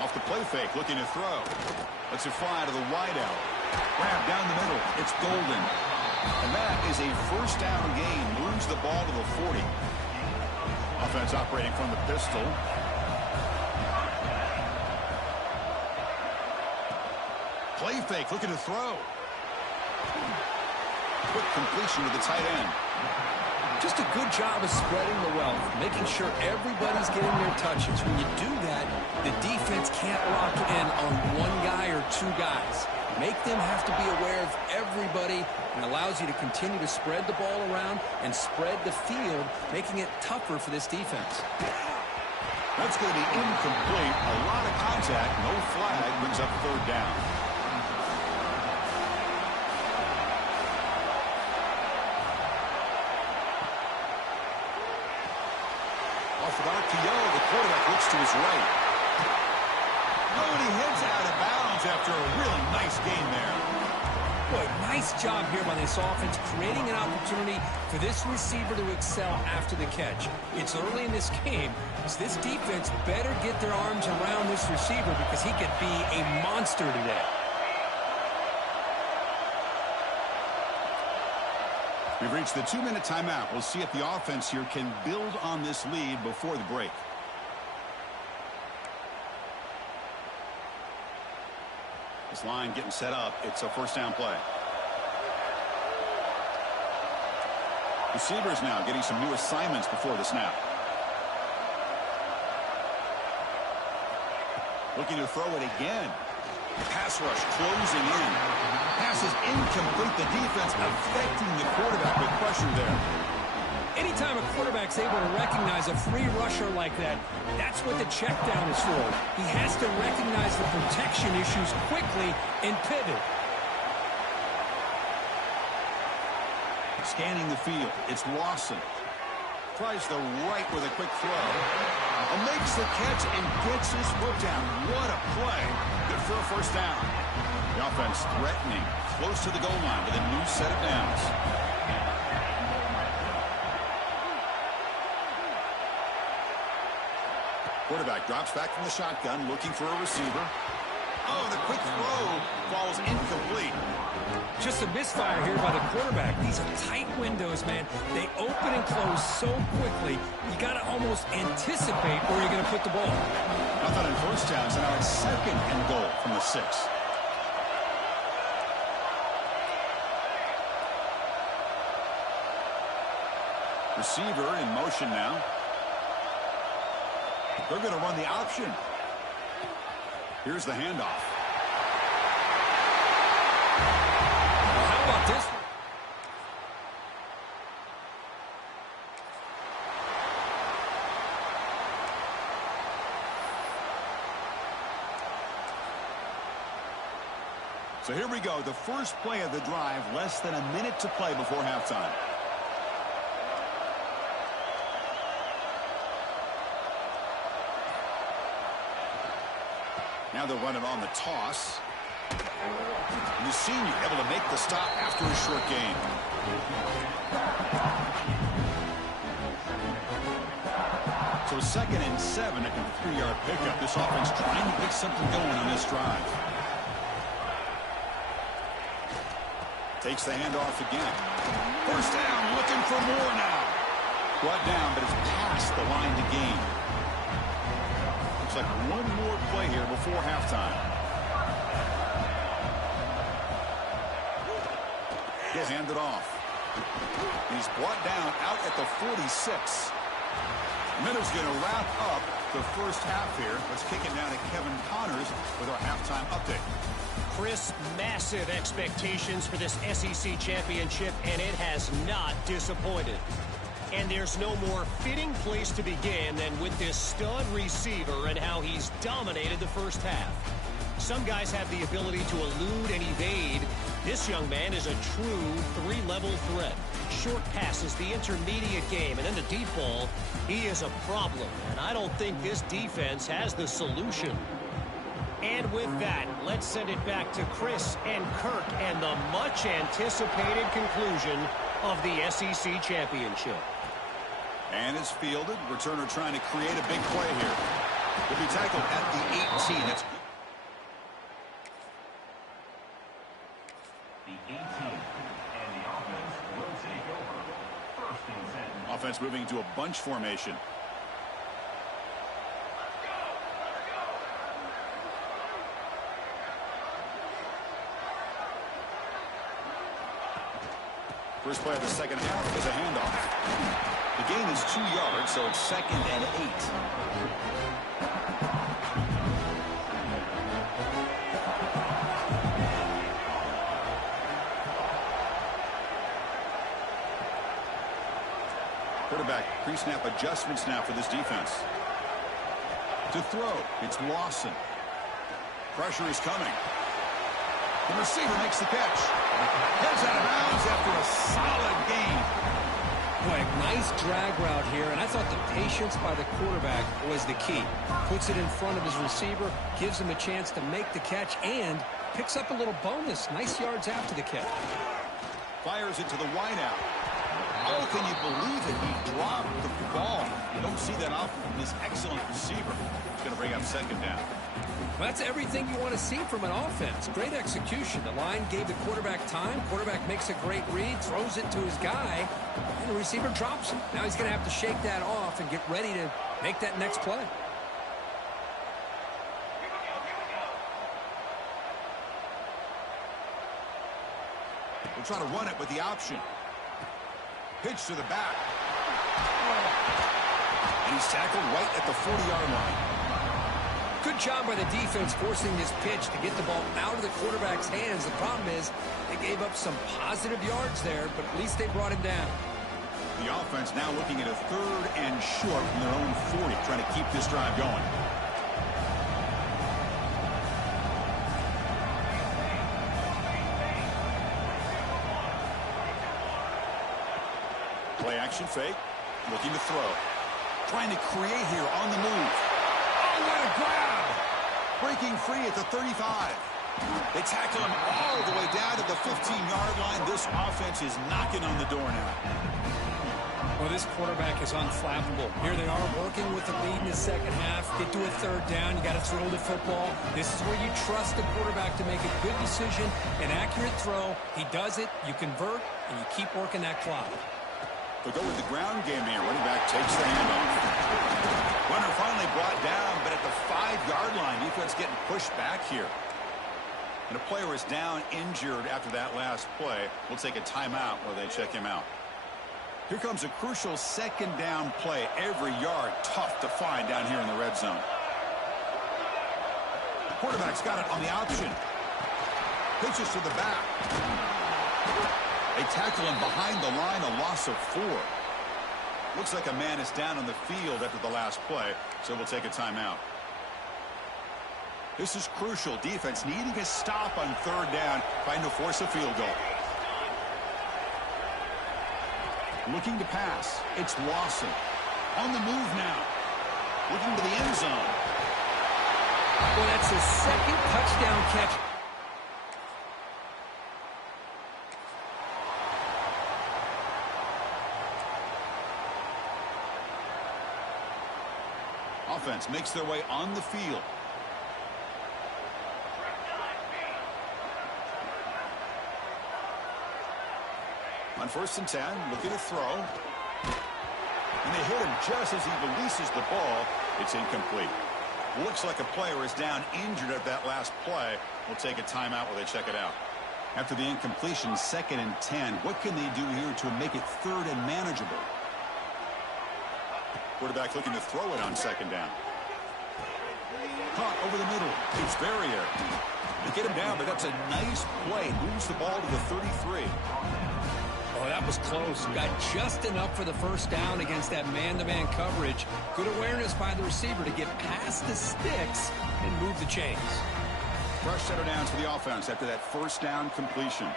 Off the play fake. Looking to throw. Lets it fly to the wideout. Grab down the middle. It's Golden. And that is a first down gain. Moves the ball to the 40. Offense operating from the pistol. Play fake, looking to throw. Quick completion to the tight end. Just a good job of spreading the wealth, making sure everybody's getting their touches. When you do that, the defense can't lock in on one guy or two guys. Make them have to be aware of everybody, and allows you to continue to spread the ball around and spread the field, making it tougher for this defense. That's going to be incomplete. A lot of contact. No flag. Brings up third down. Off of RPO, the quarterback looks to his right. Oh, and he heads out of bounds after a really nice game there. Boy, nice job here by this offense, creating an opportunity for this receiver to excel after the catch. It's early in this game, so this defense better get their arms around this receiver because he could be a monster today. We've reached the 2-minute timeout. We'll see if the offense here can build on this lead before the break. This line getting set up. It's a first down play. Receivers now getting some new assignments before the snap. Looking to throw it again. Pass rush closing in. Pass is incomplete. The defense affecting the quarterback with pressure there. Anytime a quarterback's able to recognize a free rusher like that, that's what the check down is for. He has to recognize the protection issues quickly and pivot. Scanning the field, it's Lawson. Tries the right with a quick throw. Makes the catch and gets his foot down. What a play. Good for a first down. The offense threatening, close to the goal line with a new set of downs. Quarterback drops back from the shotgun, looking for a receiver. Oh, the quick throw falls incomplete. Just a misfire here by the quarterback. These are tight windows, man. They open and close so quickly, you got to almost anticipate where you're going to put the ball. Nothing on first down, so now it's second and goal from the 6. Receiver in motion now. They're going to run the option. Here's the handoff. How about this one? So here we go. The first play of the drive, less than a minute to play before halftime. Now they'll run it on the toss. And the senior able to make the stop after a short gain. So 2nd and 7 after a 3-yard pickup. This offense trying to get something going on this drive. Takes the handoff again. First down, looking for more now. Brought down, but it's past the line to gain. Looks like one more play here before halftime. He'll hand it off. He's brought down out at the 46. Miller's going to wrap up the first half here. Let's kick it down to Kevin Connors with our halftime update. Chris, massive expectations for this SEC championship, and it has not disappointed. And there's no more fitting place to begin than with this stud receiver and how he's dominated the first half. Some guys have the ability to elude and evade. This young man is a true 3-level threat. Short passes, the intermediate game, and then the deep ball. He is a problem, and I don't think this defense has the solution. And with that, let's send it back to Chris and Kirk and the much-anticipated conclusion of the SEC championship. And it's fielded. Returner trying to create a big play here. Will be tackled at the 18. That's the 18, and the offense will take over. 1st and 10. Offense moving into a bunch formation. First play of the second half is a handoff. The gain is 2 yards, so it's 2nd and 8. Quarterback pre-snap adjustments now for this defense. To throw, it's Lawson. Pressure is coming. The receiver makes the catch. Heads out of bounds after a solid gain. Boy, nice drag route here, and I thought the patience by the quarterback was the key. Puts it in front of his receiver, gives him a chance to make the catch, and picks up a little bonus. Nice yards after the catch. Fires it to the wideout. Oh, can you believe it? He dropped the ball. You don't see that often from this excellent receiver. He's going to bring up 2nd down. Well, that's everything you want to see from an offense. Great execution. The line gave the quarterback time. Quarterback makes a great read, throws it to his guy, and the receiver drops it. Now he's going to have to shake that off and get ready to make that next play. We'll try to run it with the option. Pitch to the back. And he's tackled right at the 40-yard line. Good job by the defense forcing this pitch to get the ball out of the quarterback's hands. The problem is they gave up some positive yards there, but at least they brought him down. The offense now looking at a 3rd and short from their own 40, trying to keep this drive going. Play action fake, looking to throw. Trying to create here on the move. Oh, what a grab! Breaking free at the 35. They tackle him all the way down to the 15-yard line. This offense is knocking on the door now. Well, this quarterback is unflappable. Here they are working with the lead in the second half. Get to a 3rd down. You got to throw the football. This is where you trust the quarterback to make a good decision, an accurate throw. He does it, you convert, and you keep working that clock. They'll go with the ground game here. Running back takes the handoff. Runner finally brought down, but at the 5-yard line, defense getting pushed back here. And a player is down injured after that last play. We'll take a timeout while they check him out. Here comes a crucial 2nd down play. Every yard tough to find down here in the red zone. Quarterback's got it on the option. Pitches to the back. They tackle him behind the line, a loss of 4. Looks like a man is down on the field after the last play, so we'll take a timeout. This is crucial. Defense needing a stop on 3rd down, trying to force a field goal. Looking to pass. It's Lawson. On the move now. Looking to the end zone. Well, that's his 2nd touchdown catch. Offense makes their way on the field. On 1st and 10, looking to throw. And they hit him just as he releases the ball. It's incomplete. Looks like a player is down injured at that last play. We'll take a timeout while they check it out. After the incompletion, 2nd and 10. What can they do here to make it 3rd and manageable? Quarterback looking to throw it on 2nd down. Caught over the middle. It's Verrier. They get him down, but that's a nice play. Moves the ball to the 33. Oh, that was close. Got just enough for the 1st down against that man-to-man coverage. Good awareness by the receiver to get past the sticks and move the chains. Fresh set of downs for the offense after that 1st down completion.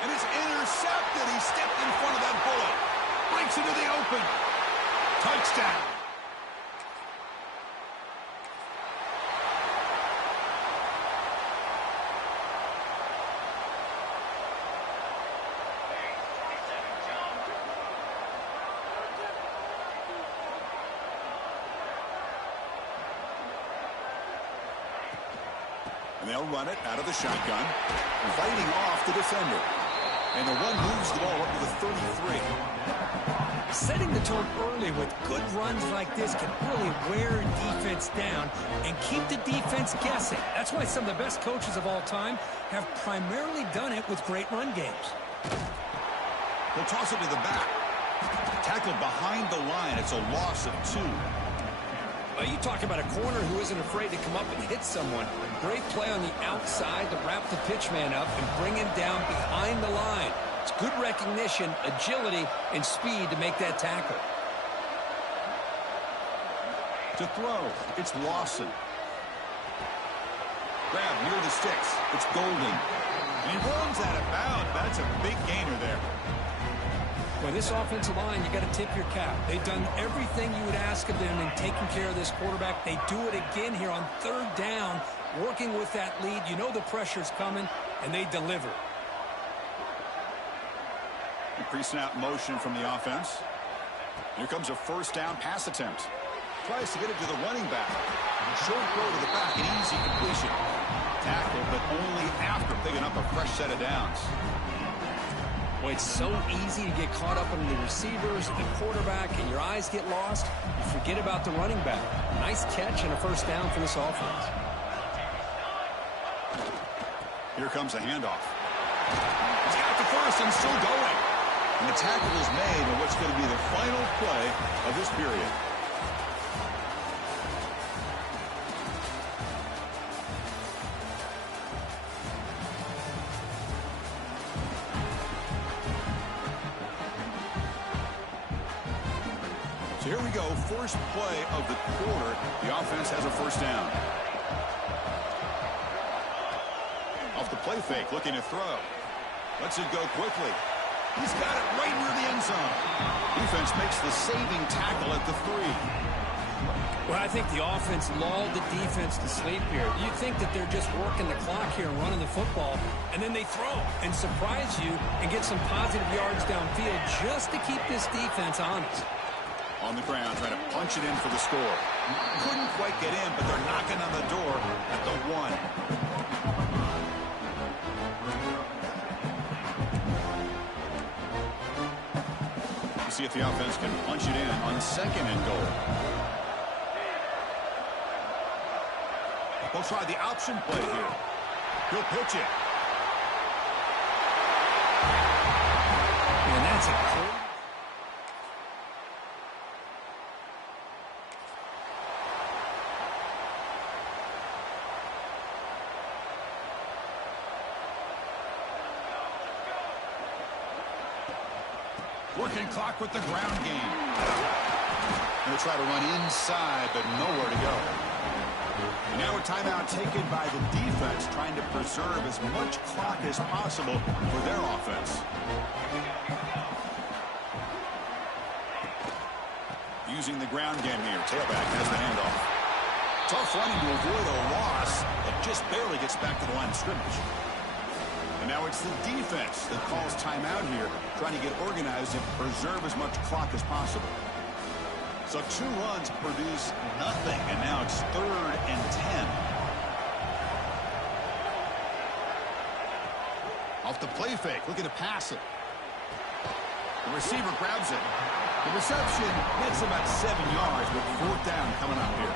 And it's intercepted. He stepped in front of that bullet. Breaks into the open. Touchdown. And they'll run it out of the shotgun, fighting off the defender. And the one moves the ball up to the 33. Setting the tone early with good runs like this can really wear a defense down and keep the defense guessing. That's why some of the best coaches of all time have primarily done it with great run games. They'll toss it to the back. Tackled behind the line. It's a loss of 2. Well, you talk about a corner who isn't afraid to come up and hit someone. Great play on the outside to wrap the pitchman up and bring him down behind the line. It's good recognition, agility, and speed to make that tackle. To throw, it's Lawson. Grab near the sticks. It's Golding. And he runs out of bounds. That's a big gainer there. Well, this offensive line, you got to tip your cap. They've done everything you would ask of them in taking care of this quarterback. They do it again here on 3rd down, working with that lead. You know the pressure's coming, and they deliver. Pre-snap motion from the offense. Here comes a 1st down pass attempt. Tries to get it to the running back. Short throw to the back, an easy completion. Tackle, but only after picking up a fresh set of downs. Boy, it's so easy to get caught up in the receivers, the quarterback, and your eyes get lost. You forget about the running back. Nice catch and a 1st down for this offense. Here comes a handoff. He's got the first and still going. And the tackle is made on what's going to be the final play of this period. So here we go, first play of the quarter. The offense has a first down. Off the play fake, looking to throw. Lets it go quickly. He's got it right near the end zone. Defense makes the saving tackle at the 3. Well, I think the offense lulled the defense to sleep here. You'd think that they're just working the clock here and running the football, and then they throw and surprise you and get some positive yards downfield just to keep this defense honest. On the ground, trying to punch it in for the score. Couldn't quite get in, but they're knocking on the door at the 1. See if the offense can punch it in on second and goal. They'll try the option play here. He'll pitch it. And that's a cool. Working clock with the ground game. They'll try to run inside, but nowhere to go. Now a timeout taken by the defense, trying to preserve as much clock as possible for their offense. Using the ground game here. Tailback has the handoff. Tough running to avoid a loss, but just barely gets back to the line of scrimmage. And now it's the defense that calls timeout here, trying to get organized and preserve as much clock as possible. So 2 runs produce nothing, and now it's 3rd and 10. Off the play fake, looking to pass it. The receiver grabs it. The reception makes about 7 yards, with 4th down coming up here.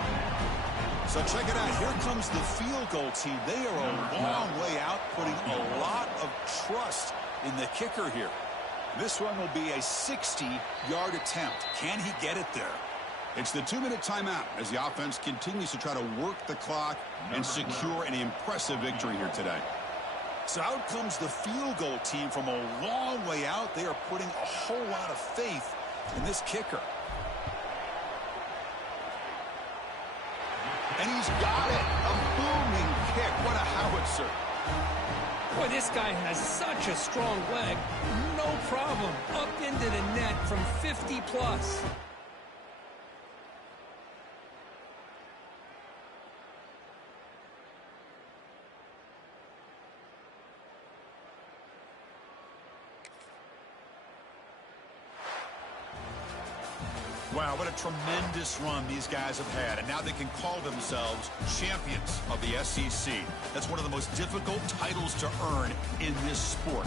So check it out. Here comes the field goal team. They are a long way out, putting a lot of trust in the kicker here. This one will be a 60-yard attempt. Can he get it there? It's the 2-minute timeout as the offense continues to try to work the clock and secure an impressive victory here today. So out comes the field goal team from a long way out. They are putting a whole lot of faith in this kicker. And he's got it. A booming kick. What a howitzer. Boy, this guy has such a strong leg. No problem. Up into the net from 50 plus. Wow, what a tremendous run these guys have had. And now they can call themselves champions of the SEC. That's one of the most difficult titles to earn in this sport.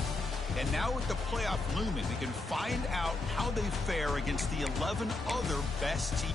And now with the playoff looming, we can find out how they fare against the 11 other best teams.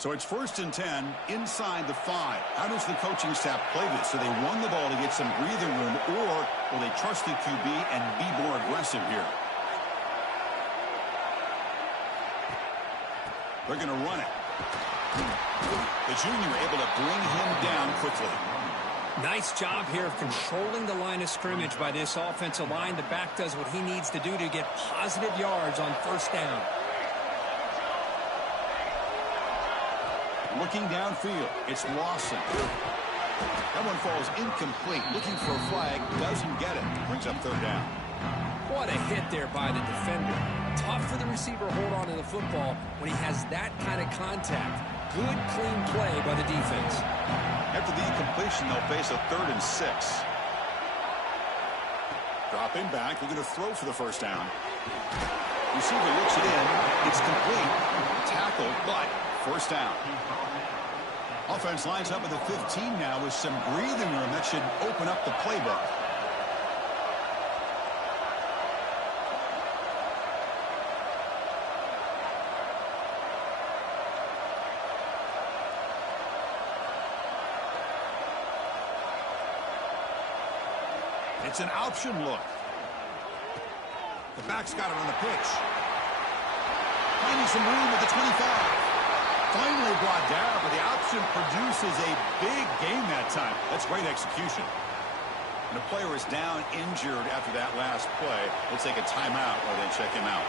So it's 1st and 10 inside the 5. How does the coaching staff play this? Do they run the ball to get some breathing room, or will they trust the QB and be more aggressive here? They're going to run it. The junior able to bring him down quickly. Nice job here of controlling the line of scrimmage by this offensive line. The back does what he needs to do to get positive yards on 1st down. Looking downfield, it's Lawson. That one falls incomplete. Looking for a flag, doesn't get it. Brings up 3rd down. What a hit there by the defender. Tough for the receiver to hold on to the football when he has that kind of contact. Good, clean play by the defense. After the incompletion, they'll face a 3rd and 6. Dropping back, looking to throw for the 1st down. Receiver looks it in. It's complete. Tackled, but 1st down. Offense lines up at the 15 now with some breathing room. That should open up the playbook. It's an option look. The back's got it on the pitch. Finding some room at the 25. Finally brought down, but the option produces a big game that time. That's great execution. And the player is down injured after that last play. We'll take a timeout while they check him out.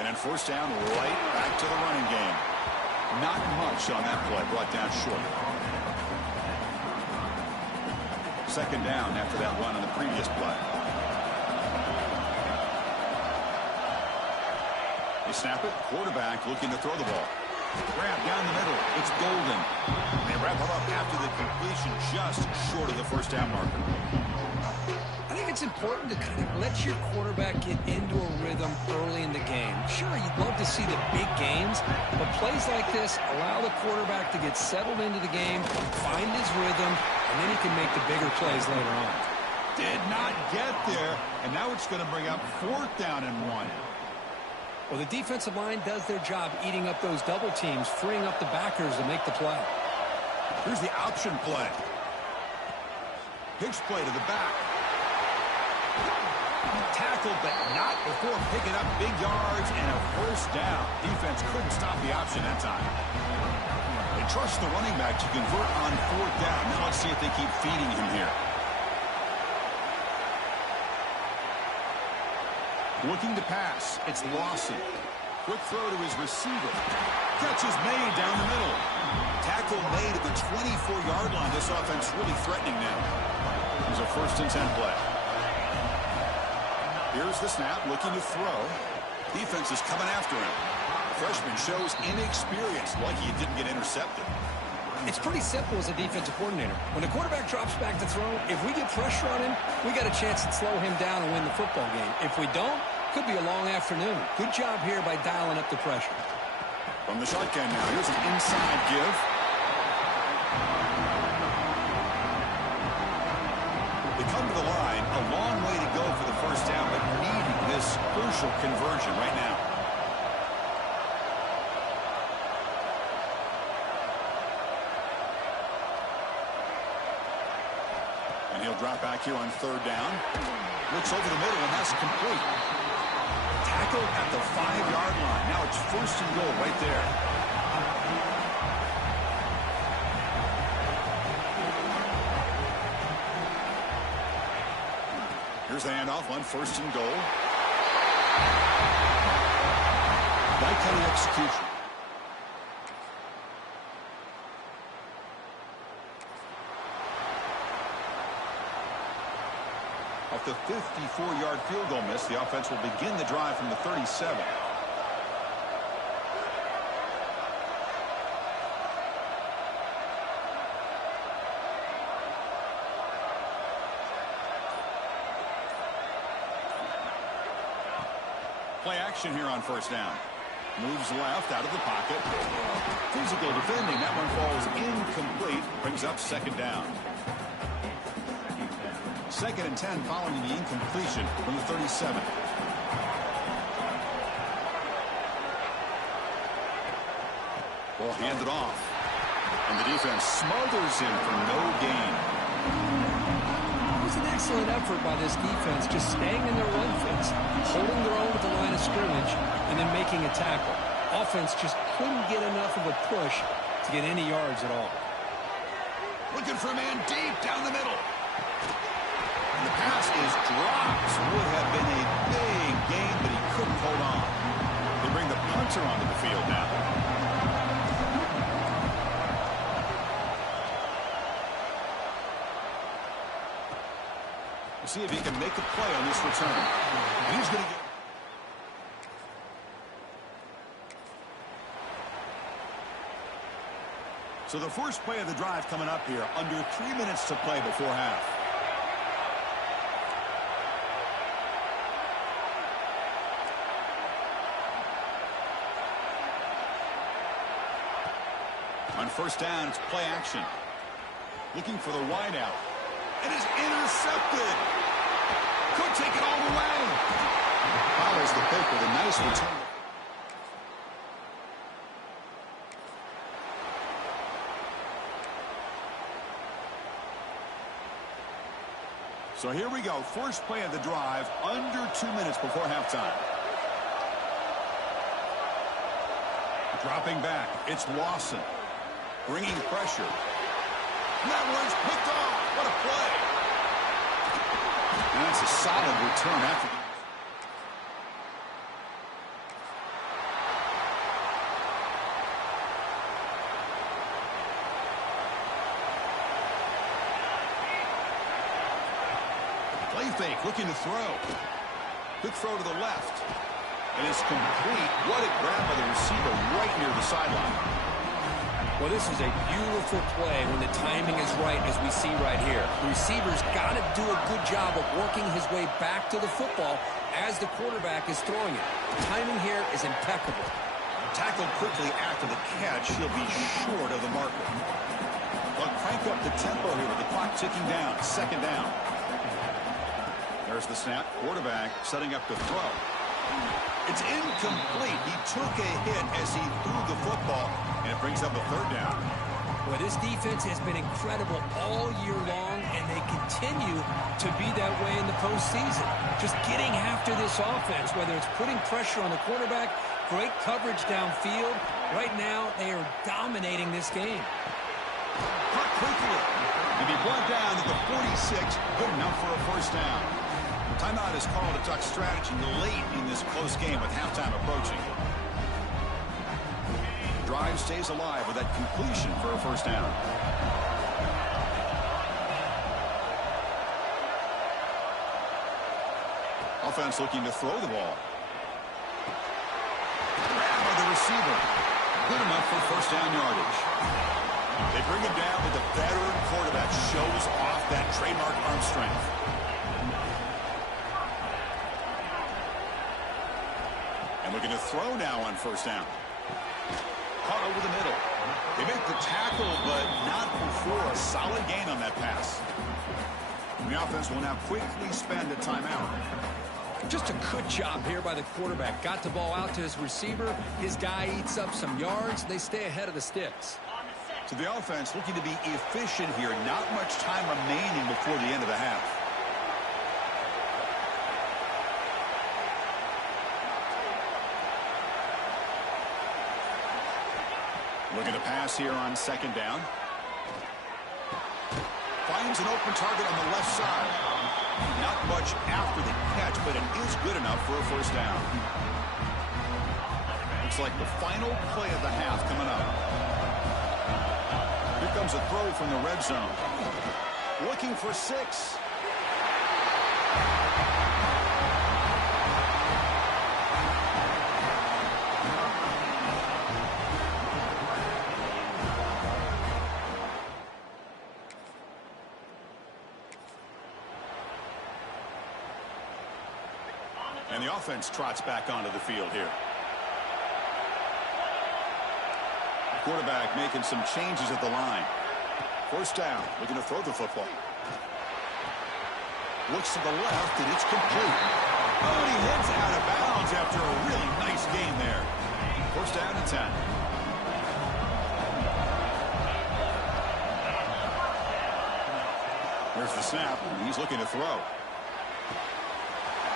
And then 1st down, right back to the running game. Not much on that play, brought down short. 2nd down after that run on the previous play. They snap it. Quarterback looking to throw the ball. Grab down the middle. It's Golden. They wrap it up after the completion, just short of the 1st down marker. I think it's important to kind of let your quarterback get into a rhythm early in the game. Sure, you'd love to see the big games, but plays like this allow the quarterback to get settled into the game, find his rhythm, and then he can make the bigger plays later on. Did not get there, and now it's going to bring up 4th down and 1. Well, the defensive line does their job eating up those double teams, freeing up the backers to make the play. Here's the option play. Pitch play to the back. Tackled, but not before picking up big yards and a 1st down. Defense couldn't stop the option that time. They trust the running back to convert on 4th down. Now let's see if they keep feeding him here. Looking to pass. It's Lawson. Quick throw to his receiver. Catch is made down the middle. Tackle made at the 24-yard line. This offense really threatening now. Here's a 1st and 10 play. Here's the snap, looking to throw. Defense is coming after him. Freshman shows inexperience, lucky he didn't get intercepted. It's pretty simple as a defensive coordinator. When the quarterback drops back to throw, if we get pressure on him, we got a chance to slow him down and win the football game. If we don't, could be a long afternoon. Good job here by dialing up the pressure. From the shotgun now, here's an inside give. They come to the line, a long way to go for the 1st down, but needing this crucial conversion right now. And he'll drop back here on 3rd down. Looks over the middle, and that's complete. Tackled at the 5-yard line. Now it's 1st and goal right there. Here's the handoff on 1st and goal. Right kind of execution. Off the 54-yard field goal miss, the offense will begin the drive from the 37. Play action here on 1st down. Moves left out of the pocket. Physical defending. That one falls incomplete. Brings up 2nd down. 2nd and 10 following the incompletion from the 37. Ball handed off. And the defense smothers him for no gain. It was an excellent effort by this defense, just staying in their run fence, holding their own at the line of scrimmage, and then making a tackle. Offense just couldn't get enough of a push to get any yards at all. Looking for a man deep down the middle. And the pass is dropped. Would have been a big gain, but he couldn't hold on. They bring the punter onto the field now. We'll see if he can make a play on this return. He's going to get... So the first play of the drive coming up here, under 3 minutes to play before half. On first down, it's play action. Looking for the wideout. It is intercepted. Could take it all the way. Follows the pick with a nice return. So here we go. First play of the drive, under 2 minutes before halftime. Dropping back, it's Lawson. Bringing pressure. And that one's picked off. What a play. And that's a solid return after the... Play fake, looking to throw. Quick throw to the left. And it's complete. What a grab by the receiver right near the sideline. Well, this is a beautiful play when the timing is right, as we see right here. The receiver's got to do a good job of working his way back to the football as the quarterback is throwing it. The timing here is impeccable. Tackled quickly after the catch. He'll be short of the marker. But crank up the tempo here with the clock ticking down. Second down. There's the snap. Quarterback setting up to throw. It's incomplete. He took a hit as he threw the football, and it brings up a third down. Well, this defense has been incredible all year long, and they continue to be that way in the postseason. Just getting after this offense, whether it's putting pressure on the quarterback, great coverage downfield. Right now, they are dominating this game. Cut quickly. To be brought down at the 46, good enough for a first down. Timeout is called to talk strategy late in this close game with halftime approaching. Drive stays alive with that completion for a first down. Offense looking to throw the ball. Grab by the receiver. Good enough for first down yardage. They bring him down, but the veteran quarterback shows off that trademark arm strength. And looking to throw now on first down. Caught over the middle. They make the tackle, but not before a solid gain on that pass. And the offense will now quickly spend a timeout. Just a good job here by the quarterback. Got the ball out to his receiver. His guy eats up some yards. They stay ahead of the sticks. So the offense looking to be efficient here. Not much time remaining before the end of the half. Looking to pass here on second down. Finds an open target on the left side. Not much after the catch, but it is good enough for a first down. Looks like the final play of the half coming up. Here comes a throw from the red zone. Looking for 6. And the offense trots back onto the field here. Quarterback making some changes at the line. First down, looking to throw the football. Looks to the left, and it's complete. Oh, and he heads out of bounds after a really nice game there. First down and 10. Here's the snap. He's looking to throw.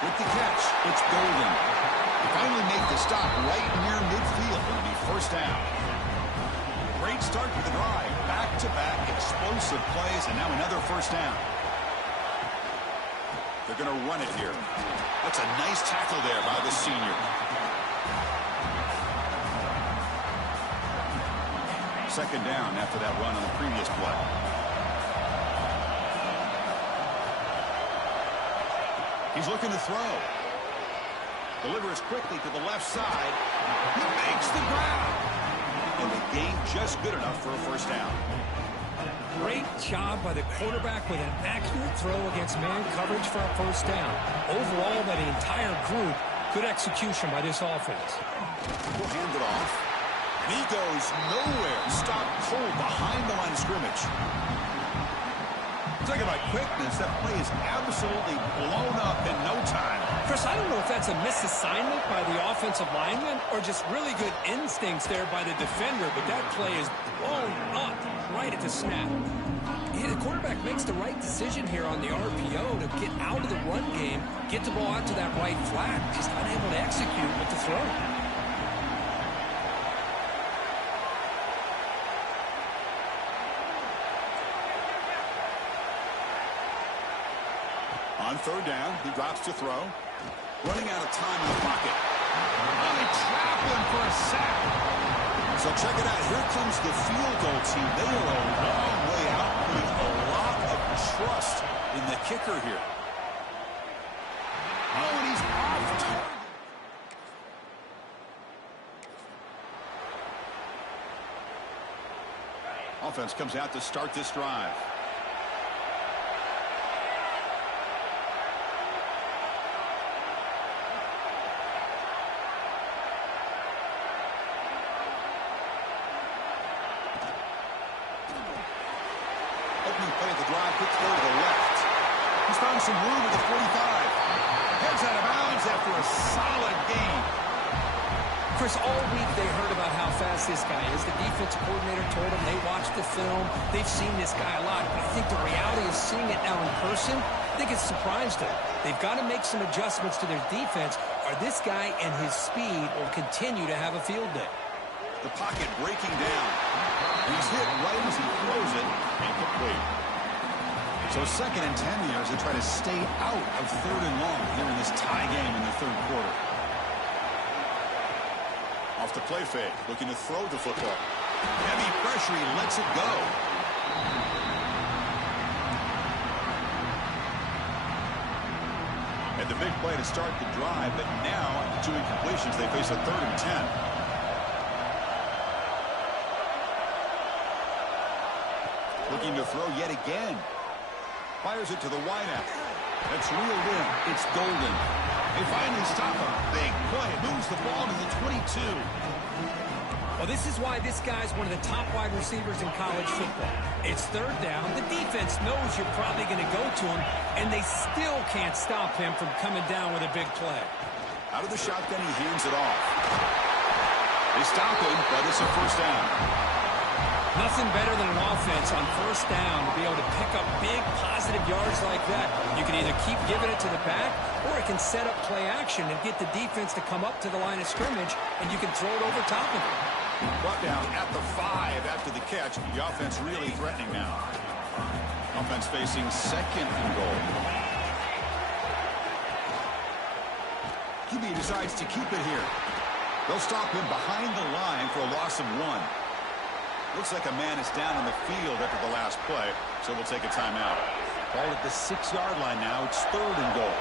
With the catch, it's Golden. They finally make the stop right near midfield. It'll be first down. Great start to the drive. Back-to-back explosive plays, and now another first down. They're going to run it here. That's a nice tackle there by the senior. Second down after that run on the previous play. He's looking to throw. Delivers quickly to the left side. He makes the grab. And the gain just good enough for a first down. Great job by the quarterback with an accurate throw against man coverage for a first down. Overall, by the entire group, good execution by this offense. We'll hand it off. And he goes nowhere. Stopped cold behind the line of scrimmage. Talking about quickness, that play is absolutely blown up in no time. Chris, I don't know if that's a misassignment by the offensive lineman or just really good instincts there by the defender, but that play is blown up right at the snap. Yeah, the quarterback makes the right decision here on the RPO to get out of the run game, get the ball out to that right flat, just unable to execute with the throw. On third down, he drops to throw. Running out of time in the pocket. Oh, they trap him for a sack. So check it out. Here comes the field goal team. They are a long way out, putting a lot of trust in the kicker here. Oh, and he's off target. Offense comes out to start this drive. Play the drive, quick throw to the left. He's found some room at the 45. Heads out of bounds after a solid game. Chris, all week they heard about how fast this guy is. The defensive coordinator told them they watched the film. They've seen this guy a lot. But I think the reality of seeing it now in person, I think it's surprised them. They've got to make some adjustments to their defense, or this guy and his speed will continue to have a field day. The pocket breaking down. He's hit right as he throws it. Incomplete. So second and 10 here as they try to stay out of third and long here in this tie game in the third quarter. Off the play fake, looking to throw the football. Heavy pressure, he lets it go. And the big play to start the drive, but now after 2 incompletions, they face a third and 10. Looking to throw yet again. Fires it to the wideout. That's reeled in. It's Golden. They finally stop a big play. Moves the ball to the 22. Well, this is why this guy's one of the top wide receivers in college football. It's third down. The defense knows you're probably going to go to him, and they still can't stop him from coming down with a big play. Out of the shotgun, he hands it off. They stop him, but it's a first down. Nothing better than an offense on first down to be able to pick up big positive yards like that. You can either keep giving it to the back, or it can set up play action and get the defense to come up to the line of scrimmage, and you can throw it over top of it. Brought down at the 5 after the catch. The offense really threatening now. Offense facing second and goal. QB decides to keep it here. They'll stop him behind the line for a loss of 1. Looks like a man is down on the field after the last play, so we'll take a timeout. Ball at the 6-yard line now. It's third and goal.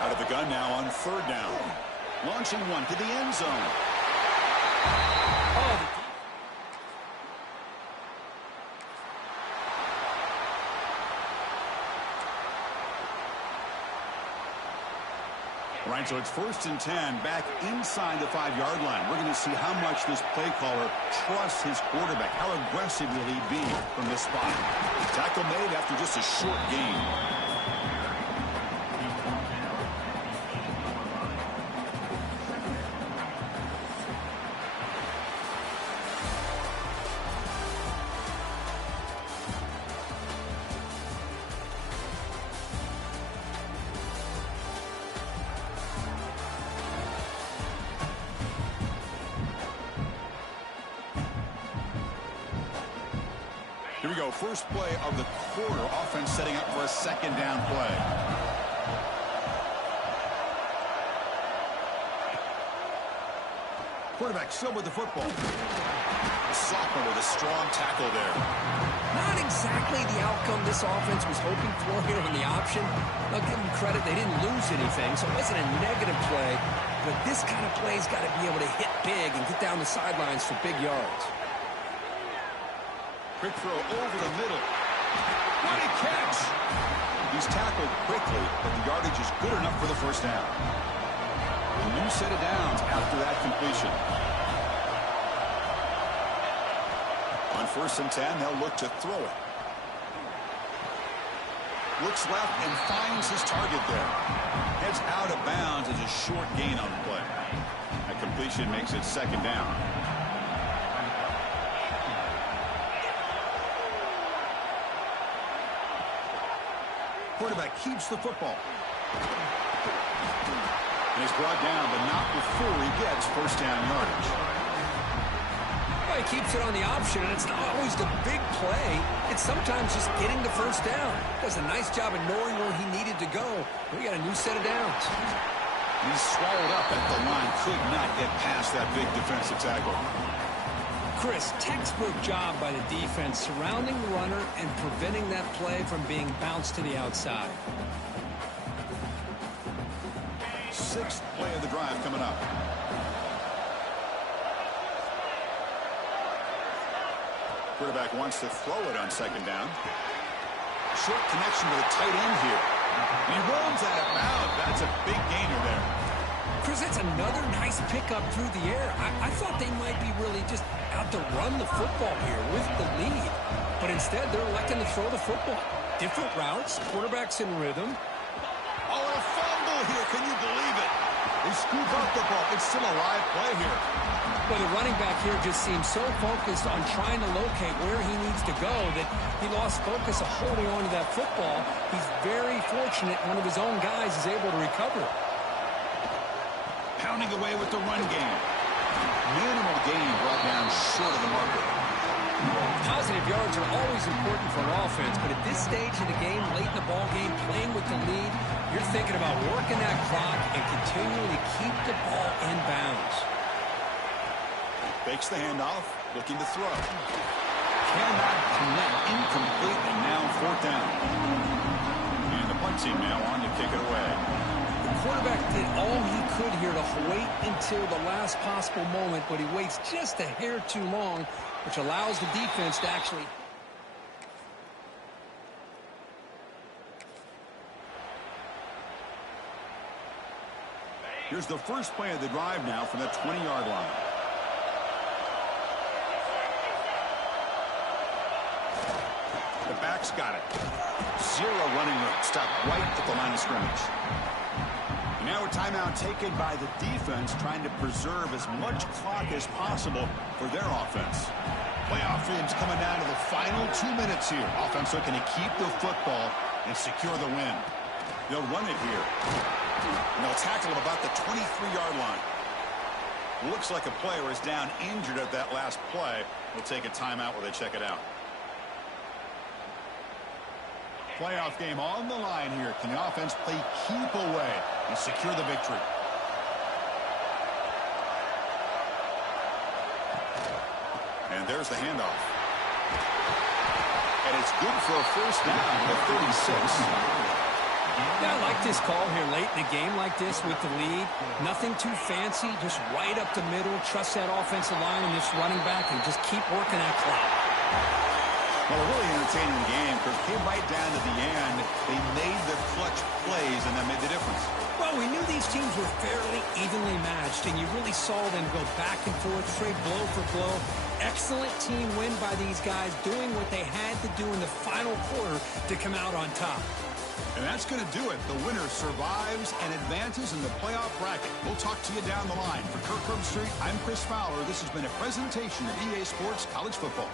Out of the gun now on third down. Launching one to the end zone. Oh, All right, so it's 1st and 10 back inside the 5-yard line. We're going to see how much this play caller trusts his quarterback. How aggressive will he be from this spot? Tackle made after just a short gain. Here we go, first play of the quarter. Offense setting up for a 2nd down play. Quarterback still with the football. Sophomore with a strong tackle there. Not exactly the outcome this offense was hoping for here on the option. I'll give them credit, they didn't lose anything, so it wasn't a negative play. But this kind of play's got to be able to hit big and get down the sidelines for big yards. Quick throw over the middle. What a catch! He's tackled quickly, but the yardage is good enough for the 1st down. A new set of downs after that completion. On 1st and 10, they'll look to throw it. Looks left and finds his target there. Heads out of bounds as a short gain on the play. That completion makes it 2nd down. Quarterback keeps the football. And he's brought down, but not before he gets 1st down yardage. Well, he keeps it on the option, and it's not always the big play. It's sometimes just getting the 1st down. Does a nice job of knowing where he needed to go. We got a new set of downs. He's swallowed up at the line. Could not get past that big defensive tackle. Chris, textbook job by the defense surrounding the runner and preventing that play from being bounced to the outside. 6th play of the drive coming up. Quarterback wants to throw it on 2nd down. Short connection to the tight end here. And he runs out of bounds. That's a big gainer there. Chris, that's another nice pickup through the air. I thought they might be really just out to run the football here with the lead. But instead, they're electing to throw the football. Different routes, quarterbacks in rhythm. Oh, and a fumble here. Can you believe it? They scoop up the ball. It's still a live play here. But the running back here just seems so focused on trying to locate where he needs to go that he lost focus of holding on to that football. He's very fortunate one of his own guys is able to recover. Pounding away with the run game. Minimal gain brought down short of the marker. Positive yards are always important for an offense, but at this stage of the game, late in the ball game, playing with the lead, you're thinking about working that clock and continuing to keep the ball in bounds. Fakes the handoff, looking to throw. Cannot connect, incomplete, and now 4th down. And the punt team now on to kick it away. The quarterback did all he could here to wait until the last possible moment, but he waits just a hair too long, which allows the defense to actually... Here's the first play of the drive now from the 20-yard line. The back's got it. 0 running room. Stopped right at the line of scrimmage. And now a timeout taken by the defense, trying to preserve as much clock as possible for their offense. Playoff game's coming down to the final 2 minutes here. Offense looking to keep the football and secure the win. They'll run it here. And they'll tackle him about the 23-yard line. Looks like a player is down injured at that last play. We'll take a timeout while they check it out. Playoff game on the line here. Can the offense play keep away and secure the victory? And there's the handoff. And it's good for a 1st down at 36. Yeah, I like this call here late in the game like this with the lead. Nothing too fancy, just right up the middle. Trust that offensive line and this running back and just keep working that clock. Well, a really entertaining game because it came right down to the end. They made the clutch plays, and that made the difference. Well, we knew these teams were were fairly evenly matched, and you really saw them go back and forth, trade blow for blow. Excellent team win by these guys, doing what they had to do in the final quarter to come out on top. And that's going to do it. The winner survives and advances in the playoff bracket. We'll talk to you down the line. For Kirk Herbstreit, I'm Chris Fowler. This has been a presentation of EA Sports College Football.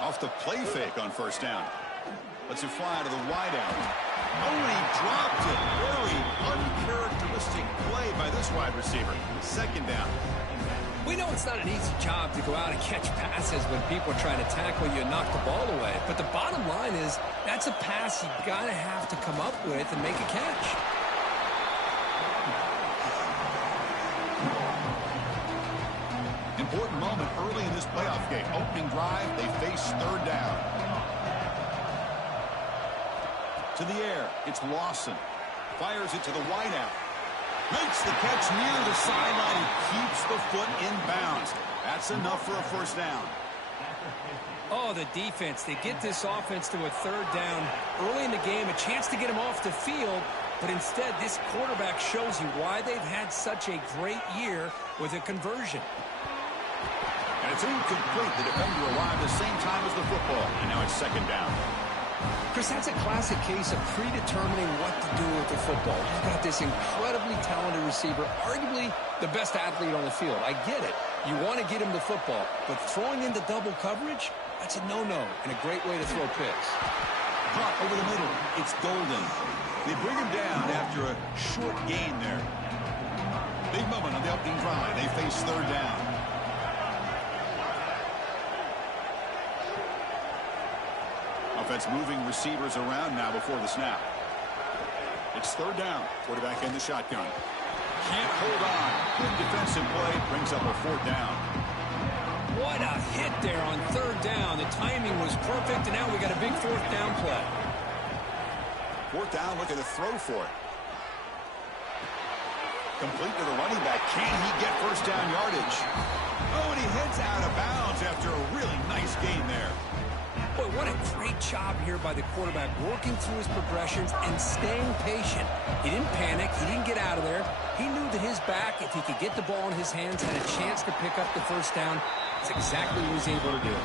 Off the play fake on first down. Lets it fly to the wideout. Oh, and he dropped it. Very uncharacteristic play by this wide receiver. Second down. We know it's not an easy job to go out and catch passes when people are trying to tackle you and knock the ball away. But the bottom line is that's a pass you got to have to come up with and make a catch. Important moment early in this playoff game. Opening drive, they face third down. To the air, it's Lawson. Fires it to the wideout. Makes the catch near the sideline and keeps the foot in bounds. That's enough for a first down. Oh, the defense. They get this offense to a third down early in the game, a chance to get him off the field. But instead, this quarterback shows you why they've had such a great year with a conversion. And it's incomplete. The defender arrived the same time as the football. And now it's second down. Chris, that's a classic case of predetermining what to do with the football. You've got this incredibly talented receiver, arguably the best athlete on the field. I get it. You want to get him the football. But throwing into double coverage, that's a no-no and a great way to throw picks. Drop over the middle. It's Golden. They bring him down after a short gain there. Big moment on the opening drive. They face third down. Defense moving receivers around now before the snap. It's third down. Quarterback in the shotgun. Can't hold on. Good defensive play. Brings up a fourth down. What a hit there on third down. The timing was perfect, and now we got a big fourth down play. Fourth down, looking to throw for it. Complete to the running back. Can he get first down yardage? Oh, and he heads out of bounds after a really nice gain there. Boy, what a great job here by the quarterback, working through his progressions and staying patient. He didn't panic. He didn't get out of there. He knew that his back, if he could get the ball in his hands, had a chance to pick up the first down. That's exactly what he was able to do.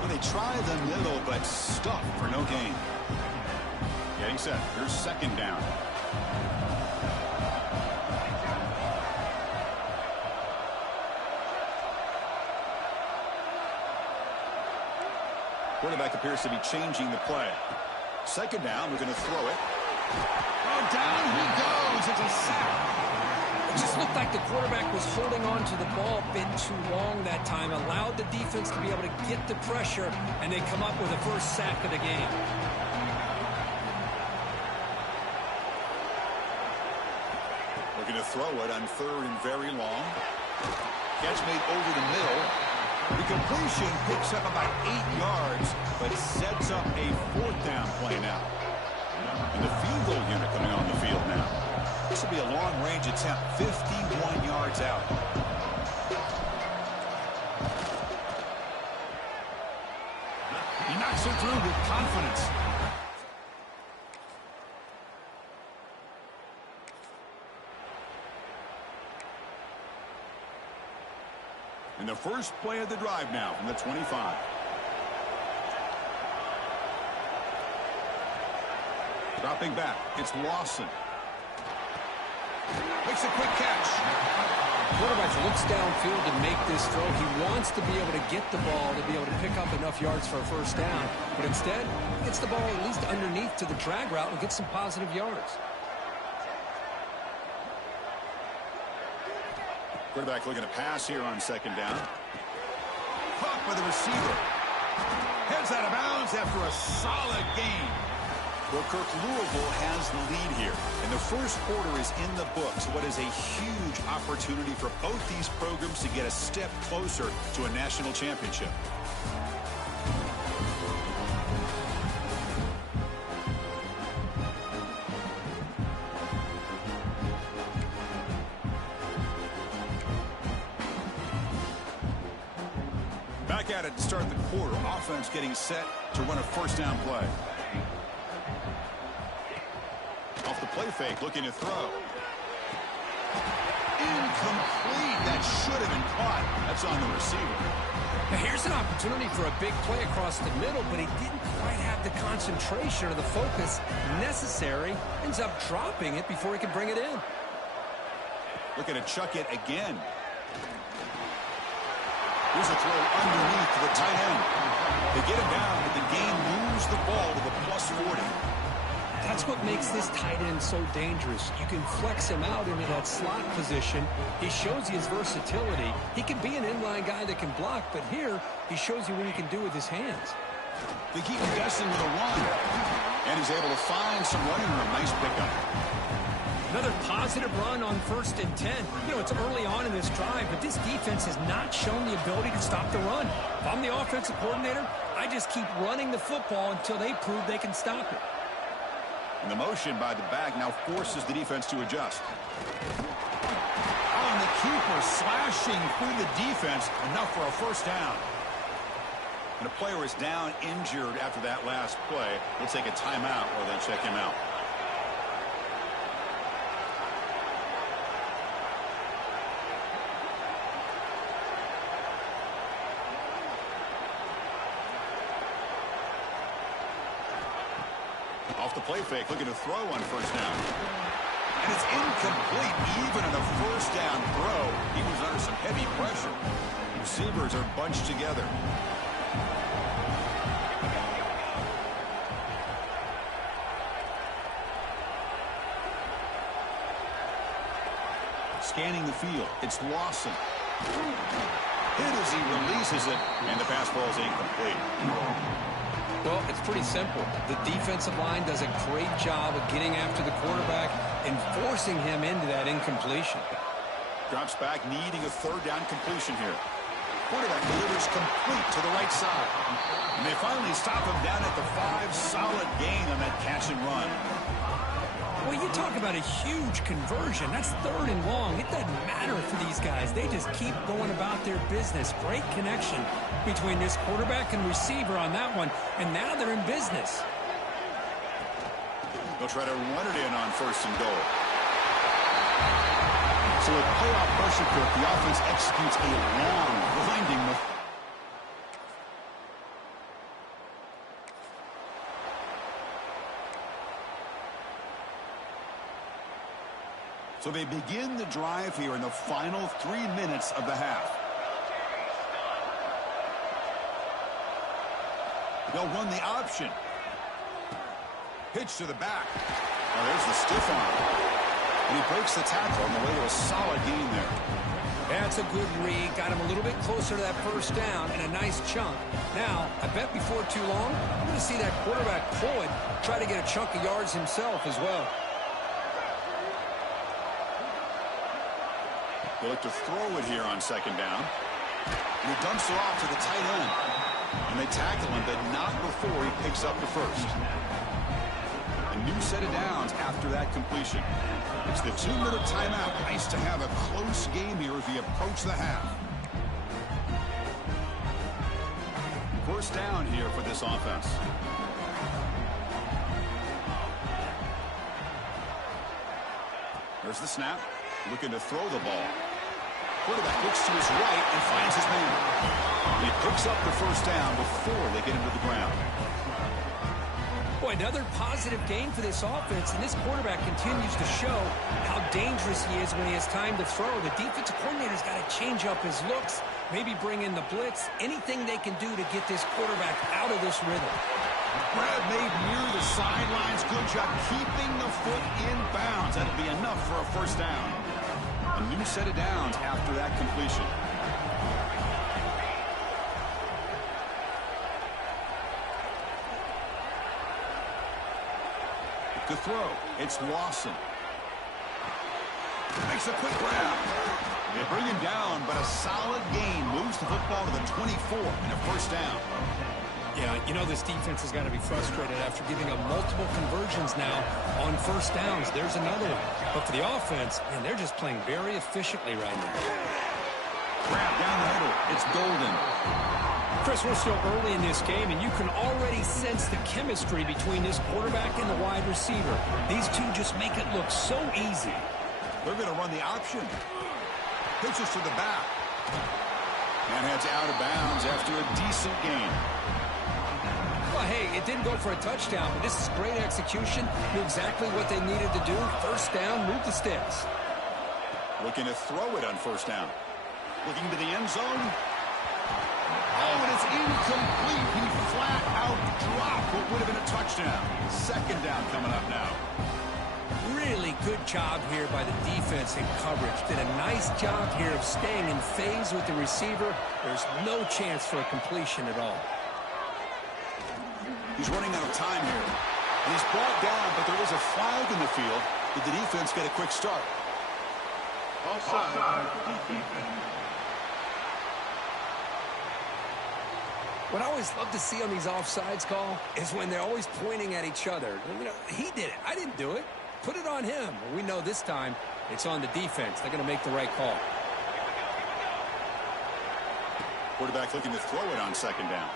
Well, they tried the middle, but stuck for no gain. Getting set. Here's second down. Quarterback appears to be changing the play. Second down, we're going to throw it. Oh, down he goes. It's a sack. It just looked like the quarterback was holding on to the ball a bit too long that time, allowed the defense to be able to get the pressure, and they come up with the first sack of the game. Looking to throw it on third and very long. Catch made over the middle. The completion picks up about 8 yards, but sets up a fourth down play now. And the field goal unit coming on the field now. This will be a long-range attempt, 51 yards out. He knocks it through with confidence. And the first play of the drive now from the 25. Dropping back, it's Lawson. Makes a quick catch. Quarterback looks downfield to make this throw. He wants to be able to get the ball to be able to pick up enough yards for a first down. But instead, he gets the ball at least underneath to the drag route and gets some positive yards. Quarterback looking to pass here on second down. Caught by the receiver. Heads out of bounds after a solid gain. Well, Kirk, Louisville has the lead here. And the first quarter is in the books. What is a huge opportunity for both these programs to get a step closer to a national championship. Back at it to start the quarter. Offense getting set to run a first down play. Off the play fake, looking to throw. Incomplete. That should have been caught. That's on the receiver. Now here's an opportunity for a big play across the middle, but he didn't quite have the concentration or the focus necessary. Ends up dropping it before he can bring it in. Looking to chuck it again. Here's a throw underneath to the tight end. They get him down, but the game moves the ball to the plus 40. That's what makes this tight end so dangerous. You can flex him out into that slot position. He shows you his versatility. He can be an inline guy that can block, but here he shows you what he can do with his hands. They keep him guessing with a run. And he's able to find some running room. Nice pickup. Another positive run on 1st and 10. You know, it's early on in this drive, but this defense has not shown the ability to stop the run. If I'm the offensive coordinator, I just keep running the football until they prove they can stop it. And the motion by the back now forces the defense to adjust. Oh, and the keeper slashing through the defense. Enough for a first down. And a player is down injured after that last play. We'll take a timeout or they'll check him out. Off the play fake, looking to throw on first down. And it's incomplete, even on a first down throw. He was under some heavy pressure. Receivers are bunched together. Scanning the field, it's Lawson. Hit as he releases it, and the pass ball is incomplete. Well, it's pretty simple. The defensive line does a great job of getting after the quarterback and forcing him into that incompletion. Drops back, needing a third down completion here. Quarterback delivers complete to the right side. And they finally stop him down at the 5. Solid gain on that catch and run. Well, you talk about a huge conversion. That's 3rd and long. It doesn't matter for these guys. They just keep going about their business. Great connection between this quarterback and receiver on that one. And now they're in business. They'll try to run it in on 1st and goal. So with playoff pressure grip, the offense executes a long, grinding move. So they begin the drive here in the final 3 minutes of the half. They'll run the option. Pitch to the back. Oh, there's the stiff arm. And he breaks the tackle on the way to a solid gain there. That's a good read. Got him a little bit closer to that 1st down and a nice chunk. Now, I bet before too long, I'm going to see that quarterback pull it, try to get a chunk of yards himself as well. They look to throw it here on 2nd down. And he dumps it off to the tight end. And they tackle him, but not before he picks up the 1st. A new set of downs after that completion. It's the 2-minute timeout. Nice to have a close game here as we approach the half. 1st down here for this offense. There's the snap. Looking to throw the ball. Quarterback looks to his right and finds his man. And he picks up the 1st down before they get him to the ground. Boy, another positive game for this offense, and this quarterback continues to show how dangerous he is when he has time to throw. The defensive coordinator's got to change up his looks, maybe bring in the blitz, anything they can do to get this quarterback out of this rhythm. Grab made near the sidelines. Good job keeping the foot in bounds. That'll be enough for a 1st down. A new set of downs after that completion. To throw, it's Lawson. Makes a quick grab. They bring him down, but a solid gain moves the football to the 24 and a 1st down. Yeah, you know this defense has got to be frustrated after giving up multiple conversions now on 1st downs. There's another one. But for the offense, man, they're just playing very efficiently right now. Grab down the middle. It's Golden. Chris, we're still early in this game, and you can already sense the chemistry between this quarterback and the wide receiver. These two just make it look so easy. They're going to run the option. Pitches to the back. And heads out of bounds after a decent gain. Well, hey, it didn't go for a touchdown, but this is great execution. Knew exactly what they needed to do. 1st down, move the sticks. Looking to throw it on 1st down. Looking to the end zone. Oh, and it's incomplete. He flat out dropped what would have been a touchdown. 2nd down coming up now. Really good job here by the defense in coverage. Did a nice job here of staying in phase with the receiver. There's no chance for a completion at all. He's running out of time here. And he's brought down, but there is a flag in the field. Did the defense get a quick start? Offside. What I always love to see on these offsides call is when they're always pointing at each other. You know, he did it. I didn't do it. Put it on him. We know this time it's on the defense. They're going to make the right call. Quarterback looking to throw it on 2nd down.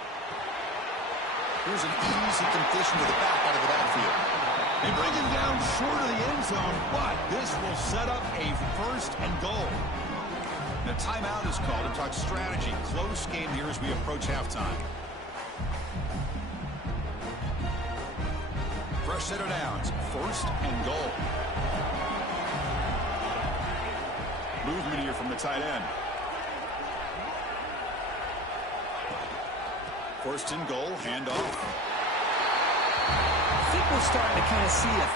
Here's an easy completion to the back out of the backfield. They bring him down short of the end zone, but this will set up a 1st and goal. The timeout is called to talk strategy. Close game here as we approach halftime. Fresh set of downs. 1st and goal. Movement here from the tight end. 1st and goal. Handoff. I think we're starting to kind of see it.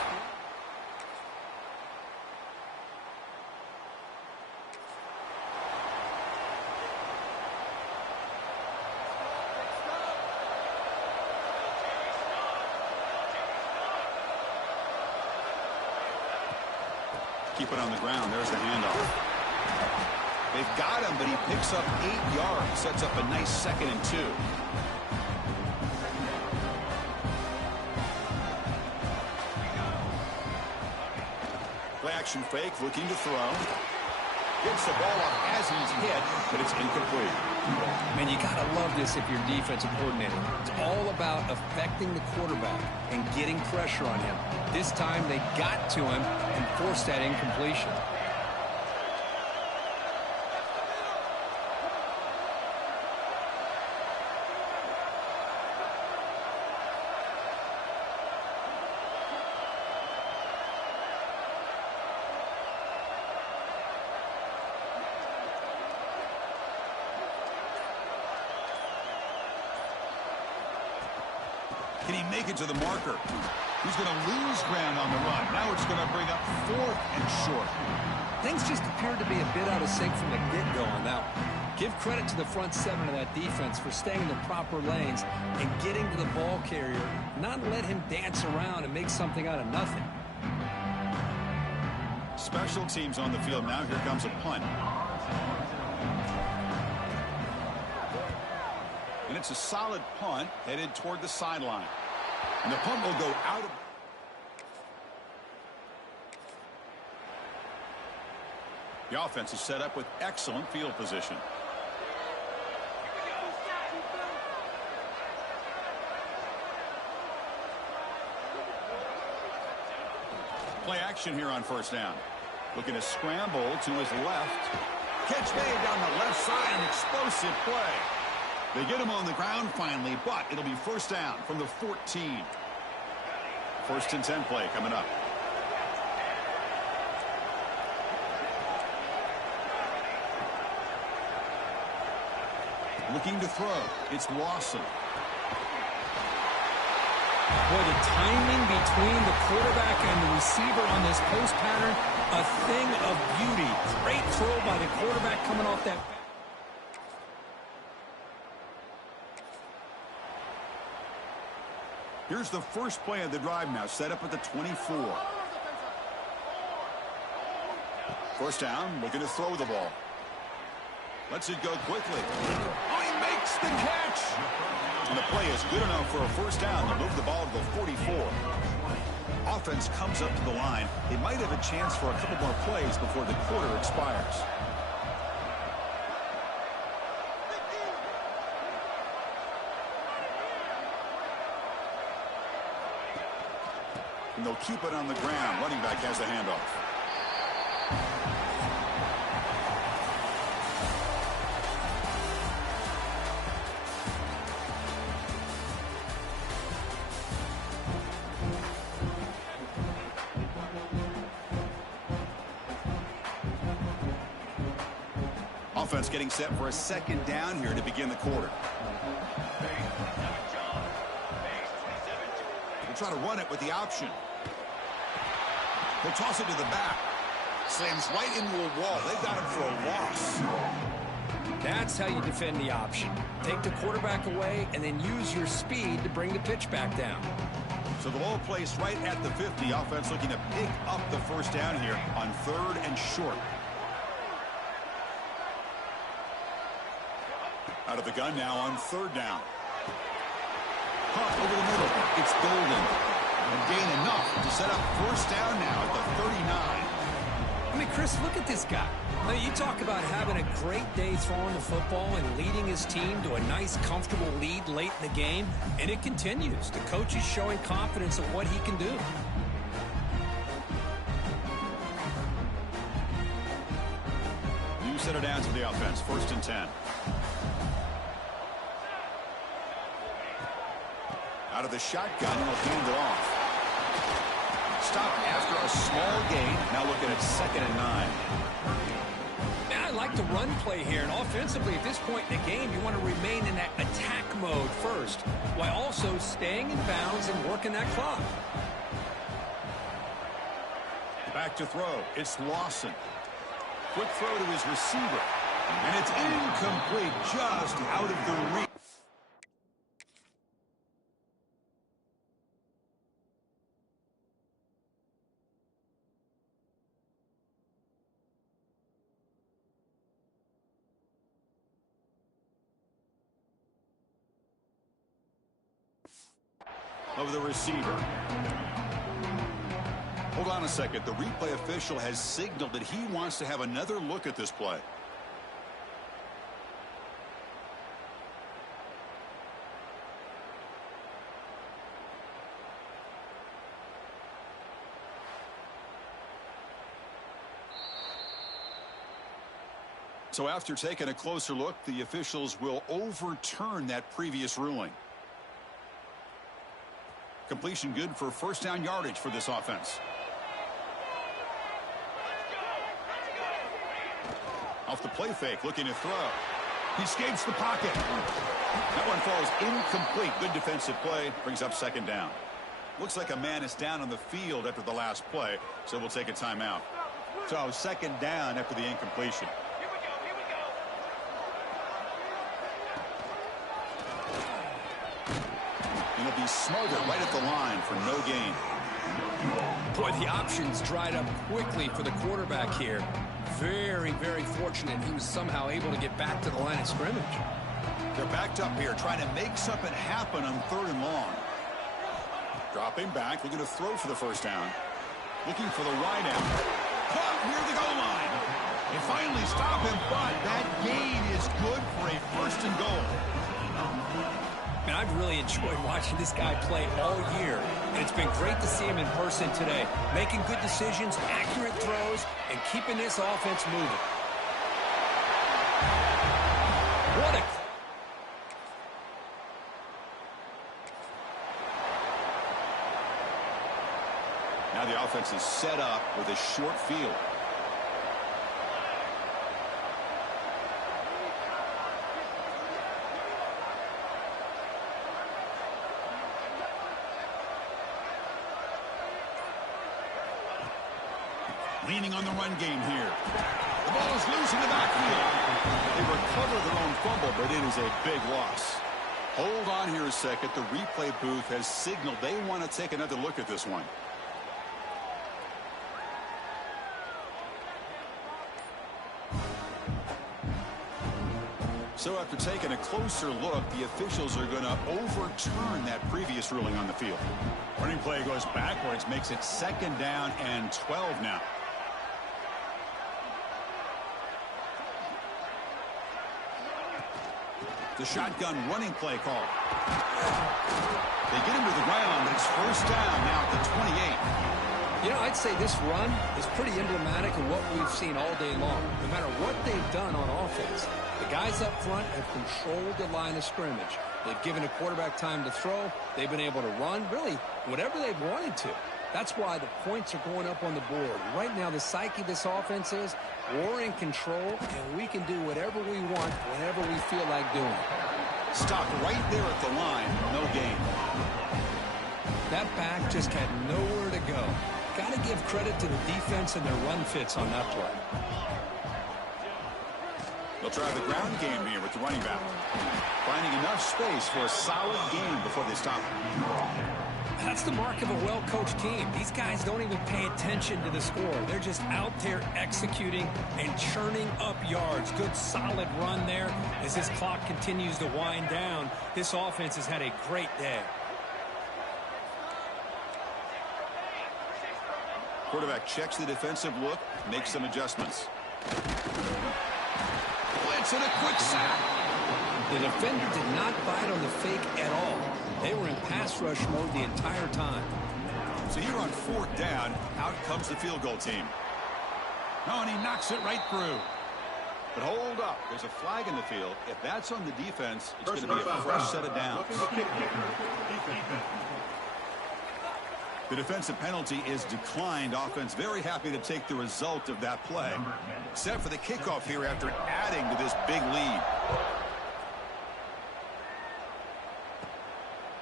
keep it on the ground. There's the handoff. They've got him, but he picks up 8 yards. Sets up a nice 2nd and 2. Play action fake, looking to throw. Gets the ball off as he's hit, but it's incomplete. Man, you got to love this if you're a defensive coordinator. It's all about affecting the quarterback and getting pressure on him. This time they got to him and forced that incompletion. Can he make it to the marker? He's going to lose ground on the run. Now it's going to bring up 4th and short. Things just appeared to be a bit out of sync from the get-go on that one. Give credit to the front 7 of that defense for staying in the proper lanes and getting to the ball carrier, not let him dance around and make something out of nothing. Special teams on the field now. Here comes a punt. And it's a solid punt headed toward the sideline. And the punt will go out of... The offense is set up with excellent field position. Play action here on 1st down. Looking to scramble to his left. Catch made down the left side. An explosive play. They get him on the ground finally, but it'll be 1st down from the 14. 1st and 10 play coming up. Looking to throw. It's Lawson. Boy, the timing between the quarterback and the receiver on this post pattern, a thing of beauty. Great throw by the quarterback coming off that. Here's the first play of the drive now, set up at the 24. 1st down, looking to throw the ball. Lets it go quickly. Oh, he makes the catch! And the play is good enough for a 1st down to move the ball to the 44. Offense comes up to the line. They might have a chance for a couple more plays before the quarter expires. And they'll keep it on the ground. Running back has the handoff. Offense getting set for a 2nd down here to begin the quarter. We'll try to run it with the option. He'll toss it to the back. Slams right into a wall. They've got him for a loss. That's how you defend the option. Take the quarterback away and then use your speed to bring the pitch back down. So the ball placed right at the 50. Offense looking to pick up the 1st down here on 3rd and short. Out of the gun now on 3rd down. Punt over the middle. It's Golden. And gain enough to set up 1st down now at the 39. I mean, Chris, look at this guy. I mean, you talk about having a great day throwing the football and leading his team to a nice, comfortable lead late in the game, and it continues. The coach is showing confidence of what he can do. You set it down to the offense. 1st and 10. Out of the shotgun, he'll hand it off. Stopped after a small gain. Now looking at 2nd and 9. Man, I like the run play here. And offensively, at this point in the game, you want to remain in that attack mode first, while also staying in bounds and working that clock. Back to throw. It's Lawson. Quick throw to his receiver. And it's incomplete, just out of the reach. of the receiver. Hold on a second. The replay official has signaled that he wants to have another look at this play. So after taking a closer look, the officials will overturn that previous ruling. Completion good for first down yardage for this offense. Off the play fake, looking to throw. He escapes the pocket. That one falls incomplete. Good defensive play. Brings up second down. Looks like a man is down on the field after the last play, so we'll take a timeout. So second down after the incompletion. And he'll be smothered right at the line for no gain. Boy, the options dried up quickly for the quarterback here. Very, very fortunate he was somehow able to get back to the line of scrimmage. They're backed up here, trying to make something happen on 3rd and long. Dropping back, looking to throw for the first down. Looking for the wide out. Caught near the goal line. They finally stop him, but that gain is good for a 1st and goal. And I've really enjoyed watching this guy play all year. And it's been great to see him in person today. Making good decisions, accurate throws, and keeping this offense moving. What a... Now the offense is set up with a short field. Leaning on the run game here. The ball is loose in the backfield. They recover their own fumble, but it is a big loss. Hold on here a second. The replay booth has signaled they want to take another look at this one. So after taking a closer look, the officials are going to overturn that previous ruling on the field. Running play goes backwards, makes it 2nd down and 12 now. The shotgun running play call. They get him to the ground, but it's 1st down now at the 28. You know, I'd say this run is pretty emblematic of what we've seen all day long. No matter what they've done on offense, the guys up front have controlled the line of scrimmage. They've given the quarterback time to throw. They've been able to run, really, whatever they've wanted to. That's why the points are going up on the board. Right now, the psyche of this offense is we're in control, and we can do whatever we want whenever we feel like doing it. Stop right there at the line. No gain. That back just had nowhere to go. Got to give credit to the defense and their run fits on that play. They'll try the ground game here with the running back. Finding enough space for a solid game before they stop him. That's the mark of a well-coached team. These guys don't even pay attention to the score. They're just out there executing and churning up yards. Good, solid run there. As this clock continues to wind down, this offense has had a great day. Quarterback checks the defensive look, makes some adjustments. Blitz and a quick sack. The defender did not bite on the fake at all. They were in pass rush mode the entire time. So here on 4th down, out comes the field goal team. Oh, and he knocks it right through. But hold up, there's a flag in the field. If that's on the defense, it's going to be a fresh set of downs. The defensive penalty is declined. Offense very happy to take the result of that play. Set for the kickoff here after adding to this big lead.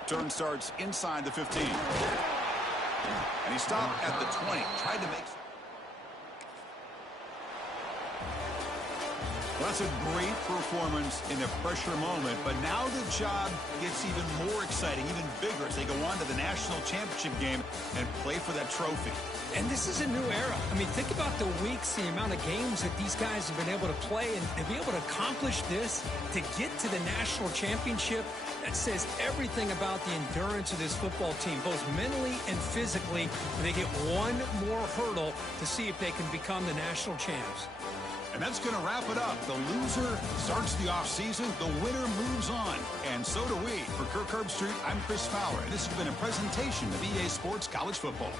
Turn starts inside the 15. And he stopped at the 20. Tried to make... Well, that's a great performance in a pressure moment, but now the job gets even more exciting, even bigger as they go on to the national championship game and play for that trophy. And this is a new era. I mean, think about the weeks, the amount of games that these guys have been able to play, and to be able to accomplish this, to get to the national championship, that says everything about the endurance of this football team, both mentally and physically. And they get one more hurdle to see if they can become the national champs. And that's going to wrap it up. The loser starts the offseason. The winner moves on. And so do we. For Kirk Herbstreit, I'm Chris Fowler. And this has been a presentation of EA Sports College Football.